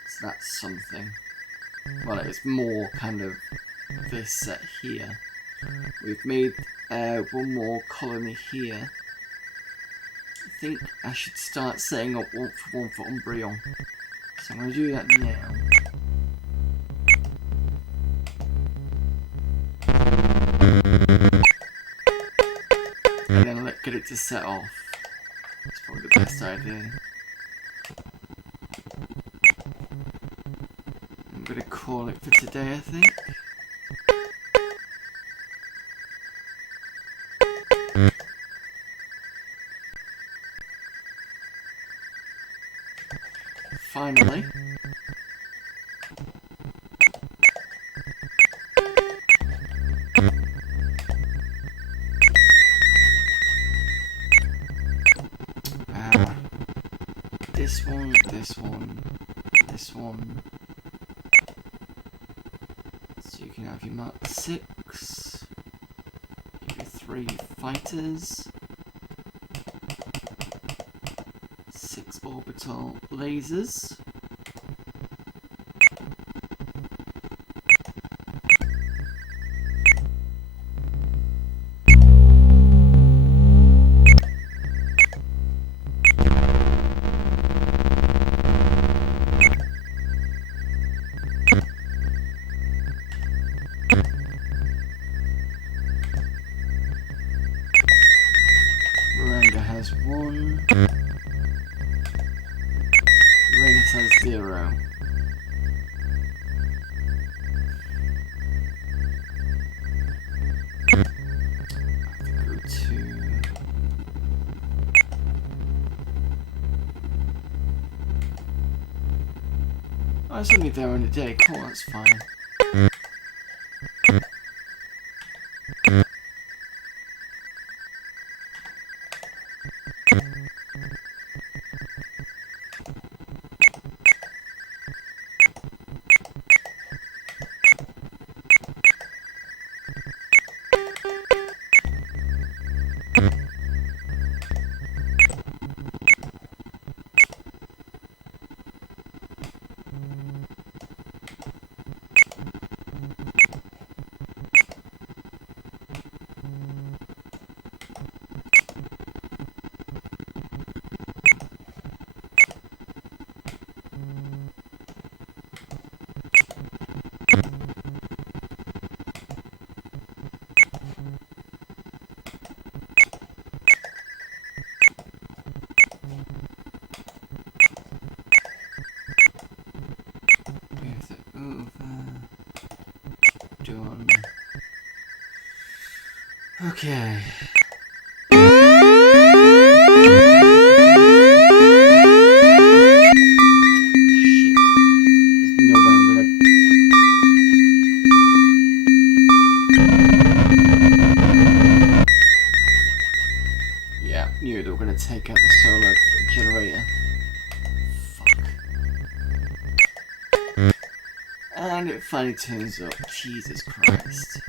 So that's something. Well, it's more kind of this set here. We've made one more colony here. I think I should start setting up one for Umbreon. So I'm going to do that now. And then get it to set off. That's probably the best idea. I'm going to call it for today, I think. Finally. This one, this one, this one. So you can have your Mark 6. Give you 3 fighters. 6 orbital lasers. Miranda has 1. Uranus has 0. I have to go to... Oh, it's only there in a day. Cool, that's fine. Done. Okay. Yeah, knew they were gonna take out the solar generator. Fuck. And it finally turns up. Jesus Christ.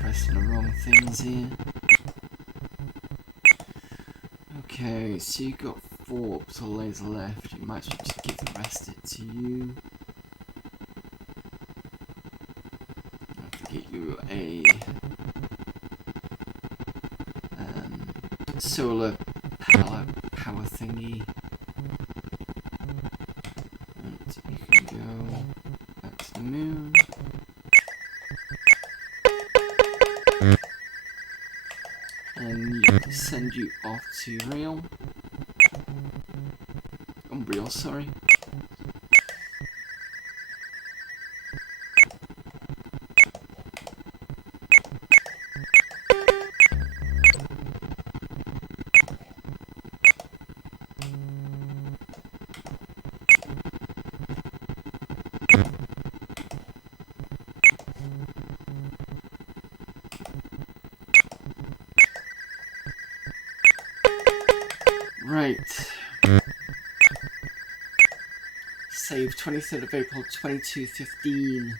Pressing the wrong things here. Okay, so you've got 4 orbital laser left. You might as well just give the rest it to you. I have to get you a solar power thingy. And you can go back to the moon. And you can send you off to Umbreon, sorry. Right. Save 23rd of April 2215.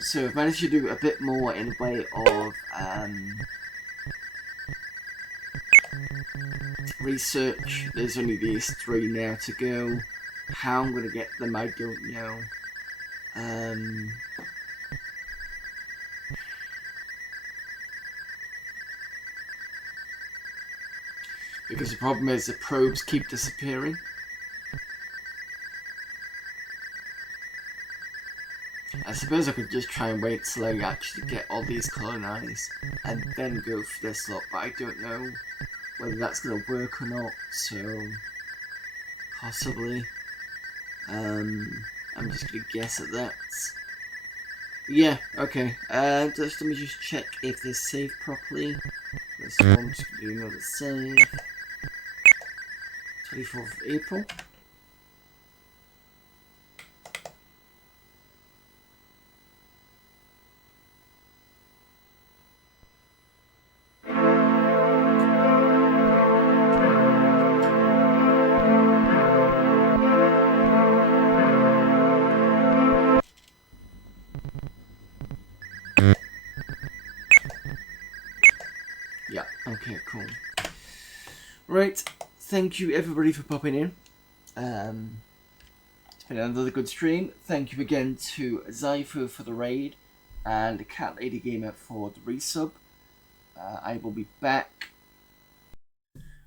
So I've managed to do a bit more in the way of research. There's only these 3 now to go. How I'm going to get them, I don't know. Because the problem is the probes keep disappearing. I suppose I could just try and wait till I actually get all these colonized and then go for this lot, but I don't know whether that's going to work or not, so possibly. I'm just going to guess at that. Yeah, okay. Just let me just check if they're saved properly. This one, just going to do another save. 24th of April. Yeah, okay, cool. Right, thank you everybody for popping in. It's been another good stream. Thank you again to Zypho for the raid and Cat Lady Gamer for the resub. I will be back.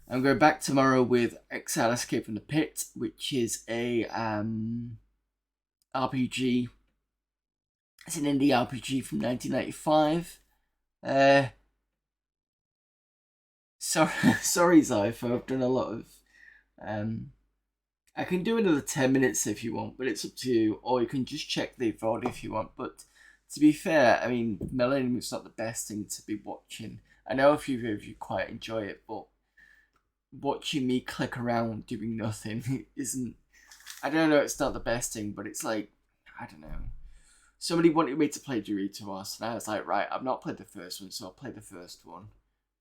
I'm going back tomorrow with Exile Escape from the Pit, which is a RPG. It's an indie RPG from 1995. Sorry, Zypho. I've done a lot of. I can do another 10 minutes if you want, but it's up to you. Or you can just check the VOD if you want. But to be fair, I mean, Millennium is not the best thing to be watching. I know a few of you quite enjoy it, but watching me click around doing nothing isn't. I don't know. It's not the best thing, but it's like, I don't know. Somebody wanted me to play Doritos, and I was like, right, I've not played the first one, so I'll play the first one.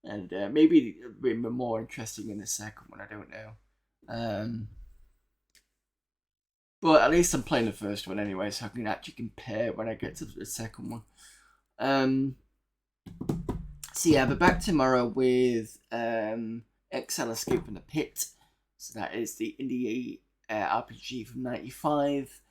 And maybe it'll be more interesting in the second one, I don't know. But at least I'm playing the first one anyway, so I can actually compare when I get to the second one. So yeah, I'll be back tomorrow with Exile Escape from the Pit. So that is the indie RPG from 95.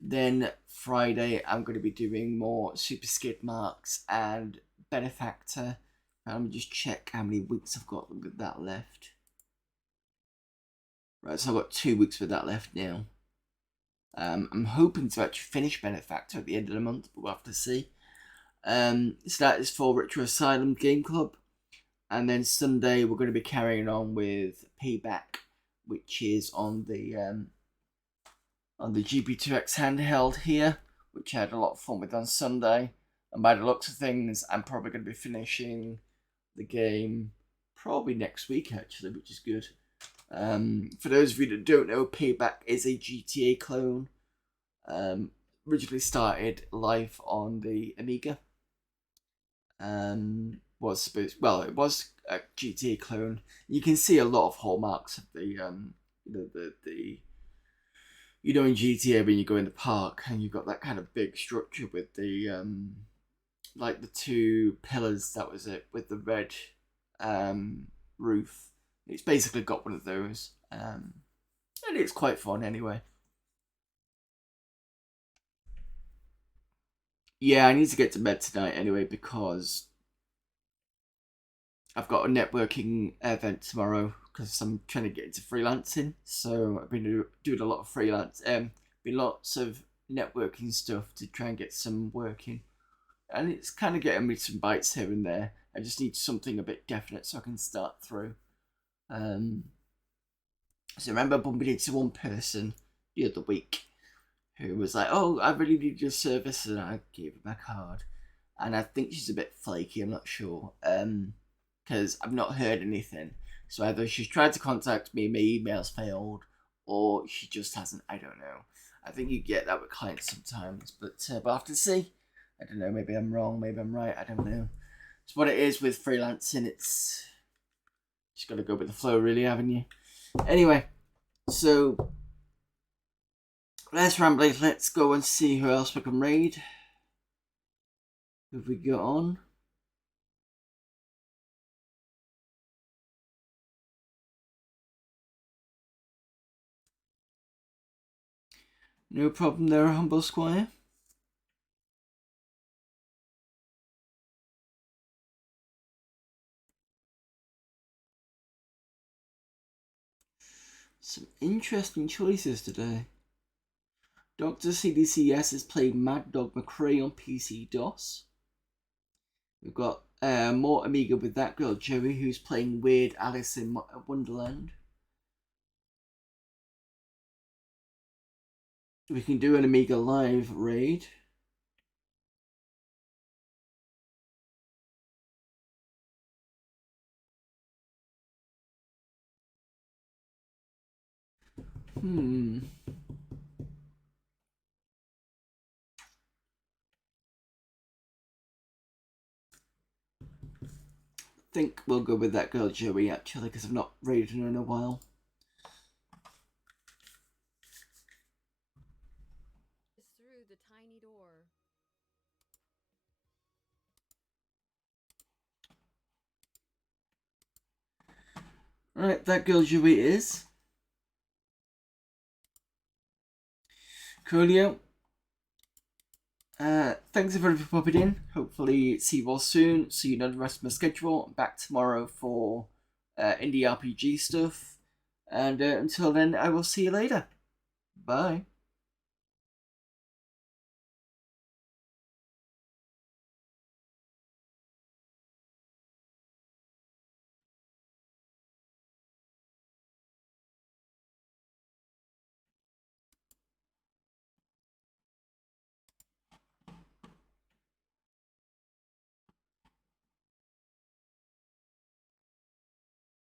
Then Friday, I'm going to be doing more Super Skid Marks and Benefactor. Let me just check how many weeks I've got with that left. Right, so I've got 2 weeks with that left now. I'm hoping to actually finish Benefactor at the end of the month, but we'll have to see. So that is for Retro Asylum Game Club. And then Sunday, we're going to be carrying on with Payback, which is on the GP2X handheld here, which I had a lot of fun with on Sunday. And by the looks of things, I'm probably going to be finishing the game probably next week, actually, which is good. For those of you that don't know, Payback is a GTA clone. Originally started live on the Amiga. It was a GTA clone. You can see a lot of hallmarks of the you know, in GTA when you go in the park and you've got that kind of big structure with the like the 2 pillars, that was it, with the red roof. It's basically got one of those, and it's quite fun anyway. Yeah, I need to get to bed tonight anyway because I've got a networking event tomorrow because I'm trying to get into freelancing. So I've been doing a lot of freelance, been lots of networking stuff to try and get some working. And it's kind of getting me some bites here and there. I just need something a bit definite so I can start through. So I remember bumping into one person the other week who was like, oh, I really need your service, and I gave her my card. And I think she's a bit flaky, I'm not sure, because I've not heard anything. So either she's tried to contact me, my email's failed, or she just hasn't, I don't know. I think you get that with clients sometimes, but we'll have to see. I don't know, maybe I'm wrong, maybe I'm right, I don't know. It's what it is with freelancing, it's Just gotta go with the flow, really, haven't you? Anyway, so let's ramble. Let's go and see who else we can raid. Who have we got on? No problem there, humble squire. Some interesting choices today. Dr. CDCS is playing Mad Dog McCrae on PC DOS. We've got more Amiga with that girl Joey, who's playing Weird Alice in Wonderland. We can do an Amiga Live raid. I think we'll go with that girl Joey, actually, because I've not raided her in a while. Through the tiny door. Right, that girl Joey is. Coolio. Thanks everybody for popping in. Hopefully see you all soon. So you know the rest of my schedule. I'm back tomorrow for indie RPG stuff. And until then, I will see you later. Bye.